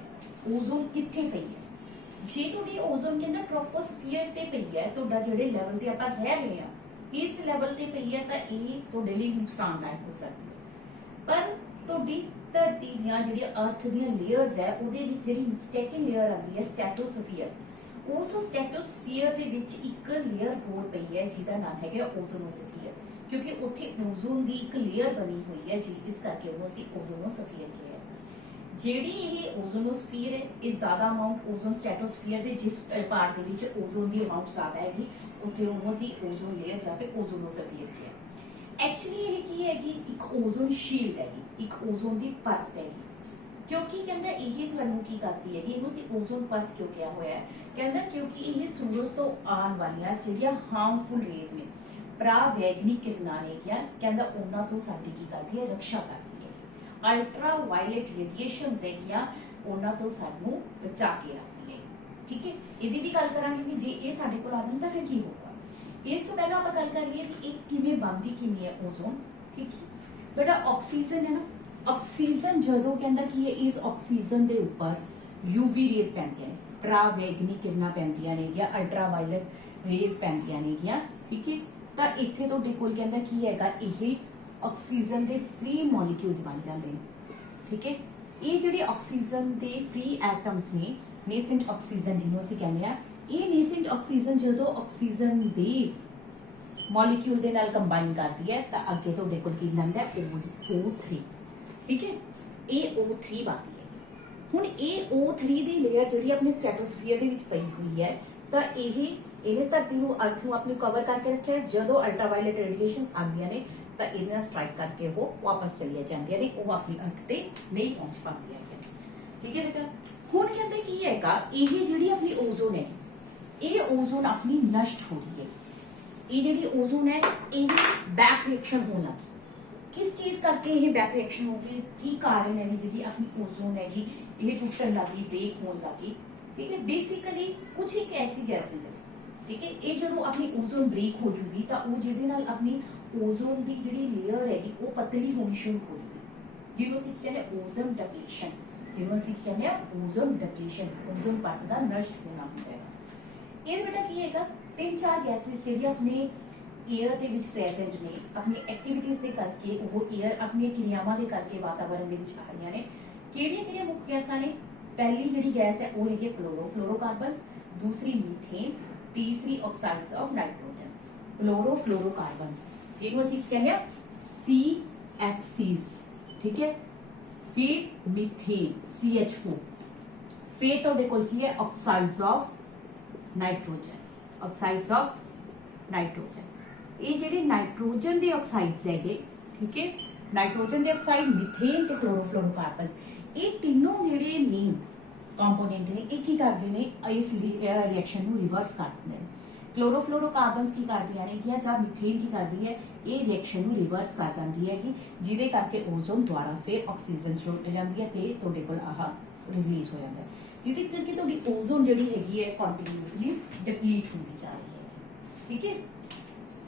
ਓਜ਼ੋਨ ਕਿੱਥੇ ਪਈ ਹੈ। ਜੇ ਤੁਹਾਡੀ ਓਜ਼ੋਨ ਕਹਿੰਦਾ ਟ੍ਰੋਪੋਸਫੀਅਰ ਤੇ ਪਈ ਹੈ, ਤੁਹਾਡਾ ਜਿਹੜੇ ਲੈਵਲ ਤੇ ਆਪਾਂ ਰਹਿ ਰਹੇ ਹਾਂ ਇਸ ਲੈਵਲ ਤੇ ਪਈ ਹੈ, ਤਾਂ ਇਹ ਤੁਹਾਡੇ ਲਈ ਨੁਕਸਾਨਦਾਇਕ ਹੋ ਸਕਦੀ ਹੈ। ਪਰ ਤੁਹਾਡੀ ਧਰਤੀ ਦੀਆਂ ਜਿਹੜੀਆਂ ਅਰਥ ਦੀਆਂ ਲੇਅਰਸ ਹੈ ਉਹਦੇ ਵਿੱਚ ਜਿਹੜੀ ਸੈਕਿੰਡ ਲੇਅਰ ਆਉਂਦੀ ਹੈ ਸਟ੍ਰੈਟੋਸਫੀਅਰ, ਉਸ ਸਟ੍ਰੈਟੋਸਫੀਅਰ ਦੇ ਵਿੱਚ ਇੱਕ ਲੇਅਰ ਹੋਰ ਪਈ ਹੈ ਜਿਹਦਾ ਨਾਮ ਹੈਗਾ ਓਜ਼ੋਨੋਸਫੀਅਰ, ਕਿਉਂਕਿ ਉੱਥੇ ਓਜ਼ੋਨ ਦੀ ਇੱਕ ਲੇਅਰ ਬਣੀ ਹੋਈ ਹੈ ਜੀ, ਇਸ ਕਰਕੇ ਉਹਨੂੰ ਅਸੀਂ ਓਜ਼ੋਨੋਸਫੀਅਰ ਕਿਹਾ ਹੈ। ਜਿਹੜੀ ਇਹ ਓਜ਼ੋਨੋਸਫੀਅਰ ਹੈ ਇਹ ਜ਼ਿਆਦਾ ਅਮਾਉਂਟ ਓਜ਼ੋਨ ਸਟ੍ਰੈਟੋਸਫੀਅਰ ਦੇ ਜਿਸ ਪਾਰਟ ਦੇ ਵਿੱਚ ਓਜ਼ੋਨ ਦੀ ਅਮਾਉਂਟ ਜ਼ਿਆਦਾ ਹੈਗੀ ਉੱਥੇ ਉਹਨੂੰ ਅਸੀਂ ਓਜ਼ੋਨ ਲੇਅਰ ਜਾਂ ਫਿਰ ਓਜ਼ੋਨੋਸਫੀਅਰ ਕਿਹਾ। ਐਕਚੁਅਲੀ ਇਹ ਕੀ ਹੈਗੀ, ਇੱਕ ਓਜ਼ੋਨ ਸ਼ੀਲਡ ਹੈਗੀ, ਇੱਕ ਓਜ਼ੋਨ ਦੀ ਪਰਤ ਹੈਗੀ। ਕਿਉਂਕਿ ਕਹਿੰਦਾ ਇਹ ਤੁਹਾਨੂੰ ਕੀ ਕਰਦੀ ਹੈਗੀ, ਇਹਨੂੰ ਅਸੀਂ ਓਜ਼ੋਨ ਪਰਤ ਕਿਉਂ ਕਿਹਾ ਹੋਇਆ ਹੈ, ਕਹਿੰਦਾ ਕਿਉਂਕਿ ਇਹ ਸੂਰਜ ਤੋਂ ਆਉਣ ਵਾਲੀਆਂ ਜਿਹੜੀਆਂ ਹਾਰਮਫੁਲ ਰੇਜ਼ ਨੇ, ਪਰਾਵੈਗਨਿਕ ਕਿਰਨਾਂ ਨੇ ਕਹਿੰਦਾ ਉਹਨਾਂ ਤੋਂ ਸਾਡੀ ਕੀ ਕਰਦੀ ਹੈ, ਰੱਖਿਆ ਕਰਦੀ ਹੈ। ਅਲਟਰਾ ਵਾਇਲਟ ਰੇਡੀਏਸ਼ਨਸ ਹੈਗੀਆਂ ਉਹਨਾਂ ਤੋਂ ਸਾਨੂੰ ਬਚਾ ਕੇ ਰੱਖਦੀ ਹੈ। ਠੀਕ ਹੈ, ਇਹਦੀ ਵੀ ਗੱਲ ਕਰਾਂਗੇ ਕਿ ਜੇ ਇਹ ਸਾਡੇ ਕੋਲ ਆ ਜਾਂਦਾ ਫਿਰ ਕੀ ਹੋਊਗਾ। ਇਸ ਤੋਂ ਪਹਿਲਾਂ ਆਪਾਂ ਗੱਲ ਕਰੀਏ ਵੀ ਇਹ ਕਿਵੇਂ ਬਣਦੀ ਕਿਵੇਂ ਹੈ ਓਜ਼ੋਨ। ਠੀਕ ਹੈ ਬੇਟਾ, ਆਕਸੀਜਨ ਹੈ ਨਾ, ਆਕਸੀਜਨ ਜਦੋਂ ਕਹਿੰਦਾ ਕਿ ਇਸ ਆਕਸੀਜਨ ਦੇ ਉੱਪਰ ਯੂਵੀ ਰੇਜ਼ ਪੈਂਦੀਆਂ ਨੇ, ਪਰਾਵੈਗਨਿਕ ਕਿਰਨਾਂ ਪੈਂਦੀਆਂ ਨੇ ਜਾਂ ਅਲਟਰਾ ਵਾਇਲਟ ਰੇਜ਼ ਪੈਂਦੀਆਂ ਨੇ ਗਿਆ। ਠੀਕ ਹੈ, ਤਾਂ ਇੱਥੇ ਤੁਹਾਡੇ ਕੋਲ ਕਹਿੰਦਾ ਕੀ ਹੈਗਾ, ਇਹ ਆਕਸੀਜਨ ਦੇ ਫ੍ਰੀ ਮੋਲੀਕਿਊਲਸ ਬਣ ਜਾਂਦੇ ਨੇ। ਠੀਕ ਹੈ, ਇਹ ਜਿਹੜੇ ਆਕਸੀਜਨ ਦੇ ਫ੍ਰੀ ਐਟਮਸ ਨੇ, ਨੇਸੈਂਟ ਆਕਸੀਜਨ ਜਿਹਨੂੰ ਅਸੀਂ ਕਹਿੰਦੇ ਆ, ਇਹ ਨੇਸੈਂਟ ਆਕਸੀਜਨ ਜਦੋਂ ਆਕਸੀਜਨ ਦੇ ਮੋਲੀਕਿਊਲ ਦੇ ਨਾਲ ਕੰਬਾਈਨ ਕਰਦੀ ਹੈ ਤਾਂ ਅੱਗੇ ਤੁਹਾਡੇ ਕੋਲ ਕੀ ਬਣਦਾ ਹੈ, O3। ਠੀਕ ਹੈ, ਇਹ O3 ਬਣਦੀ ਹੈ। ਹੁਣ ਇਹ O3 ਦੀ ਲੇਅਰ ਜਿਹੜੀ ਆਪਣੀ ਸਟ੍ਰੈਟੋਸਫੀਅਰ ਦੇ ਵਿੱਚ ਪਈ ਹੋਈ ਹੈ, ਤਾਂ ਇਹਨੇ ਧਰਤੀ ਨੂੰ ਅਰਥ ਨੂੰ ਆਪਣੀ ਕਵਰ ਕਰਕੇ ਰੱਖਿਆ। ਜਦੋਂ ਅਲਟਰਾਵਾਇਲਟ ਰੇਡੀਏਸ਼ਨ ਆਉਂਦੀਆਂ ਨੇ ਤਾਂ ਇਹਦੇ ਨਾਲ ਸਟ੍ਰਾਈਕ ਕਰਕੇ ਉਹ ਵਾਪਸ ਚਲੀਆਂ ਜਾਂਦੀਆਂ ਨੇ, ਉਹ ਆਪਣੀ ਅਰਥ ਤੇ ਨਹੀਂ ਪਹੁੰਚ ਪਾਉਂਦੀਆਂ। ਠੀਕ ਹੈ ਬੇਟਾ, ਹੁਣ ਕਹਿੰਦੇ ਕੀ ਹੈਗਾ, ਇਹ ਜਿਹੜੀ ਆਪਣੀ ਓਜ਼ੋਨ ਹੈ ਇਹ ਓਜ਼ੋਨ ਆਪਣੀ ਨਸ਼ਟ ਹੋ ਰਹੀ ਹੈ। ਇਹ ਜਿਹੜੀ ਓਜ਼ੋਨ ਹੈ ਇਹ ਬੈਕ ਰਿਐਕਸ਼ਨ ਹੋਣ ਲੱਗੀ। ਕਿਸ ਚੀਜ਼ ਕਰਕੇ ਇਹ ਬੈਕ ਰਿਐਕਸ਼ਨ ਹੋ ਗਈ, ਕੀ ਕਾਰਨ ਹੈ ਜਿਹੜੀ ਆਪਣੀ ਓਜ਼ੋਨ ਹੈਗੀ ਇਹ ਟੁੱਟਣ ਲੱਗੀ, ਬ੍ਰੇਕ ਹੋਣ ਲੱਗੀ। ਠੀਕ ਹੈ, ਬੇਸਿਕਲੀ ਕੁਝ ਇੱਕ ਐਸੀ ਗੈਸਿਸ ਹੈ। ਠੀਕ ਹੈ, ਇਹ ਜਦੋਂ ਆਪਣੀ ਓਜ਼ੋਨ ਬ੍ਰੇਕ ਹੋ ਜੂਗੀ ਤਾਂ ਉਹ ਜਿਹਦੇ ਨਾਲ ਆਪਣੀ ਓਜ਼ੋਨ ਦੀ ਜਿਹੜੀ ਲੇਅਰ ਹੈਗੀ ਉਹ ਪਤਲੀ ਹੋਣੀ ਸ਼ੁਰੂ ਹੋ ਜੂਗੀ, ਜਿਹਨੂੰ ਅਸੀਂ ਕਹਿੰਦੇ ਓਜ਼ੋਨ ਡਿਪਲੀਸ਼ਨ, ਜਿਹਨੂੰ ਅਸੀਂ ਕਹਿੰਦੇ ਆ ਓਜ਼ੋਨ ਡਿਪਲੀਸ਼ਨ, ਓਜ਼ੋਨ ਪਰਤ ਦਾ ਨਸ਼ਟ ਹੋਣਾ ਹੁੰਦਾ ਹੈ। ਇਹ ਬੇਟਾ ਕੀ ਹੈਗਾ, 3-4 ਗੈਸਿਸ ਜਿਹੜੀ ਆਪਣੇ ਏਅਰ ਦੇ ਵਿੱਚ ਪ੍ਰੈਜ਼ੈਂਟ ਨੇ, ਆਪਣੀ ਐਕਟੀਵਿਟੀਜ਼ ਦੇ ਕਰਕੇ ਉਹ ਏਅਰ ਆਪਣੀਆਂ ਕਿਰਿਆਵਾਂ ਦੇ ਕਰਕੇ ਵਾਤਾਵਰਣ ਦੇ ਵਿੱਚ ਆ ਰਹੀਆਂ ਨੇ। ਕਿਹੜੀਆਂ ਮੁੱਖ ਗੈਸਾਂ ਨੇ? ਪਹਿਲੀ ਜਿਹੜੀ ਗੈਸ ਹੈ ਉਹ ਹੈਗੀ ਕਲੋਰੋਫਲੋਰੋਕਾਰਬਨ, ਦੂਸਰੀ ਮੀਥੇਨ, ਤੀਸਰੀ ਆਕਸਾਈਡਸ ਆਫ ਨਾਈਟ੍ਰੋਜਨ। ਕਲੋਰੋਫਲੋਰੋਕਾਰਬਨ ਜਿਹਨੂੰ ਅਸੀਂ ਕਹਿੰਦੇ ਆ CFCs, ਠੀਕ ਹੈ। ਫਿਰ ਮੀਥੇਨ CH4, ਫਿਰ ਤੁਹਾਡੇ ਕੋਲ ਕੀ ਹੈ ਆਕਸਾਈਡਸ ਆਫ ਨਾਈਟ੍ਰੋਜਨ, ਆਕਸਾਈਡਸ ਆਫ ਨਾਈਟ੍ਰੋਜਨ। ਇਹ ਜਿਹੜੇ ਨਾਈਟ੍ਰੋਜਨ ਦੇ ਆਕਸਾਈਡਸ ਹੈਗੇ, ਠੀਕ ਹੈ, ਨਾਈਟ੍ਰੋਜਨ ਦੇ ਆਕਸਾਈਡ, ਮੀਥੇਨ ਤੇ ਕਲੋਰੋਫਲੋਰੋਕਾਰਬਨਸ, ਇਹ ਤਿੰਨੋਂ ਜਿਹੜੇ ਮੇਨ ਕੰਪੋਨੈਂਟ ਨੇ ਇਹ ਕੀ ਕਰਦੇ ਨੇ? ਇਸ ਰਿਐਕਸ਼ਨ ਨੂੰ ਰਿਵਰਸ ਕਰ ਦਿੰਦੇ ਨੇ। ਕਲੋਰੋਫਲੋਰੋਕਾਰਬਨਸ ਕੀ ਕਰਦੀਆਂ ਨੇ ਕਿ ਜਾਂ ਮੀਥੇਨ ਕੀ ਕਰਦੀ ਹੈ, ਇਹ ਰਿਐਕਸ਼ਨ ਨੂੰ ਰਿਵਰਸ ਕਰ ਦਿੰਦੀ ਹੈਗੀ, ਜਿਹਦੇ ਕਰਕੇ ਓਜ਼ੋਨ ਦੁਆਰਾ ਫਿਰ ਆਕਸੀਜਨ ਛੋੜ ਜਾਂਦੀ ਹੈ ਤੇ ਤੁਹਾਡੇ ਕੋਲ ਆਹ ਰਿਲੀਜ਼ ਹੋ ਜਾਂਦਾ ਹੈ, ਜਿਹਦੇ ਕਰਕੇ ਤੁਹਾਡੀ ਓਜ਼ੋਨ ਜਿਹੜੀ ਹੈਗੀ ਹੈ ਕੰਟੀਨਿਊਸਲੀ ਡਿਪਲੀਟ ਹੁੰਦੀ ਜਾ ਰਹੀ ਹੈ, ਠੀਕ ਹੈ।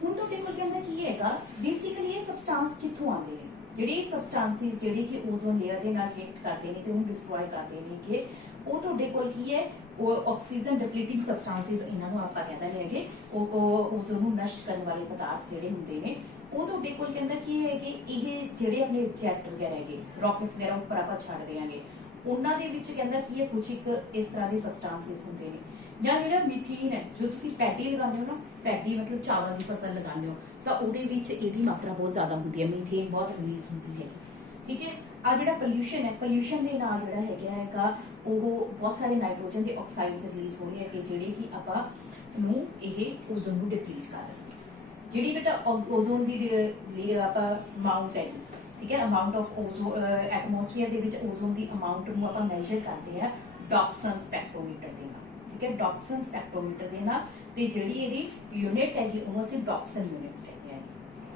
ਹੁਣ ਤੁਹਾਡੇ ਕੋਲ ਕਹਿੰਦਾ ਕੀ ਹੈਗਾ, ਬੇਸਿਕਲੀ ਇਹ ਸਬਸਟੈਂਸ ਕਿੱਥੋਂ ਆਉਂਦੇ ਨੇ? ਜਿਹੜੇ ਸਬਸਟੈਂਸਿਸ ਜਿਹੜੇ ਕਿ ਓਜ਼ੋਨ ਲੇਅਰ ਦੇ ਨਾਲ ਰਿਐਕਟ ਕਰਦੇ ਨੇ ਤੇ ਉਹਨੂੰ ਡਿਸਟਰੋਏ ਕਰਦੇ ਨੇ, ਕਿ ਉਹ ਤੁਹਾਡੇ ਕੋਲ ਕੀ ਹੈ, ਉਹ ਆਕਸੀਜਨ ਡਿਪਲੀਟਿੰਗ ਸਬਸਟੈਂਸਿਸ, ਇਹਨਾਂ ਨੂੰ ਆਪਾਂ ਕਹਿੰਦੇ ਹੈਗੇ ਉਹ ਓਜ਼ੋਨ ਨੂੰ ਨਸ਼ਟ ਕਰਨ ਵਾਲੇ ਪਦਾਰਥ ਜਿਹੜੇ ਹੁੰਦੇ ਨੇ। ਉਹ ਤੁਹਾਡੇ ਕੋਲ ਕਹਿੰਦਾ ਕੀ ਹੈ ਕਿ ਇਹ ਜਿਹੜੇ ਆਪਣੇ ਜੈਟ ਵਗੈਰਾ ਹੈਗੇ, ਰਾਕੇਟਸ ਵਗੈਰਾ ਉੱਪਰ ਆਪਾਂ ਛੱਡ ਦਿਆਂਗੇ, ਉਹਨਾਂ ਦੇ ਵਿੱਚ ਕਹਿੰਦਾ ਕੀ ਹੈ ਕੁਝ ਇੱਕ ਇਸ ਤਰ੍ਹਾਂ ਦੇ ਸਬਸਟੈਂਸਿਸ ਹੁੰਦੇ ਨੇ। ਜਾਂ ਜਿਹੜਾ ਮੀਥੇਨ ਹੈ, ਜੋ ਤੁਸੀਂ ਪੈਡੀ ਲਗਾਉਂਦੇ ਹੋ ਨਾ, ਪੈਡੀ ਮਤਲਬ ਚਾਵਲ ਦੀ ਫਸਲ ਲਗਾਉਂਦੇ ਹੋ, ਤਾਂ ਉਹਦੇ ਵਿੱਚ ਇਹਦੀ ਮਾਤਰਾ ਬਹੁਤ ਜ਼ਿਆਦਾ ਹੁੰਦੀ ਹੈ, ਮੀਥੇਨ ਬਹੁਤ ਰਿਲੀਜ਼ ਹੁੰਦੀ ਹੈ, ਠੀਕ ਹੈ। ਆ ਜਿਹੜਾ ਪੋਲਿਊਸ਼ਨ ਹੈ, ਪੋਲਿਊਸ਼ਨ ਦੇ ਨਾਲ ਜਿਹੜਾ ਹੈਗਾ ਉਹ ਬਹੁਤ ਸਾਰੇ ਨਾਈਟ੍ਰੋਜਨ ਦੇ ਆਕਸਾਈਡਸ ਰਿਲੀਜ਼ ਹੋ ਰਹੇ ਹੈਗੇ, ਜਿਹੜੇ ਕਿ ਆਪਾਂ ਨੂੰ ਇਹ ਓਜ਼ੋਨ ਨੂੰ ਡਿਪਲੀਟ ਕਰ ਰਹੇ ਨੇ। ਜਿਹੜੀ ਬੇਟਾ ਓਜ਼ੋਨ ਦੀ ਆਪਾਂ ਅਮਾਉਂਟ ਹੈ, ਠੀਕ ਹੈ, ਅਮਾਉਂਟ ਆਫ ਓਜ਼ੋਨ ਐਟਮੋਸਫੀਅਰ ਦੇ ਵਿੱਚ ਓਜ਼ੋਨ ਦੀ ਅਮਾਉਂਟ ਨੂੰ ਆਪਾਂ ਮੈਜ਼ਰ ਕਰਦੇ ਆ ਡੌਪਸਨ ਸਪੈਕਟ੍ਰੋਮੀਟਰ ਦੇ ਨਾਲ, ਠੀਕ ਹੈ, ਡੌਪਸਨ ਸਪੈਕਟ੍ਰੋਮੀਟਰ ਦੇ ਨਾਲ। ਤੇ ਜਿਹੜੀ ਇਹਦੀ ਯੂਨਿਟ ਹੈਗੀ ਉਹਨੂੰ ਅਸੀਂ ਡੌਪਸਨ ਯੂਨਿਟਸ ਕਹਿੰਦੇ ਹਾਂ।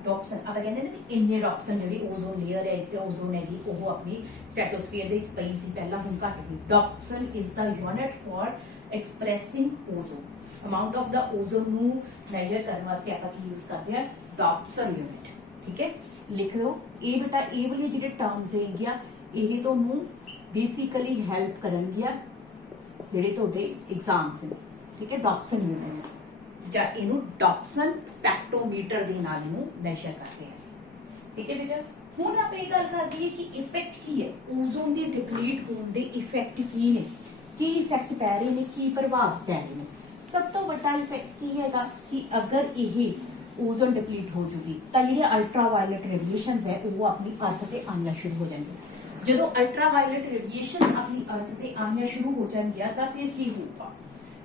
ਡੌਪਸਨ ਆਪਾਂ ਕਹਿੰਦੇ ਨੇ ਵੀ ਇੰਨੇ ਡੌਪਸਨ ਜਿਹੜੀ ਓਜ਼ੋਨ ਲੇਅਰ ਹੈ ਕਿ ਓਜ਼ੋਨ ਹੈਗੀ ਉਹ ਆਪਣੀ ਸਟ੍ਰੈਟੋਸਫੀਅਰ ਦੇ ਵਿੱਚ ਪਈ ਸੀ ਪਹਿਲਾਂ, ਹੁਣ ਘਟ ਗਈ। Dobson is the unit for expressing ozone, amount of the ozone ਨੂੰ ਮੈਜ਼ਰ ਕਰਨ ਵਾਸਤੇ ਆਪਾਂ ਕੀ ਯੂਜ਼ ਕਰਦੇ ਆ? ਡੌਪਸਨ ਯੂਨਿਟ, ਠੀਕ ਹੈ। ਲਿਖ ਲਓ ਇਹ ਬੇਟਾ, ਇਹ ਵਾਲੀ ਜਿਹੜੇ ਟਰਮਸ ਹੈਗੀਆਂ ਇਹ ਤੁਹਾਨੂੰ ਬੇਸਿਕਲੀ ਹੈਲਪ ਕਰਨਗੀਆਂ ਜਿਹੜੇ ਤੁਹਾਡੇ ਐਗਜ਼ਾਮਸ ਨੇ, ਠੀਕ ਹੈ। ਡੌਪਸਨ ਯੂਨਿਟ ਜਾਂ ਇਹਨੂੰ ਡੌਪਸਨ ਸਪੈਕਟ੍ਰੋਮੀਟਰ ਦੇ ਨਾਲ ਇਹਨੂੰ ਮੈਜ਼ਰ ਕਰਦੇ ਆ, ਠੀਕ ਹੈ ਬੇਟਾ। ਹੁਣ ਆਪਾਂ ਇਹ ਗੱਲ ਕਰਦੇ ਹਾਂ ਕਿ ਇਫੈਕਟ ਕੀ ਹੈ, ਓਜ਼ੋਨ ਦੀ ਡਿਪਲੀਟ ਹੋਣ ਦੇ ਇਫੈਕਟ ਕੀ ਨੇ, ਕੀ ਇਫੈਕਟ ਪੈ ਰਹੇ ਨੇ, ਕੀ ਪ੍ਰਭਾਵ ਪੈ ਰਹੇ ਨੇ। ਸਭ ਤੋਂ ਵੱਡਾ ਇਫੈਕਟ ਕੀ ਹੈਗਾ ਕਿ ਅਗਰ ਇਹ ਓਜ਼ੋਨ ਡਿਪਲੀਟ ਹੋ ਜੂਗੀ ਤਾਂ ਜਿਹੜੇ ਅਲਟਰਾਵਾਇਲਟ ਰੇਡੀਏਸ਼ਨਸ ਹੈ ਉਹ ਆਪਣੀ ਅਰਥ ਤੇ ਆਉਣੀਆਂ ਸ਼ੁਰੂ ਹੋ ਜਾਣਗੀਆਂ। ਜਦੋਂ ਅਲਟਰਾਵਾਇਲਟ ਰੇਡੀਏਸ਼ਨ ਆਪਣੀ ਅਰਥ ਤੇ ਆਉਣੀਆਂ ਸ਼ੁਰੂ ਹੋ ਜਾਣਗੀਆਂ ਤਾਂ ਫਿਰ ਕੀ ਹੋਊਗਾ?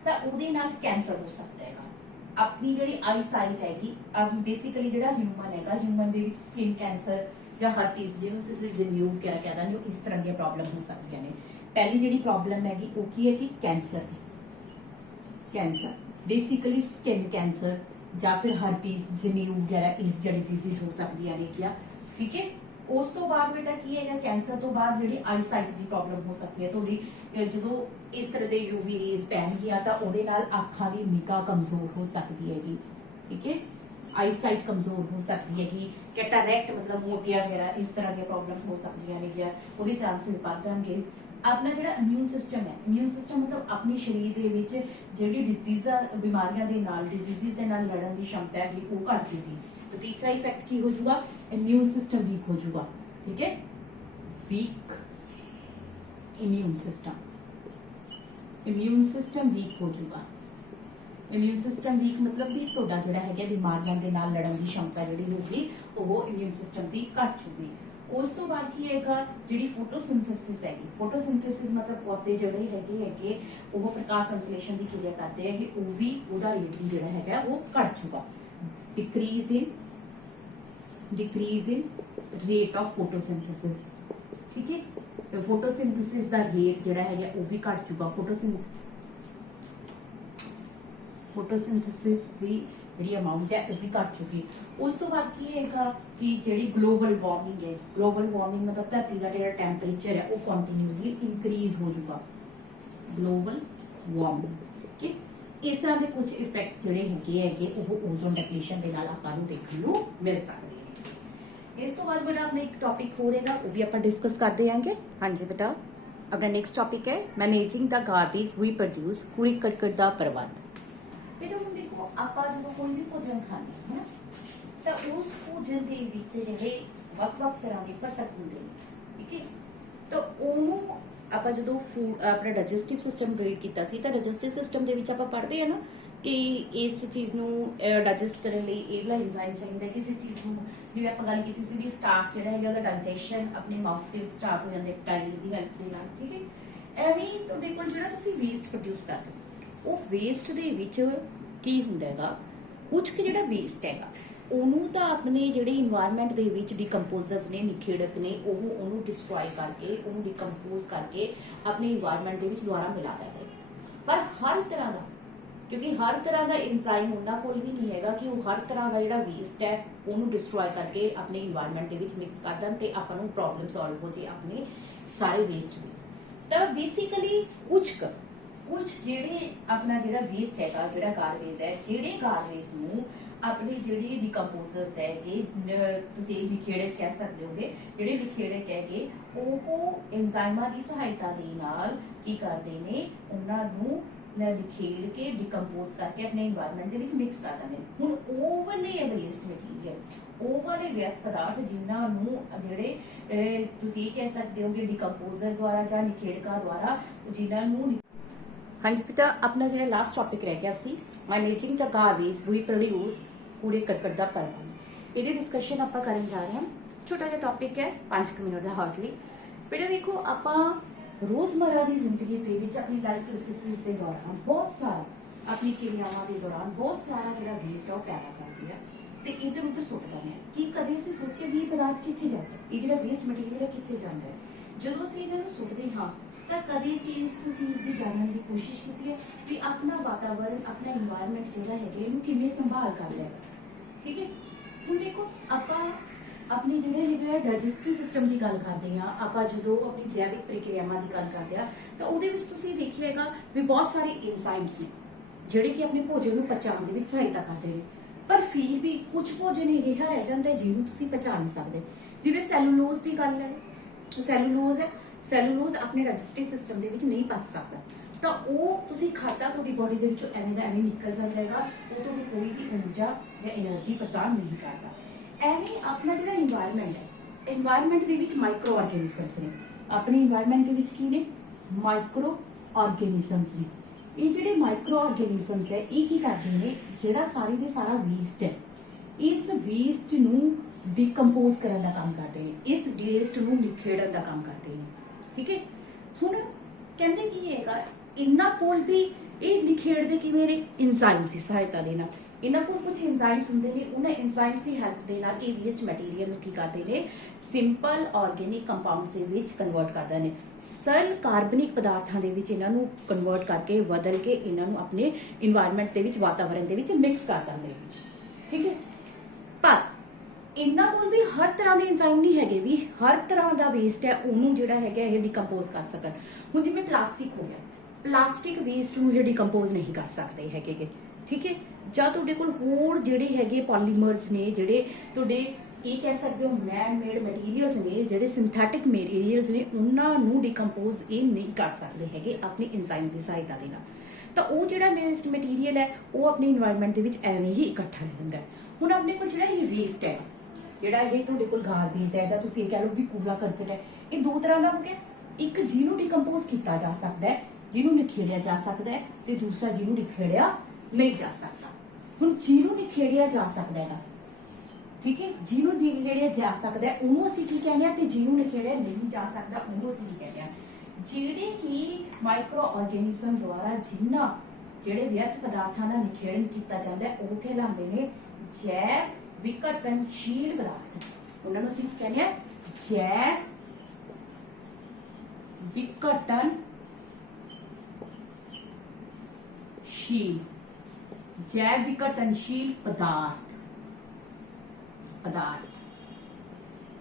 ਤਾਂ ਉਹਦੇ ਨਾਲ ਕੈਂਸਰ ਹੋ ਸਕਦਾ ਹੈਗਾ। ਆਪਣੀ ਜਿਹੜੀ ਆਈ ਸਾਈਟ ਹੈਗੀ, ਬੇਸਿਕਲੀ ਜਿਹੜਾ ਹਿਊਮਨ ਹੈਗਾ, ਹਿਊਮਨ ਦੇ ਵਿੱਚ ਸਕਿਨ ਕੈਂਸਰ ਜਾਂ ਹਰਪੀਸ, ਜਿਹਨੂੰ ਤੁਸੀਂ ਜਨੇਊ ਵਗੈਰਾ ਕਹਿੰਦੇ ਨੇ, ਇਸ ਤਰ੍ਹਾਂ ਦੀਆਂ ਪ੍ਰੋਬਲਮ ਹੋ ਸਕਦੀਆਂ ਨੇ। ਪਹਿਲੀ ਜਿਹੜੀ ਪ੍ਰੋਬਲਮ ਹੈਗੀ ਉਹ ਕੀ ਹੈ ਕਿ ਕੈਂਸਰ ਦੀ, ਕੈਂਸਰ ਬੇਸਿਕਲੀ ਸਕਿਨ ਕੈਂਸਰ ਜਾਂ ਫਿਰ ਹਰਪੀਸ, ਜਨੇਊ ਵਗੈਰਾ ਇਸ ਜਿਹੜੀ ਡਿਜ਼ੀਜ਼ ਹੋ ਸਕਦੀਆਂ ਨੇ ਕਿਆ, ਠੀਕ ਹੈ। ਉਸ ਤੋਂ ਬਾਅਦ ਬੇਟਾ ਕੀ ਹੈਗਾ, ਕੈਂਸਰ ਤੋਂ ਬਾਅਦ ਜਿਹੜੀ ਆਈ ਸਾਈਟ ਦੀ ਪ੍ਰੋਬਲਮ ਹੋ ਸਕਦੀ ਹੈ ਤੁਹਾਡੀ। ਜਦੋਂ ਇਸ ਤਰ੍ਹਾਂ ਦੇ ਯੂਵੀ ਰੇਜ਼ ਪੈਣਗੀਆਂ ਤਾਂ ਉਹਦੇ ਨਾਲ ਅੱਖਾਂ ਦੀ ਨਿਗਾਹ ਕਮਜ਼ੋਰ ਹੋ ਸਕਦੀ ਹੈਗੀ, ਠੀਕ ਹੈ। ਆਈ ਸਾਈਟ ਕਮਜ਼ੋਰ ਹੋ ਸਕਦੀ ਹੈਗੀ, ਕੈਟਰੈਕਟ ਮਤਲਬ ਮੋਤੀਆ ਵਗੈਰਾ ਇਸ ਤਰ੍ਹਾਂ ਦੀਆਂ ਪ੍ਰੋਬਲਮਸ ਹੋ ਸਕਦੀਆਂ ਨੇ, ਉਹਦੇ ਚਾਂਸਸ ਵੱਧ ਜਾਣਗੇ। ਆਪਣਾ ਜਿਹੜਾ ਇਮਿਊਨ ਸਿਸਟਮ ਹੈ, ਇਮਿਊਨ ਸਿਸਟਮ ਮਤਲਬ ਆਪਣੀ ਸਰੀਰ ਦੇ ਵਿੱਚ ਜਿਹੜੀ ਡਿਜ਼ੀਜ਼ਾਂ, ਬਿਮਾਰੀਆਂ ਦੇ ਨਾਲ, ਡਿਜ਼ੀਜ਼ਸ ਦੇ ਨਾਲ ਲੜਨ ਦੀ ਸ਼ਮਤਾ ਹੈਗੀ ਉਹ ਘਟ ਜੂਗੀ। तो तीसरा इफेक्ट की हो जाएगा, इम्यून सिस्टम वीक हो जाएगा, ठीक है। Week immune system, immune system weak हो जाएगा। इम्यून सिस्टम वीक मतलब भी ਤੁਹਾਡਾ ਜਿਹੜਾ ਹੈਗਾ ਬਿਮਾਰੀਆਂ ਦੇ ਨਾਲ ਲੜਨ ਦੀ ਸ਼ਮਤਾ ਜਿਹੜੀ ਹੋਗੀ ਉਹ ਇਮਿਊਨ ਸਿਸਟਮ ਦੀ ਘਟ ਜੂਗੀ। ਉਸ ਤੋਂ ਬਾਅਦ ਕੀ ਹੈਗਾ, ਜਿਹੜੀ ਫੋਟੋਸਿੰਥੇਸਿਸ ਹੈਗੀ, ਫੋਟੋਸਿੰਥੇਸਿਸ ਮਤਲਬ ਪੌਦੇ ਜਿਹੜੇ ਹੈਗੇ ਉਹ ਪ੍ਰਕਾਸ਼ ਸੰਸਲੇਸ਼ਨ ਦੀ ਕਿਰਿਆ ਕਰਦੇ ਹੈਗੇ, ਉਹ ਵੀ ਉਹਦਾ ਰੇਟ ਵੀ ਜਿਹੜਾ ਹੈਗਾ ਉਹ ਘਟ ਜੂਗਾ। Decrease in rate of photosynthesis, ठीक है। तो फोटोसिंथेसिस का रेट जिहड़ा है वो भी घट चुका। फोटोसिंथेसिस की जिहड़ी अमाउंट है वो भी घट चुकी। उस तो बाद की है कि जिहड़ी ग्लोबल वार्मिंग है, ग्लोबल वार्मिंग मतलब धरती का जिहड़ा टैंपरेचर है वो कंटीन्यूसली इंक्रीज हो जाऊगा। ग्लोबल वार्मिंग कि इस तरह के कुछ इफेक्ट्स जिहड़े हैगे ओजोन डिप्लीशन के नाल आपां नूं देखण नूं मिल सकदे हैं। इस तो बाद बेटा अपना एक टॉपिक हो रहेगा वो भी आपां डिस्कस करते जाएंगे। हाँ जी बेटा, अपना नेक्स्ट टॉपिक है managing the garbage we produce, कूड़े करकट दा प्रबंध। बेटा हुण देखो आपां जदों कोई भी भोजन खांदे हैं ना, ਤਾਂ ਉਸ ਭੋਜਨ ਦੇ ਵਿੱਚ ਜਿਹੜੇ ਵੱਖ-ਵੱਖ ਤਰ੍ਹਾਂ ਦੇ ਘਟਕ ਹੁੰਦੇ ਨੇ, ਠੀਕ ਹੈ। ਤਾਂ ਉਹਨੂੰ ਆਪਾਂ ਜਦੋਂ ਫੂਡ ਆਪਣਾ ਡਾਈਜੈਸਟਿਵ ਸਿਸਟਮ ਰੀਡ ਕੀਤਾ ਸੀ ਤਾਂ ਡਾਈਜੈਸਟਿਵ ਸਿਸਟਮ ਦੇ ਵਿੱਚ ਆਪਾਂ ਪੜ੍ਹਦੇ ਆ ਨਾ ਕਿ ਇਸ ਚੀਜ਼ ਨੂੰ ਡਾਈਜੈਸਟ ਕਰਨ ਲਈ ਇਹ ਵਾਲਾ ਐਂਜ਼ਾਈਮ ਚਾਹੀਦਾ, ਕਿਸੇ ਚੀਜ਼ ਨੂੰ ਜਿਵੇਂ ਆਪਾਂ ਗੱਲ ਕੀਤੀ ਸੀ ਵੀ ਸਟਾਰਚ ਜਿਹੜਾ ਹੈਗਾ ਉਹਦਾ ਡਾਈਜੈਸ਼ਨ ਆਪਣੇ ਮਾਊਥ ਦੇ ਵਿੱਚ ਸਟਾਰਟ ਹੋ ਜਾਂਦਾ ਟਾਈਲ ਦੀ ਹੈਲਪ ਦੇ ਨਾਲ, ਠੀਕ ਹੈ। ਐਵੇਂ ਹੀ ਤੁਹਾਡੇ ਕੋਲ ਜਿਹੜਾ ਤੁਸੀਂ ਵੇਸਟ ਪ੍ਰੋਡਿਊਸ ਕਰਦੇ ਹੋ, ਉਹ ਵੇਸਟ ਦੇ ਵਿੱਚ ਕੀ ਹੁੰਦਾ ਹੈਗਾ, ਕੁਝ ਕੁ ਜਿਹੜਾ ਵੇਸਟ ਹੈਗਾ ਉਹਨੂੰ ਤਾਂ ਆਪਣੇ ਜਿਹੜੇ ਇਨਵਾਇਰਨਮੈਂਟ ਦੇ ਵਿੱਚ ਡਿਕੰਪੋਜ਼ਰਸ ਨੇ, ਨਿਖੇੜਕ ਨੇ, ਉਹਨੂੰ ਡਿਸਟਰੋਏ ਕਰਕੇ, ਉਹਨੂੰ ਡਿਕੰਪੋਜ਼ ਕਰਕੇ ਆਪਣੇ ਇਨਵਾਇਰਨਮੈਂਟ ਦੇ ਵਿੱਚ ਦੁਬਾਰਾ ਮਿਲਾ ਦਿੰਦੇ। ਪਰ ਹਰ ਤਰ੍ਹਾਂ ਦਾ, ਕਿਉਂਕਿ ਹਰ ਤਰ੍ਹਾਂ ਦਾ ਐਂਜ਼ਾਈਮ ਉਹਨਾਂ ਕੋਲ ਵੀ ਨਹੀਂ ਹੈਗਾ ਕਿ ਉਹ ਹਰ ਤਰ੍ਹਾਂ ਦਾ ਜਿਹੜਾ ਵੇਸਟ ਹੈ ਉਹਨੂੰ ਡਿਸਟਰੋਏ ਕਰਕੇ ਆਪਣੇ ਇਨਵਾਇਰਨਮੈਂਟ ਦੇ ਵਿੱਚ ਮਿਕਸ ਕਰ ਦੇਣ ਤੇ ਆਪਾਂ ਨੂੰ ਪ੍ਰੋਬਲਮ ਸੋਲਵ ਹੋ ਜੇ ਆਪਣੇ ਸਾਰੇ ਵੇਸਟ ਦੀ। ਤਾਂ ਬੇਸਿਕਲੀ ਕੁਝ ਜਿਹੜੇ ਆਪਣਾ ਜਿਹੜਾ ਵੇਸਟ ਹੈਗਾ, ਜਿਹੜਾ ਗਾਰਬੇਜ ਹੈ, ਜਿਹੜੇ ਗਾਰਬੇਜ ਨੂੰ ਆਪਣੇ ਜਿਹੜੇ ਡਿਕੰਪੋਜ਼ਰਸ ਹੈਗੇ, ਤੁਸੀਂ ਨਿਖੇੜਕ ਕਹਿ ਸਕਦੇ ਹੋਗੇ, ਜਿਹੜੇ ਨਿਖੇੜਕ ਹੈਗੇ ਉਹ ਐਂਜ਼ਾਈਮਾਂ ਦੀ ਸਹਾਇਤਾ ਦੇ ਨਾਲ ਕੀ ਕਰਦੇ ਨੇ, ਉਹਨਾਂ ਨੂੰ ਨਿਖੇੜ ਕੇ ਡਿਕੰਪੋਜ਼ ਕਰਕੇ ਆਪਣੇ ਇਨਵਾਇਰਨਮੈਂਟ ਦੇ ਵਿੱਚ ਮਿਕਸ ਕਰ ਦਿੰਦੇ ਨੇ। ਹੁਣ ਉਹ ਵਾਲੇ ਵੇਸਟ ਮਟੀਰੀਅਲ, ਉਹ ਵਾਲੇ ਵਿਅਰਥ ਪਦਾਰਥ ਜਿਨ੍ਹਾਂ ਨੂੰ ਜਿਹੜੇ ਤੁਸੀਂ ਕਹਿ ਸਕਦੇ ਹੋ ਕਿ ਡਿਕੰਪੋਜ਼ਰ ਦੁਆਰਾ ਜਾਂ ਨਿਖੇੜਕਾਂ ਦੁਆਰਾ ਜਿਨ੍ਹਾਂ ਨੂੰ, ਹਾਂਜੀ ਬੇਟਾ ਆਪਣਾ ਜਿਹੜਾ ਲਾਸਟ ਟੌਪਿਕ ਰਹਿ ਗਿਆ ਸੀ ਮੈਨੇਜਿੰਗ ਦਾ ਗਾਰਬੇਜ ਵੀ ਪ੍ਰੋਡਿਊਸ, ਕੂੜੇ ਕਰਕਟ ਦਾ ਪ੍ਰਬੰਧ। ਇਹਦੀ ਡਿਸਕਸ਼ਨ ਆਪਾਂ ਕਰਨ ਜਾ ਰਹੇ ਹਾਂ। ਛੋਟਾ ਜਿਹਾ ਟੌਪਿਕ ਹੈ 5 ਮਿੰਟ ਦਾ ਹਾਰਡਲੀ। ਬੇਟਾ ਦੇਖੋ ਆਪਾਂ ਰੋਜ਼ਮर्रा ਦੀ ਜ਼ਿੰਦਗੀ ਦੇ ਵਿੱਚ ਆਪਣੀ ਲਾਈਫ ਪ੍ਰੋਸੈਸਿਸ ਦੇ ਦੌਰਾਨ ਬਹੁਤ ਸਾਰਾ, ਆਪਣੀ ਕਿਰਿਆਵਾਂ ਦੇ ਦੌਰਾਨ ਬਹੁਤ ਸਾਰਾ ਜਿਹੜਾ ਵੇਸਟ ਹੈ ਉਹ ਪੈਦਾ ਕਰਦੀ ਹੈ ਤੇ ਇੱਧਰ ਉੱਧਰ ਸੁੱਟ ਦਿੰਦੇ ਹਾਂ। ਕੀ ਕਦੇ ਅਸੀਂ ਸੋਚਿਆ ਵੀ ਇਹ ਪਦਾਰਥ ਕਿੱਥੇ ਜਾਂਦਾ, ਇਹ ਜਿਹੜਾ ਵੇਸਟ ਮਟੀਰੀਅਲ ਹੈ ਕਿੱਥੇ ਜਾਂਦਾ ਹੈ? ਜਦੋਂ ਅਸੀਂ ਇਹਨਾਂ ਨੂੰ ਸੁੱਟਦੇ ਹਾਂ ਤਾਂ ਕਦੇ ਅਸੀਂ ਇਸ ਚੀਜ਼ ਦੀ ਜਾਣਨ ਦੀ ਕੋਸ਼ਿਸ਼ ਕੀਤੀ ਹੈ ਵੀ ਆਪਣਾ ਵਾਤਾਵਰਨ, ਆਪਣਾ ਇਨਵਾਇਰਨਮੈਂਟ ਜਿਹੜਾ ਹੈਗਾ ਇਹਨੂੰ ਕਿਵੇਂ ਸੰਭਾਲ ਕਰਦਾ ਹੈ, ਠੀਕ ਹੈ। ਹੁਣ ਦੇਖੋ ਆਪਾਂ ਆਪਣੇ ਜਿਹੜੇ ਹੈਗਾ ਡਾਈਜੈਸਟਿਵ ਸਿਸਟਮ ਦੀ ਗੱਲ ਕਰਦੇ ਹਾਂ, ਆਪਾਂ ਜਦੋਂ ਆਪਣੀ ਜੈਵਿਕ ਪ੍ਰਕਿਰਿਆਵਾਂ ਦੀ ਗੱਲ ਕਰਦੇ ਹਾਂ ਤਾਂ ਉਹਦੇ ਵਿੱਚ ਤੁਸੀਂ ਦੇਖਿਆ ਹੈਗਾ ਵੀ ਬਹੁਤ ਸਾਰੇ ਐਂਜ਼ਾਈਮਸ ਨੇ ਜਿਹੜੇ ਕਿ ਆਪਣੇ ਭੋਜਨ ਨੂੰ ਪਚਾਉਣ ਦੇ ਵਿੱਚ ਸਹਾਇਤਾ ਕਰਦੇ ਨੇ। ਪਰ ਫਿਰ ਵੀ ਕੁਝ ਭੋਜਨ ਅਜਿਹਾ ਰਹਿ ਜਾਂਦਾ ਜਿਹਨੂੰ ਤੁਸੀਂ ਪਚਾ ਨਹੀਂ ਸਕਦੇ। ਜਿਵੇਂ ਸੈਲੂਲੋਜ਼ ਦੀ ਗੱਲ ਹੈ, ਸੈਲੂਲੋਜ਼ ਆਪਣੇ ਡਾਈਜੈਸਟਿਵ ਸਿਸਟਮ ਦੇ ਵਿੱਚ ਨਹੀਂ ਪਚ ਸਕਦਾ, ਤਾਂ ਉਹ ਤੁਸੀਂ ਖਾਧਾ ਤੁਹਾਡੀ ਬੋਡੀ ਦੇ ਵਿੱਚੋਂ ਐਵੇਂ ਦਾ ਐਵੇਂ ਨਿਕਲ ਜਾਂਦਾ ਹੈਗਾ, ਉਹ ਤੁਹਾਨੂੰ ਕੋਈ ਵੀ ਊਰਜਾ ਜਾਂ એનર્ਜੀ ਪ੍ਰਦਾਨ ਨਹੀਂ ਕਰਦਾ। ਐਵੇਂ ਆਪਣਾ ਜਿਹੜਾ ਇਨਵਾਇਰਨਮੈਂਟ ਹੈ, ਇਨਵਾਇਰਨਮੈਂਟ ਦੇ ਵਿੱਚ ਮਾਈਕਰੋ ਆਰਗੈਨਿਜ਼ਮਸ ਨੇ। ਆਪਣੇ ਇਨਵਾਇਰਨਮੈਂਟ ਦੇ ਵਿੱਚ ਕੀ ਨੇ? ਮਾਈਕਰੋ ਆਰਗੈਨਿਜ਼ਮਸ ਨੇ। ਇਹ ਜਿਹੜੇ ਮਾਈਕਰੋ ਆਰਗੈਨਿਜ਼ਮਸ ਹੈ ਇਹ ਕੀ ਕਰਦੇ ਨੇ, ਜਿਹੜਾ ਸਾਰੇ ਦੇ ਸਾਰਾ ਵੇਸਟ ਹੈ, ਇਸ ਵੇਸਟ ਨੂੰ ਡਿਕੰਪੋਜ਼ ਕਰਨ ਦਾ ਕੰਮ ਕਰਦੇ ਨੇ, ਇਸ ਵੇਸਟ ਨੂੰ ਨਿਖੇੜਨ ਦਾ ਕੰਮ ਕਰਦੇ ਨੇ, ਠੀਕ ਹੈ। ਹੁਣ ਕਹਿੰਦੇ ਕੀ ਹੈਗਾ, ਇਹਨਾਂ ਕੋਲ ਵੀ ਇਹ ਨਿਖੇੜਦੇ ਕਿਵੇਂ ਨੇ? ਐਂਜ਼ਾਈਮਸ ਦੀ ਸਹਾਇਤਾ ਦੇ ਨਾਲ। ਇਹਨਾਂ ਕੋਲ ਕੁਝ ਐਂਜ਼ਾਈਮਸ ਹੁੰਦੇ ਨੇ, ਉਹਨਾਂ ਐਂਜ਼ਾਈਮਸ ਦੀ ਹੈਲਪ ਦੇ ਨਾਲ ਇਹ ਵੇਸਟ ਮਟੀਰੀਅਲ ਨੂੰ ਕੀ ਕਰਦੇ ਨੇ, ਸਿੰਪਲ ਆਰਗੈਨਿਕ ਕੰਪਾਊਂਡਸ ਦੇ ਵਿੱਚ ਕਨਵਰਟ ਕਰਦੇ ਨੇ, ਸਰਲ ਕਾਰਬਨਿਕ ਪਦਾਰਥਾਂ ਦੇ ਵਿੱਚ ਇਹਨਾਂ ਨੂੰ ਕਨਵਰਟ ਕਰਕੇ, ਬਦਲ ਕੇ ਇਹਨਾਂ ਨੂੰ ਆਪਣੇ ਇਨਵਾਇਰਨਮੈਂਟ ਦੇ ਵਿੱਚ, ਵਾਤਾਵਰਣ ਦੇ ਵਿੱਚ ਮਿਕਸ ਕਰ ਦਿੰਦੇ ਨੇ, ਠੀਕ ਹੈ। ਪਰ ਇਹਨਾਂ ਕੋਲ ਵੀ ਹਰ ਤਰ੍ਹਾਂ ਦੇ ਐਂਜ਼ਾਈਮ ਨਹੀਂ ਹੈਗੇ ਵੀ ਹਰ ਤਰ੍ਹਾਂ ਦਾ ਵੇਸਟ ਹੈ ਉਹਨੂੰ ਜਿਹੜਾ ਹੈਗਾ ਇਹ ਡਿਕੰਪੋਜ਼ ਕਰ ਸਕਣ। ਹੁਣ ਜਿਵੇਂ ਪਲਾਸਟਿਕ ਹੋ ਗਿਆ, ਪਲਾਸਟਿਕ ਵੇਸਟ ਨੂੰ ਇਹ ਡਿਕੰਪੋਜ਼ ਨਹੀਂ ਕਰ ਸਕਦੇ ਹੈਗੇ, ਠੀਕ ਹੈ। ਜਾਂ ਤੁਹਾਡੇ ਕੋਲ ਹੋਰ ਜਿਹੜੇ ਹੈਗੇ ਪੋਲੀਮਰਸ ਨੇ, ਜਿਹੜੇ ਤੁਹਾਡੇ ਇਹ ਕਹਿ ਸਕਦੇ ਹੋ ਮੈਨ ਮੇਡ ਮਟੀਰੀਅਲਸ ਨੇ, ਜਿਹੜੇ ਸਿੰਥੈਟਿਕ ਮਟੀਰੀਅਲਸ ਨੇ, ਉਹਨਾਂ ਨੂੰ ਡਿਕੰਪੋਜ਼ ਇਹ ਨਹੀਂ ਕਰ ਸਕਦੇ ਹੈਗੇ ਆਪਣੀ ਐਂਜ਼ਾਈਮ ਦੀ ਸਹਾਇਤਾ ਦੇ ਨਾਲ। ਤਾਂ ਉਹ ਜਿਹੜਾ ਵੇਸਟ ਮਟੀਰੀਅਲ ਹੈ ਉਹ ਆਪਣੇ ਇਨਵਾਇਰਨਮੈਂਟ ਦੇ ਵਿੱਚ ਐਵੇਂ ਹੀ ਇਕੱਠਾ ਰਹਿੰਦਾ। ਹੁਣ ਆਪਣੇ ਕੋਲ ਜਿਹੜਾ ਇਹ ਵੇਸਟ ਹੈ, ਜਿਹੜਾ ਇਹ ਤੁਹਾਡੇ ਕੋਲ ਗਾਰਬੇਜ ਹੈ ਜਾਂ ਤੁਸੀਂ ਇਹ ਕਹਿ ਲਓ ਵੀ ਕੂੜਾ ਕਰਕਟ ਹੈ, ਇਹ ਦੋ ਤਰ੍ਹਾਂ ਦਾ ਹੋ ਗਿਆ। ਇੱਕ ਜਿਹਨੂੰ ਡਿਕੰਪੋਜ਼ ਕੀਤਾ ਜਾ ਸਕਦਾ ਹੈ, ਜਿਹਨੂੰ ਨਿਖੇੜਿਆ ਜਾ ਸਕਦਾ ਹੈ, ਤੇ ਦੂਸਰਾ ਜਿਹਨੂੰ ਨਿਖੇੜਿਆ ਨਹੀਂ ਜਾ ਸਕਦਾ। ਹੁਣ ਜਿਹਨੂੰ ਨਿਖੇੜਿਆ ਜਾ ਸਕਦਾ ਹੈ, ਠੀਕ ਹੈ, ਜਿਹਨੂੰ ਨਿਖੇੜਿਆ ਜਾ ਸਕਦਾ ਹੈ ਉਹਨੂੰ ਅਸੀਂ ਕੀ ਕਹਿੰਦੇ ਆ, ਤੇ ਜਿਹਨੂੰ ਨਿਖੇੜਿਆ ਨਹੀਂ ਜਾ ਸਕਦਾ ਉਹਨੂੰ ਅਸੀਂ ਕੀ ਕਹਿੰਦੇ ਆ। ਜਿਹੜੇ ਕਿ ਮਾਈਕਰੋ ਆਰਗੈਨਿਜ਼ਮ ਦੁਆਰਾ ਜਿਨ੍ਹਾਂ ਜਿਹੜੇ ਵਿਅਰਥ ਪਦਾਰਥਾਂ ਦਾ ਨਿਖੇੜਨ ਕੀਤਾ ਜਾਂਦਾ ਹੈ ਉਹ ਕਹਿਲਾਉਂਦੇ ਨੇ ਜੈਵ ਵਿਘਟਨਸ਼ੀਲ ਪਦਾਰਥ। ਉਹਨਾਂ ਨੂੰ ਅਸੀਂ ਕੀ ਕਹਿੰਦੇ ਆ, ਜੈਵ ਵਿਘਟਨਸ਼ੀਲ ਪਦਾਰਥ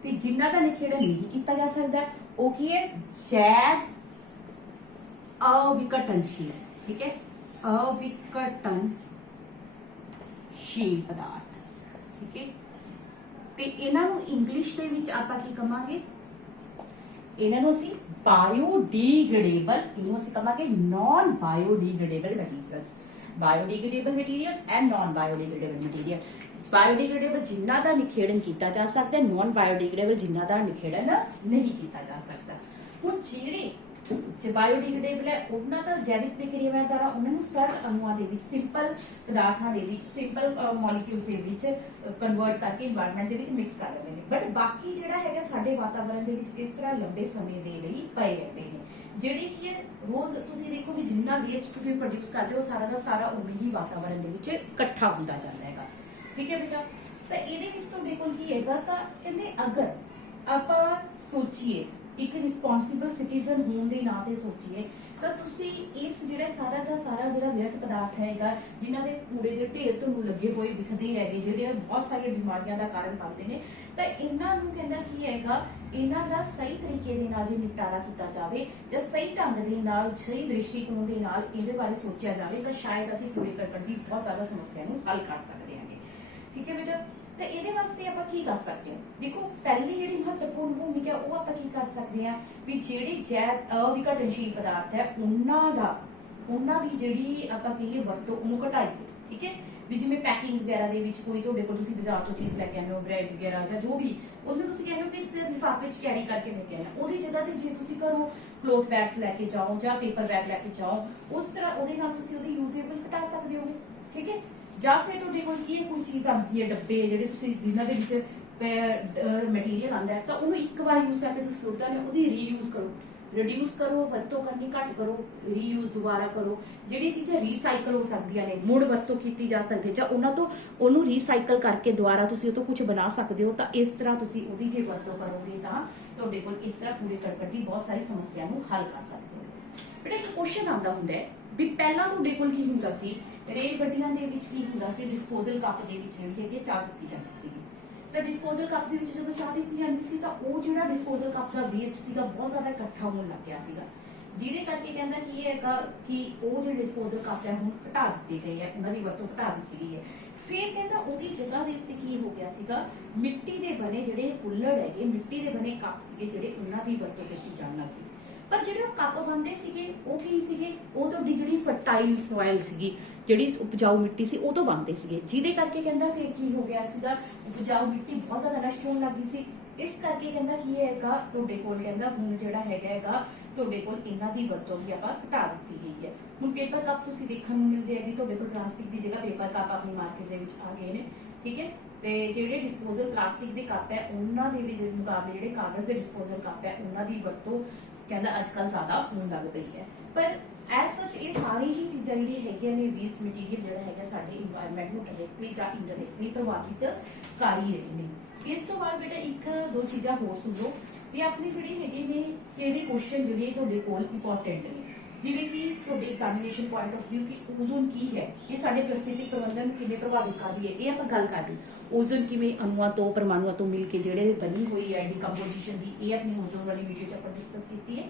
ਤੇ ਜਿਨ੍ਹਾਂ ਦਾ ਨਿਖੇੜਨ ਨਹੀਂ ਕੀਤਾ ਜਾ ਸਕਦਾ ਉਹ ਕੀ ਹੈ, ਜੈਵ ਅਵਿਘਟਨਸ਼ੀਲ, ਠੀਕ ਹੈ, ਅਵਿਘਟਨਸ਼ੀਲ ਪਦਾਰਥ, ਠੀਕ ਹੈ। ਤੇ ਇਹਨਾਂ ਨੂੰ ਇੰਗਲਿਸ਼ ਦੇ ਵਿੱਚ ਆਪਾਂ ਕੀ ਕਹਾਂਗੇ, ਇਹਨਾਂ ਨੂੰ ਅਸੀਂ ਬਾਇਓਡੀਗ੍ਰੇਡੇਬਲ, ਇਹਨੂੰ ਅਸੀਂ ਕਹਾਂਗੇ non biodegradable materials, biodegradable materials and non biodegradable material. Biodegradable ਜਿਨ੍ਹਾਂ ਦਾ ਨਿਖੇੜਨ ਕੀਤਾ ਜਾ ਸਕਦਾ, ਨॉन ਬਾਇਓਡੀਗ੍ਰੇਡੇਬਲ ਜਿਨ੍ਹਾਂ ਦਾ ਨਿਖੇੜਨ ਨਹੀਂ ਕੀਤਾ ਜਾ ਸਕਦਾ। ਹੁਣ ਜਿਹੜੇ ਬਾਇਓਡੀਗ੍ਰੇਡੇਬਲ ਹੈ ਉਹਨਾਂ ਦਾ ਜੈਵਿਕ ਪ੍ਰਕਿਰਿਆਵਾਂ ਦੁਆਰਾ ਉਹਨਾਂ ਨੂੰ ਸਰਲ ਅਣੂਆਂ ਦੇ ਵਿੱਚ, ਸਿੰਪਲ ਪਦਾਰਥਾਂ ਦੇ ਵਿੱਚ, ਸਿੰਪਲ ਮੋਲੀਕਿਊਲਸ ਦੇ ਵਿੱਚ ਕਨਵਰਟ ਕਰਕੇ ਇਨਵਾਇਰਨਮੈਂਟ ਦੇ ਵਿੱਚ ਮਿਕਸ ਕਰ ਦਿੰਦੇ ਨੇ। ਬਟ ਬਾਕੀ ਜਿਹੜਾ ਹੈਗਾ ਸਾਡੇ ਵਾਤਾਵਰਣ ਦੇ ਵਿੱਚ ਇਸ ਤਰ੍ਹਾਂ ਲੰਬੇ ਸਮੇਂ ਦੇ ਲਈ ਪਏ ਰਹਿੰਦੇ ਨੇ, ਜਿਹੜੇ ਕੀ ਹੈ ਰੋਜ਼ ਤੁਸੀਂ ਦੇਖੋ ਵੀ ਜਿੰਨਾ ਵੇਸਟ ਤੁਸੀਂ ਪ੍ਰੋਡਿਊਸ ਕਰਦੇ ਹੋ ਸਾਰਾ ਦਾ ਸਾਰਾ ਉਵੇਂ ਹੀ ਵਾਤਾਵਰਣ ਦੇ ਵਿੱਚ ਇਕੱਠਾ ਹੁੰਦਾ ਜਾਂਦਾ ਹੈਗਾ। ਠੀਕ ਹੈ ਬੇਟਾ, ਤਾਂ ਇਹਦੇ ਵਿੱਚ ਤੁਹਾਡੇ ਕੋਲ ਕੀ ਹੈਗਾ, ਤਾਂ ਕਹਿੰਦੇ ਅਗਰ ਆਪਾਂ ਸੋਚੀਏ ਇੱਕ ਰਿਸਪੌਂਸਿਬਲ ਸਿਟੀਜ਼ਨ ਹੋਣ ਦੇ ਨਾਂ ਤੇ ਸੋਚੀਏ ਤਾਂ ਤੁਸੀਂ ਇਸ ਜਿਹੜਾ ਸਾਰਾ ਦਾ ਸਾਰਾ ਜਿਹੜਾ ਵਿਅਰਥ ਪਦਾਰਥ ਹੈਗਾ, ਜਿਨ੍ਹਾਂ ਦੇ ਕੂੜੇ ਦੇ ਢੇਰ ਤੁਹਾਨੂੰ ਲੱਗੇ ਹੋਏ ਦਿਖਦੇ ਹੈਗੇ, ਜਿਹੜੇ ਬਹੁਤ ਸਾਰੀਆਂ ਬਿਮਾਰੀਆਂ ਦਾ ਕਾਰਨ ਬਣਦੇ ਨੇ, ਤਾਂ ਇਹਨਾਂ ਨੂੰ ਕਹਿੰਦਾ ਕੀ ਹੈਗਾ, ਇਹਨਾਂ ਦਾ ਸਹੀ ਤਰੀਕੇ ਦੇ ਨਾਲ ਜੇ ਨਿਪਟਾਰਾ ਕੀਤਾ ਜਾਵੇ ਜਾਂ ਸਹੀ ਢੰਗ ਦੇ ਨਾਲ, ਸਹੀ ਦ੍ਰਿਸ਼ਟੀਕੋਣ ਦੇ ਨਾਲ ਇਹਦੇ ਬਾਰੇ ਸੋਚਿਆ ਜਾਵੇ ਤਾਂ ਸ਼ਾਇਦ ਅਸੀਂ ਕੂੜੇ ਕਰਕਟ ਦੀ ਬਹੁਤ ਜ਼ਿਆਦਾ ਸਮੱਸਿਆ ਨੂੰ ਹੱਲ ਕਰ ਸਕਦੇ ਹਾਂ। ਠੀਕ ਹੈ ਬੇਟਾ, ਤਾਂ ਇਹਦੇ ਵਾਸਤੇ ਆਪਾਂ ਕੀ ਕਰ ਸਕਦੇ ਹਾਂ, ਦੇਖੋ ਪਹਿਲੀ ਜਿਹੜੀ ਮਹੱਤਵਪੂਰਨ ਭੂਮਿਕਾ ਉਹ ਆਪਾਂ ਕੀ ਕਰ ਸਕਦੇ ਹਾਂ ਵੀ ਜਿਹੜੇ ਜੈਵ ਅਵਿਘਟਨਸ਼ੀਲ ਪਦਾਰਥ ਹੈ ਉਹਨਾਂ ਦੀ ਜਿਹੜੀ ਆਪਾਂ ਕਹੀਏ ਵਰਤੋਂ ਉਹਨੂੰ ਘਟਾਈਏ। ਠੀਕ ਹੈ, ਵੀ ਜਿਵੇਂ ਪੈਕਿੰਗ ਵਗੈਰਾ ਦੇ ਵਿੱਚ ਕੋਈ ਤੁਹਾਡੇ ਕੋਲ ਤੁਸੀਂ ਬਾਜ਼ਾਰ ਤੋਂ ਚੀਜ਼ ਲੈ ਕੇ ਆਉਂਦੇ ਹੋ, ਬ੍ਰੈਡ ਵਗੈਰਾ ਜਾਂ ਜੋ ਵੀ, ਉਹਨੂੰ ਤੁਸੀਂ ਕਹਿੰਦੇ ਹੋ ਕਿ ਲਿਫਾਫੇ ਵਿੱਚ ਕੈਰੀ ਕਰਕੇ ਲੈ ਕੇ ਆਉਣਾ, ਉਹਦੀ ਜਗ੍ਹਾ ਤੇ ਜੇ ਤੁਸੀਂ ਘਰੋਂ ਕਲੋਥ ਬੈਗਸ ਲੈ ਕੇ ਜਾਓ ਜਾਂ ਪੇਪਰ ਬੈਗ ਲੈ ਕੇ ਜਾਓ, ਉਸ ਤਰ੍ਹਾਂ ਉਹਦੇ ਨਾਲ ਤੁਸੀਂ ਉਹਦੀ ਯੂਜ਼ੇਬਲ ਘਟਾ ਸਕਦੇ ਹੋਗੇ। ਠੀਕ ਹੈ, ਜਾਂ ਫਿਰ ਤੁਹਾਡੇ ਕੋਲ ਕੀ ਹੈ ਕੋਈ ਚੀਜ਼ ਆਉਂਦੀ ਹੈ, ਡੱਬੇ ਜਿਹੜੇ ਤੁਸੀਂ ਜਿਨ੍ਹਾਂ ਦੇ ਵਿੱਚ ਮਟੀਰੀਅਲ ਆਉਂਦਾ ਹੈ, ਤਾਂ ਉਹਨੂੰ ਇੱਕ ਵਾਰ ਯੂਜ਼ ਕਰਕੇ ਤੁਸੀਂ ਸੁੱਟਦਾ ਨਹੀਂ, ਉਹਦੀ ਰੀਯੂਜ਼ ਕਰੋ, ਰਿਡਿਊਸ ਕਰੋ, ਵਰਤੋਂ ਕਰਨੀ ਘੱਟ ਕਰੋ, ਰੀਯੂਜ਼ ਦੁਬਾਰਾ ਕਰੋ। ਜਿਹੜੀਆਂ ਚੀਜ਼ਾਂ ਰੀਸਾਈਕਲ ਹੋ ਸਕਦੀਆਂ ਨੇ, ਮੁੜ ਵਰਤੋਂ ਕੀਤੀ ਜਾ ਸਕਦੀ, ਜਾਂ ਉਹਨਾਂ ਤੋਂ ਉਹਨੂੰ ਰੀਸਾਈਕਲ ਕਰਕੇ ਦੁਬਾਰਾ ਤੁਸੀਂ ਉਹ ਤੋਂ ਕੁਝ ਬਣਾ ਸਕਦੇ ਹੋ, ਤਾਂ ਇਸ ਤਰ੍ਹਾਂ ਤੁਸੀਂ ਉਹਦੀ ਜੇ ਵਰਤੋਂ ਕਰੋਗੇ ਤਾਂ ਤੁਹਾਡੇ ਕੋਲ ਇਸ ਤਰ੍ਹਾਂ ਕੂੜੇ ਕਰਕਟ ਦੀ ਬਹੁਤ ਸਾਰੀ ਸਮੱਸਿਆ ਨੂੰ ਹੱਲ ਕਰ ਸਕਦੇ ਹੋ। ਬੇਟਾ ਇੱਕ ਕੁਐਸਚਨ ਆਉਂਦਾ ਹੁੰਦਾ ਹੈ ਵੀ ਪਹਿਲਾਂ ਤੁਹਾਡੇ ਕੋਲ ਕੀ ਹੁੰਦਾ ਸੀ, ਰੇਲ ਗੱਡੀਆਂ ਦੇ ਵਿੱਚ ਕੀ ਹੁੰਦਾ ਸੀ, ਡਿਸਪੋਜ਼ਲ ਕੱਪ ਦੇ ਵਿੱਚ ਜਿਹੜੀ ਹੈਗੀ ਚਾਹ ਦਿੱਤੀ ਜਾਂਦੀ ਸੀ, ਤਾਂ ਡਿਸਪੋਜ਼ਲ ਕੱਪ ਦੇ ਵਿੱਚ ਜਦੋਂ ਚਾਹ ਦਿੱਤੀ ਜਾਂਦੀ ਸੀ ਤਾਂ ਉਹ ਜਿਹੜਾ ਡਿਸਪੋਜ਼ਲ ਕੱਪ ਦਾ ਵੇਸਟ ਸੀਗਾ ਬਹੁਤ ਜ਼ਿਆਦਾ ਇਕੱਠਾ ਹੋਣ ਲੱਗ ਗਿਆ ਸੀਗਾ, ਜਿਹਦੇ ਕਰਕੇ ਕਹਿੰਦਾ ਕੀ ਹੈਗਾ ਕਿ ਉਹ ਜਿਹੜੇ ਡਿਸਪੋਜ਼ਲ ਕੱਪ ਹੈ ਹੁਣ ਘਟਾ ਦਿੱਤੇ ਗਏ ਹੈ, ਉਹਨਾਂ ਦੀ ਵਰਤੋਂ ਘਟਾ ਦਿੱਤੀ ਗਈ ਹੈ। ਫਿਰ ਕਹਿੰਦਾ ਉਹਦੀ ਜਗ੍ਹਾ ਦੇ ਉੱਤੇ ਕੀ ਹੋ ਗਿਆ ਸੀਗਾ, ਮਿੱਟੀ ਦੇ ਬਣੇ ਜਿਹੜੇ ਕੁੱਲੜ ਹੈਗੇ, ਮਿੱਟੀ ਦੇ ਬਣੇ ਕੱਪ ਸੀਗੇ ਜਿਹੜੇ, ਉਹਨਾਂ ਦੀ ਵਰਤੋਂ ਕੀਤੀ ਜਾਣ ਲੱਗੀ। ਪਰ ਜਿਹੜੇ ਉਹ ਕੱਪ ਬਣਦੇ ਸੀਗੇ ਉਹ ਕੀ ਸੀਗੇ, ਉਹ ਤੁਹਾਡੀ ਜਿਹੜੀ ਫਰਟਾਈਲ ਸੋਇਲ ਸੀਗੀ, ਜਿਹੜੀ ਉਪਜਾਊ ਮਿੱਟੀ ਸੀ ਉਹ ਤੋਂ ਬਣਦੇ ਸੀਗੇ, ਜਿਹਦੇ ਕਰਕੇ ਕਹਿੰਦਾ ਫਿਰ ਕੀ ਹੋ ਗਿਆ ਸੀਗਾ, ਉਪਜਾਊ ਮਿੱਟੀ ਬਹੁਤ ਜ਼ਿਆਦਾ ਨਸ਼ਟ ਹੋਣ ਲੱਗੀ ਸੀ। ਇਸ ਕਰਕੇ ਕਹਿੰਦਾ ਕੀ ਹੈਗਾ ਤੁਹਾਡੇ ਕੋਲ, ਕਹਿੰਦਾ ਹੁਣ ਜਿਹੜਾ ਹੈਗਾ ਤੁਹਾਡੇ ਕੋਲ ਇਹਨਾਂ ਦੀ ਵਰਤੋਂ ਵੀ ਆਪਾਂ ਘਟਾ ਦਿੱਤੀ ਗਈ ਹੈ। ਹੁਣ ਪੇਪਰ ਕੱਪ ਤੁਸੀਂ ਦੇਖਣ ਨੂੰ ਮਿਲਦੇ ਆ ਵੀ ਤੁਹਾਡੇ ਕੋਲ ਪਲਾਸਟਿਕ ਦੀ ਜਗ੍ਹਾ ਪੇਪਰ ਕੱਪ ਆਪਣੀ ਮਾਰਕੀਟ ਦੇ ਵਿੱਚ ਆ ਗਏ ਨੇ। ਠੀਕ ਹੈ, ਤੇ ਜਿਹੜੇ ਡਿਸਪੋਜ਼ਲ ਪਲਾਸਟਿਕ ਦੇ ਕੱਪ ਹੈ ਉਹਨਾਂ ਦੇ ਵੀ ਮੁਕਾਬਲੇ ਜਿਹੜੇ ਕਾਗਜ਼ ਦੇ ਡਿਸਪੋਜ਼ਲ ਕੱਪ ਹੈ ਉਹਨਾਂ ਦੀ ਵਰਤੋਂ ਕਹਿੰਦਾ ਅੱਜ ਕੱਲ੍ਹ ਜ਼ਿਆਦਾ ਹੋਣ ਲੱਗ ਪਈ ਹੈ। ਪਰ ਐਜ਼ ਸੱਚ ਇਹ ਸਾਰੀ ਹੀ ਚੀਜ਼ਾਂ ਜਿਹੜੀਆਂ ਹੈਗੀਆਂ ਨੇ, ਵੇਸਟ ਮਟੀਰੀਅਲ ਜਿਹੜਾ ਹੈਗਾ ਸਾਡੇ ਇਨਵਾਇਰਨਮੈਂਟ ਨੂੰ ਡਾਇਰੈਕਟਲੀ ਜਾਂ ਇਨਡਾਇਰੈਕਟਲੀ ਪ੍ਰਭਾਵਿਤ ਕਰ ਹੀ ਰਹੇ ਨੇ। ਇਸ ਤੋਂ ਬਾਅਦ ਬੇਟਾ ਇੱਕ ਦੋ ਚੀਜ਼ਾਂ ਹੋਰ ਸੁਣੋ ਵੀ ਆਪਣੇ ਜਿਹੜੇ ਹੈਗੇ ਨੇ ਕਿਹੜੇ ਕੁਐਸਚਨ ਜਿਹੜੇ ਤੁਹਾਡੇ ਕੋਲ ਇੰਪੋਰਟੈਂਟ ਨੇ, ਜਿਵੇਂ ਕਿ ਤੁਹਾਡੇ ਐਗਜ਼ਾਮੀਨੇਸ਼ਨ ਪੁਆਇੰਟ ਆਫ ਵਿਊ ਕਿ ਓਜ਼ੋਨ ਕੀ ਹੈ, ਇਹ ਸਾਡੇ ਪਰਿਸਥਿਤਿਕ ਪ੍ਰਬੰਧਨ ਨੂੰ ਕਿਵੇਂ ਪ੍ਰਭਾਵਿਤ ਕਰਦੀ ਹੈ, ਇਹ ਆਪਾਂ ਗੱਲ ਕਰ ਰਹੇ। ਓਜ਼ੋਨ ਕਿਵੇਂ ਅਣੂਆਂ ਤੋਂ, ਪਰਮਾਣੂਆਂ ਤੋਂ ਮਿਲ ਕੇ ਜਿਹੜੇ ਬਣੀ ਹੋਈ ਹੈ ਡੀਕੰਪੋਜੀਸ਼ਨ ਦੀ, ਇਹ ਆਪਣੀ ਓਜ਼ੋਨ ਵਾਲੀ ਵੀਡੀਓ 'ਚ ਆਪਾਂ ਡਿਸਕਸ ਕੀਤੀ ਹੈ।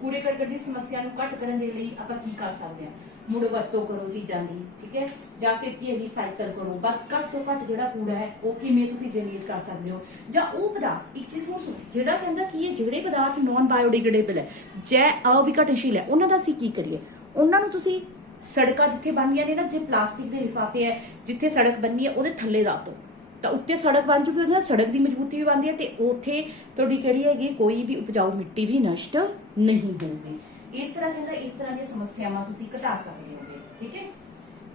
ਕੂੜੇ ਕਰਕਟ ਦੀ ਸਮੱਸਿਆ ਨੂੰ ਘੱਟ ਕਰਨ ਦੇ ਲਈ ਆਪਾਂ ਕੀ ਕਰ ਸਕਦੇ ਹਾਂ, ਮੁੜ ਵਰਤੋਂ ਕਰੋ ਚੀਜ਼ਾਂ ਦੀ। ਠੀਕ ਹੈ, ਜਾਂ ਫਿਰ ਕੀ ਰੀਸਾਈਕਲ ਕਰੋ, ਬਸ ਘੱਟ ਤੋਂ ਘੱਟ ਜਿਹੜਾ ਕੂੜਾ ਹੈ ਉਹ ਕਿਵੇਂ ਤੁਸੀਂ ਜਨਰੇਟ ਕਰ ਸਕਦੇ ਹੋ, ਜਾਂ ਉਹ ਪਦਾਰਥ ਇੱਕ ਚੀਜ਼ ਹੋਰ ਸੁਣੋ, ਜਿਹੜਾ ਕਹਿੰਦਾ ਕੀ ਹੈ ਜਿਹੜੇ ਪਦਾਰਥ ਨॉन ਬਾਇਓਡੀਗ੍ਰੇਡੇਬਲ ਹੈ, ਜੈ ਅਵਿਘਟਨਸ਼ੀਲ ਹੈ, ਉਹਨਾਂ ਦਾ ਅਸੀਂ ਕੀ ਕਰੀਏ, ਉਹਨਾਂ ਨੂੰ ਤੁਸੀਂ ਸੜਕਾਂ ਜਿੱਥੇ ਬਣਦੀਆਂ ਨੇ ਨਾ, ਜੇ ਪਲਾਸਟਿਕ ਦੇ ਲਿਫਾਫੇ ਹੈ ਜਿੱਥੇ ਸੜਕ ਬਣਨੀ ਹੈ ਉਹਦੇ ਥੱਲੇ ਲਾ ਦਿਓ, ਤਾਂ ਉੱਤੇ ਸੜਕ ਬਣ ਜੂਗੀ, ਉਹਦੇ ਨਾਲ ਸੜਕ ਦੀ ਮਜ਼ਬੂਤੀ ਵੀ ਬਣਦੀ ਹੈ ਤੇ ਉੱਥੇ ਤੁਹਾਡੀ ਕਿਹੜੀ ਹੈਗੀ ਕੋਈ ਵੀ ਉਪਜਾਊ ਮਿੱਟੀ ਵੀ ਨਸ਼ਟ ਨਹੀਂ ਹੋਊਗੀ। ਇਸ ਤਰ੍ਹਾਂ ਕਹਿੰਦਾ ਇਸ ਤਰ੍ਹਾਂ ਦੀਆਂ ਸਮੱਸਿਆਵਾਂ ਤੁਸੀਂ ਘਟਾ ਸਕਦੇ ਹੋਗੇ। ਠੀਕ ਹੈ,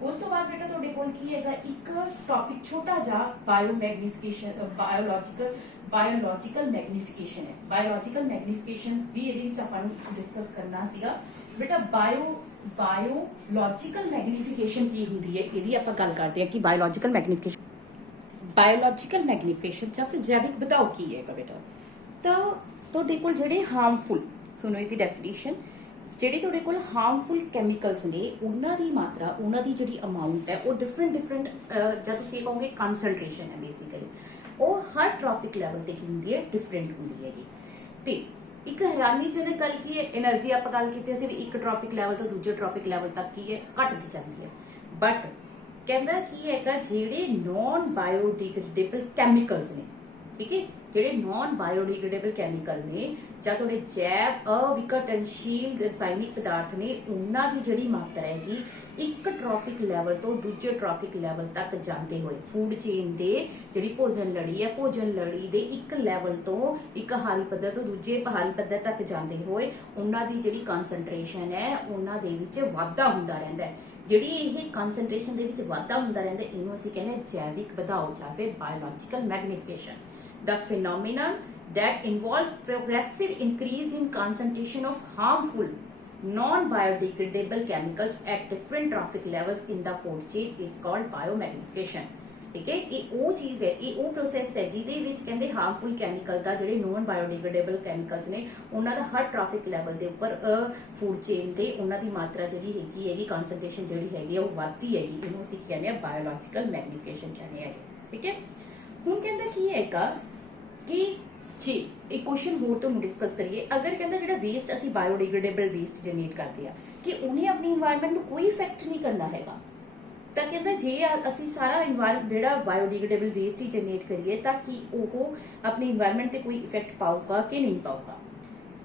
ਉਸ ਤੋਂ ਬਾਅਦ ਬੇਟਾ ਤੁਹਾਡੇ ਕੋਲ ਕੀ ਹੈਗਾ ਇੱਕ ਟੌਪਿਕ ਛੋਟਾ ਜਿਹਾ ਬਾਇਓਮੈਗਨੀਫਿਕੇਸ਼ਨ, ਬਾਇਓਲੋਜੀਕਲ ਮੈਗਨੀਫਿਕੇਸ਼ਨ ਹੈ। ਬਾਇਓਲੋਜੀਕਲ ਮੈਗਨੀਫਿਕੇਸ਼ਨ ਵੀ ਇਹਦੇ ਵਿੱਚ ਆਪਾਂ ਨੂੰ ਡਿਸਕਸ ਕਰਨਾ ਸੀਗਾ ਬੇਟਾ। ਬਾਇਓਲੋਜੀਕਲ ਮੈਗਨੀਫਿਕੇਸ਼ਨ ਕੀ ਹੁੰਦੀ ਹੈ ਇਹਦੀ ਆਪਾਂ ਗੱਲ ਕਰਦੇ ਹਾਂ ਕਿ ਬਾਇਓਲੋਜੀਕਲ ਮੈਗਨੀਫਿਕੇਸ਼ਨ ਜਾਂ ਫਿਰ ਜੈਵਿਕ ਵਧਾਓ ਕੀ ਹੈਗਾ ਬੇਟਾ। ਤਾਂ ਤੁਹਾਡੇ ਕੋਲ ਜਿਹੜੇ ਹਾਰਮਫੁਲ, ਸੁਣੋ ਇਹਦੀ ਡੈਫੀਨੇਸ਼ਨ, ਜਿਹੜੇ ਤੁਹਾਡੇ ਕੋਲ ਹਾਰਮਫੁਲ ਕੈਮੀਕਲਸ ਨੇ ਉਹਨਾਂ ਦੀ ਮਾਤਰਾ, ਉਹਨਾਂ ਦੀ ਜਿਹੜੀ ਅਮਾਊਂਟ ਹੈ ਉਹ ਡਿਫਰੈਂਟ ਜਾਂ ਤੁਸੀਂ ਕਹੋਗੇ ਕੰਸਨਟ੍ਰੇਸ਼ਨ ਹੈ ਬੇਸਿਕਲੀ, ਉਹ ਹਰ ਟ੍ਰੋਫਿਕ ਲੈਵਲ ਤੇ ਕੀ ਹੁੰਦੀ ਹੈ, ਡਿਫਰੈਂਟ ਹੁੰਦੀ ਹੈਗੀ। ਤੇ ਇੱਕ ਹੈਰਾਨੀਜਨਕ ਗੱਲ ਕੀ ਹੈ, એનર્ਜੀ ਆਪਾਂ ਗੱਲ ਕੀਤੀ ਸੀ ਵੀ ਇੱਕ ਟ੍ਰੋਫਿਕ ਲੈਵਲ ਤੋਂ ਦੂਜੇ ਟ੍ਰੋਫਿਕ ਲੈਵਲ ਤੱਕ ਕੀ ਹੈ ਘਟਦੀ ਜਾਂਦੀ ਹੈ। ਬਟ ਕਹਿੰਦਾ ਕੀ ਹੈਗਾ ਜਿਹੜੇ ਨॉन ਬਾਇਓਡੀਗ੍ਰੇਡੇਬਲ ਕੈਮੀਕਲਸ ਨੇ, ਠੀਕ ਹੈ, ਜਿਹੜੇ ਨੌਨ ਬਾਇਓਡੀਗ੍ਰੇਡੇਬਲ ਕੈਮੀਕਲ ਨੇ ਜਾਂ ਤੁਹਾਡੇ ਜੈਵ ਅਵਿਘਟਨਸ਼ੀਲ ਰਸਾਇਣਿਕ ਪਦਾਰਥ ਨੇ, ਉਹਨਾਂ ਦੀ ਜਿਹੜੀ ਮਾਤਰਾ ਹੈਗੀ ਇੱਕ ਟ੍ਰੋਫਿਕ ਲੈਵਲ ਤੋਂ ਦੂਜੇ ਟ੍ਰੋਫਿਕ ਲੈਵਲ ਤੱਕ ਜਾਂਦੇ ਹੋਏ, ਫੂਡ ਚੇਨ ਦੇ ਜਿਹੜੀ ਭੋਜਨ ਲੜੀ ਹੈ, ਭੋਜਨ ਲੜੀ ਦੇ ਇੱਕ ਲੈਵਲ ਤੋਂ ਇੱਕ ਆਹਾਰੀ ਪੱਧਰ ਤੋਂ ਦੂਜੇ ਆਹਾਰੀ ਪੱਧਰ ਤੱਕ ਜਾਂਦੇ ਹੋਏ ਉਹਨਾਂ ਦੀ ਜਿਹੜੀ ਕਨਸੈਂਟਰੇਸ਼ਨ ਹੈ ਉਹਨਾਂ ਦੇ ਵਿੱਚ ਵਾਧਾ ਹੁੰਦਾ ਰਹਿੰਦਾ ਹੈ। ਜਿਹੜੀ ਇਹ ਕਨਸੈਂਟਰੇਸ਼ਨ ਦੇ ਵਿੱਚ ਵਾਧਾ ਹੁੰਦਾ ਰਹਿੰਦਾ, ਇਹਨੂੰ ਅਸੀਂ ਕਹਿੰਦੇ ਹਾਂ ਜੈਵਿਕ ਵਧਾਓ ਜਾਂ ਫਿਰ biological magnification. The phenomenon that involves progressive increase in concentration of harmful non-biodegradable chemicals at different trophic levels in the food chain is called biomagnification। ठीक है, ये वो चीज़ है, ये वो प्रोसैस है जिहदे विच कहंदे हार्मफुल कैमिकल दा जिहड़े नॉन बायोडिग्रेडेबल कैमिकल्स ने उन्हां दा हर ट्रॉफिक लैवल दे उपर फूड चेन ते उन्हां दी मात्रा जिहड़ी हैगी कॉन्सनट्रेशन जिहड़ी हैगी वो वधदी हैगी, इहनूं असीं कहंदे आ बायोलॉजिकल मैग्नीफिकेशन कहंदे हैगे। ठीक है, हुण कहंदा की हैगा कि जी एक क्वेश्चन होर तुहानूं डिस्कस करिए, अगर कहंदा जिहड़ा वेस्ट असीं बायोडिग्रेडेबल वेस्ट जनरेट करदे आ कि उन्हें अपनी इन्वायरमेंट नूं कोई इफेक्ट नहीं करना हैगा, ਤਾਂ ਕਹਿੰਦਾ ਜੇ ਅਸੀਂ ਸਾਰਾ ਇਨਵਾਇਰਨਮੈਂਟ ਜਿਹੜਾ ਬਾਇਓਡੀਗ੍ਰੇਡੇਬਲ ਵੇਸਟ ਹੀ ਜਨਰੇਟ ਕਰੀਏ ਤਾਂ ਕੀ ਉਹ ਆਪਣੀ ਇਨਵਾਇਰਨਮੈਂਟ ਤੇ ਕੋਈ ਇਫੈਕਟ ਪਾਊਗਾ ਕਿ ਨਹੀਂ ਪਾਊਗਾ।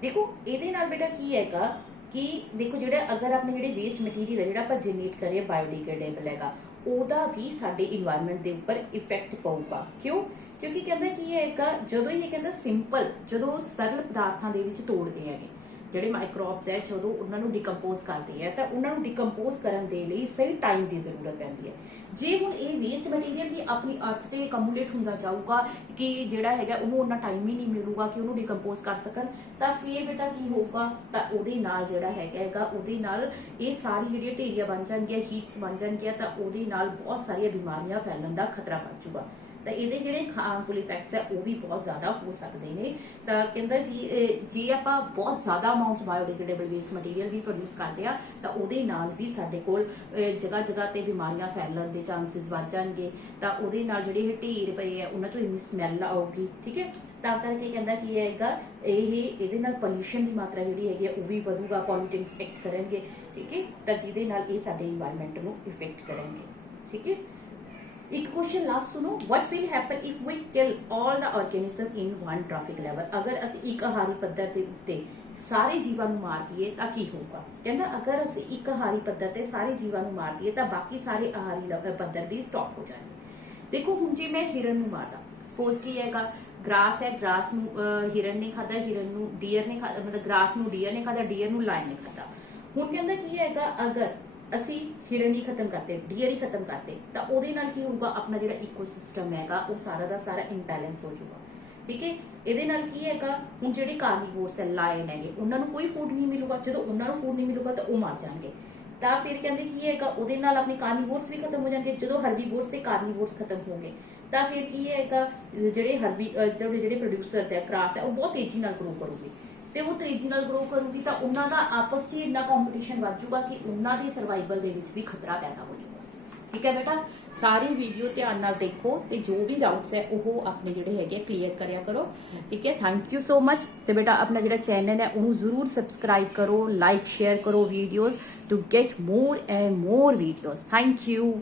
ਦੇਖੋ ਇਹਦੇ ਨਾਲ ਬੇਟਾ ਕੀ ਹੈਗਾ ਕਿ ਦੇਖੋ ਜਿਹੜਾ ਅਗਰ ਆਪਣੇ ਜਿਹੜੇ ਵੇਸਟ ਮਟੀਰੀਅਲ ਹੈ ਜਿਹੜਾ ਆਪਾਂ ਜਨਰੇਟ ਕਰੀਏ ਬਾਇਓਡੀਗ੍ਰੇਡੇਬਲ ਹੈਗਾ, ਉਹਦਾ ਵੀ ਸਾਡੇ ਇਨਵਾਇਰਨਮੈਂਟ ਦੇ ਉੱਪਰ ਇਫੈਕਟ ਪਊਗਾ। ਕਿਉਂ? ਕਿਉਂਕਿ ਕਹਿੰਦਾ ਕੀ ਹੈਗਾ ਜਦੋਂ ਇਹ ਕਹਿੰਦਾ ਸਿੰਪਲ ਜਦੋਂ ਸਰਲ ਪਦਾਰਥਾਂ ਦੇ ਵਿੱਚ ਤੋੜਦੇ ਹੈਗੇ ਜਿਹੜੇ ਮਾਈਕਰੋਬਸ ਹੈ, ਜਦੋਂ ਉਹਨਾਂ ਨੂੰ ਡਿਕੰਪੋਜ਼ ਕਰਦੇ ਆ ਤਾਂ ਉਹਨਾਂ ਨੂੰ ਡਿਕੰਪੋਜ਼ ਕਰਨ ਦੇ ਲਈ ਸਹੀ ਟਾਈਮ ਦੀ ਜ਼ਰੂਰਤ ਪੈਂਦੀ ਹੈ। ਜੇ ਹੁਣ ਇਹ ਵੇਸਟ ਮਟੀਰੀਅਲ ਵੀ ਆਪਣੀ ਅਰਥ ਤੇ ਕਮੂਲੇਟ ਹੁੰਦਾ ਜਾਊਗਾ ਕਿ ਜਿਹੜਾ ਹੈਗਾ ਉਹਨੂੰ ਉਹਨਾਂ ਟਾਈਮ ਹੀ ਨਹੀਂ ਮਿਲੂਗਾ ਕਿ ਉਹਨੂੰ ਡਿਕੰਪੋਜ਼ ਕਰ ਸਕਣ, ਤਾਂ ਫਿਰ ਬੇਟਾ ਕੀ ਹੋਊਗਾ ਤਾਂ ਉਹਦੇ ਨਾਲ ਜਿਹੜਾ ਹੈਗਾ ਉਹਦੇ ਨਾਲ ਇਹ ਸਾਰੀ ਜਿਹੜੀਆਂ ਢੇਰੀਆਂ ਬਣ ਜਾਣਗੀਆਂ, ਹੀਪਸ ਬਣ ਜਾਣਗੀਆਂ, ਤਾਂ ਉਹਦੇ ਨਾਲ ਬਹੁਤ ਸਾਰੀਆਂ ਬਿਮਾਰੀਆਂ ਫੈਲਣ ਦਾ ਖਤਰਾ ਬਣ ਜਾਊਗਾ। ਤਾਂ ਇਹਦੇ ਜਿਹੜੇ ਹਾਰਮਫੁਲ ਇਫੈਕਟਸ ਹੈ ਉਹ ਵੀ ਬਹੁਤ ਜ਼ਿਆਦਾ ਹੋ ਸਕਦੇ ਨੇ। ਤਾਂ ਕਹਿੰਦਾ ਜੀ ਜੇ ਆਪਾਂ ਬਹੁਤ ਜ਼ਿਆਦਾ ਅਮਾਊਂਟਸ ਬਾਇਓਡੀਗ੍ਰੇਡੇਬਲ ਵੇਸਟ ਮਟੀਰੀਅਲ ਵੀ ਪ੍ਰੋਡਿਊਸ ਕਰਦੇ ਆ ਤਾਂ ਉਹਦੇ ਨਾਲ ਵੀ ਸਾਡੇ ਕੋਲ ਜਗ੍ਹਾ ਜਗ੍ਹਾ ਤੇ ਬਿਮਾਰੀਆਂ ਫੈਲਣ ਦੇ ਚਾਂਸਸ ਵੱਧ ਜਾਣਗੇ। ਤਾਂ ਉਹਦੇ ਨਾਲ ਜਿਹੜੇ ਇਹ ਢੇਰ ਪਏ ਆ ਉਹਨਾਂ ਚੋਂ ਇੰਨੀ ਸਮੈਲ ਆਊਗੀ। ਠੀਕ ਹੈ, ਤਾਂ ਕਰਕੇ ਕਹਿੰਦਾ ਕੀ ਹੈਗਾ ਇਹਦੇ ਨਾਲ ਪੋਲਿਊਸ਼ਨ ਦੀ ਮਾਤਰਾ ਜਿਹੜੀ ਹੈਗੀ ਉਹ ਵੀ ਵਧੂਗਾ, ਪੋਲਿਊਟੈਂਟਸ ਐਕਟ ਕਰਨਗੇ। ਠੀਕ ਹੈ, ਤਾਂ ਜਿਹਦੇ ਨਾਲ ਇਹ ਸਾਡੇ ਇਨਵਾਇਰਨਮੈਂਟ ਨੂੰ ਇਫੈਕਟ ਕਰਨਗੇ। ਠੀਕ ਹੈ, एक क्वेश्चन लास्ट सुनो, what will happen if we kill all the organism in one trophic level। अगर असी एक आहारी पद्धर के उत्ते सारे जीवां नूं मार दईए तां की होगा। कहंदा अगर असी एक आहारी पद्धर ते सारे जीवां नूं मार दईए तां बाकी सारे आहारी पद्धर भी स्टॉप हो जाएंगे। देखो हुण जे मैं हिरन नूं मारदा, सपोज की हैगा ग्रास है, ग्रास नूं हिरन ने खादा, हिरन नूं डियर ने खादा, मतलब ग्रास नूं डियर ने खादा, डियर नूं लायन ने खादा। हुण कहंदा की हैगा अगर ਅਸੀਂ ਹਿਰਨ ਹੀ ਖਤਮ ਕਰਤੇ, ਡੀਅਰ ਹੀ ਖਤਮ ਕਰਤੇ ਤਾਂ ਉਹਦੇ ਨਾਲ ਕੀ ਹੋਊਗਾ ਆਪਣਾ ਜਿਹੜਾ ਇਕੋਸਿਸਟਮ ਹੈਗਾ ਉਹ ਸਾਰਾ ਦਾ ਸਾਰਾ ਇੰਬੈਲੈਂਸ ਹੋ ਜਾਊਗਾ। ਠੀਕ ਹੈ, ਇਹਦੇ ਨਾਲ ਕੀ ਹੈਗਾ ਹੁਣ ਜਿਹੜੇ ਕਾਰਨੀਵੋਰਸ ਹੈ, ਲਾਇਨ ਹੈਗੇ, ਉਹਨਾਂ ਨੂੰ ਕੋਈ ਫੂਡ ਨਹੀਂ ਮਿਲੂਗਾ। ਜਦੋਂ ਉਹਨਾਂ ਨੂੰ ਫੂਡ ਨਹੀਂ ਮਿਲੂਗਾ ਤਾਂ ਉਹ ਮਰ ਜਾਣਗੇ। ਤਾਂ ਫਿਰ ਕਹਿੰਦੇ ਕੀ ਹੈਗਾ ਉਹਦੇ ਨਾਲ ਆਪਣੇ ਕਾਰਨੀਵੋਰਸ ਵੀ ਖਤਮ ਹੋ ਜਾਣਗੇ। ਜਦੋਂ ਹਰਬੀਵੋਰਸ ਤੇ ਕਾਰਨੀਵੋਰਸ ਖਤਮ ਹੋਣਗੇ ਤਾਂ ਫਿਰ ਕੀ ਹੈਗਾ ਜਿਹੜੇ ਪ੍ਰੋਡਿਊਸਰਸ ਹੈ, ਗ੍ਰਾਸ ਹੈ, ਉਹ ਬਹੁਤ ਤੇਜ਼ੀ ਨਾਲ ਗਰੋ ਕਰੂਗੀ ਤੇ ਉਹ ਤੇਜ਼ੀ ਨਾਲ ਗਰੋ ਕਰੂਗੀ ਤਾਂ ਉਹਨਾਂ ਦਾ ਆਪਸ 'ਚ ਇੰਨਾ ਕੰਪੀਟੀਸ਼ਨ ਵੱਧ ਜਾਊਗਾ ਕਿ ਉਹਨਾਂ ਦੀ ਸਰਵਾਈਵਲ ਦੇ ਵਿੱਚ ਵੀ ਖਤਰਾ ਪੈਦਾ ਹੋ ਜਾਊਗਾ। ਠੀਕ ਹੈ ਬੇਟਾ, ਸਾਰੀ ਵੀਡੀਓ ਧਿਆਨ ਨਾਲ ਦੇਖੋ ਤੇ ਜੋ ਵੀ ਡਾਊਟਸ ਹੈ ਉਹ ਆਪਣੇ ਜਿਹੜੇ ਹੈਗੇ ਕਲੀਅਰ ਕਰਿਆ ਕਰੋ। ਠੀਕ ਹੈ, ਥੈਂਕ ਯੂ ਸੋ ਮਚ। ਤੇ ਬੇਟਾ ਆਪਣਾ ਜਿਹੜਾ ਚੈਨਲ ਹੈ ਉਹਨੂੰ ਜ਼ਰੂਰ ਸਬਸਕ੍ਰਾਈਬ ਕਰੋ, ਲਾਈਕ ਸ਼ੇਅਰ ਕਰੋ videos to get more and more videos. Thank you.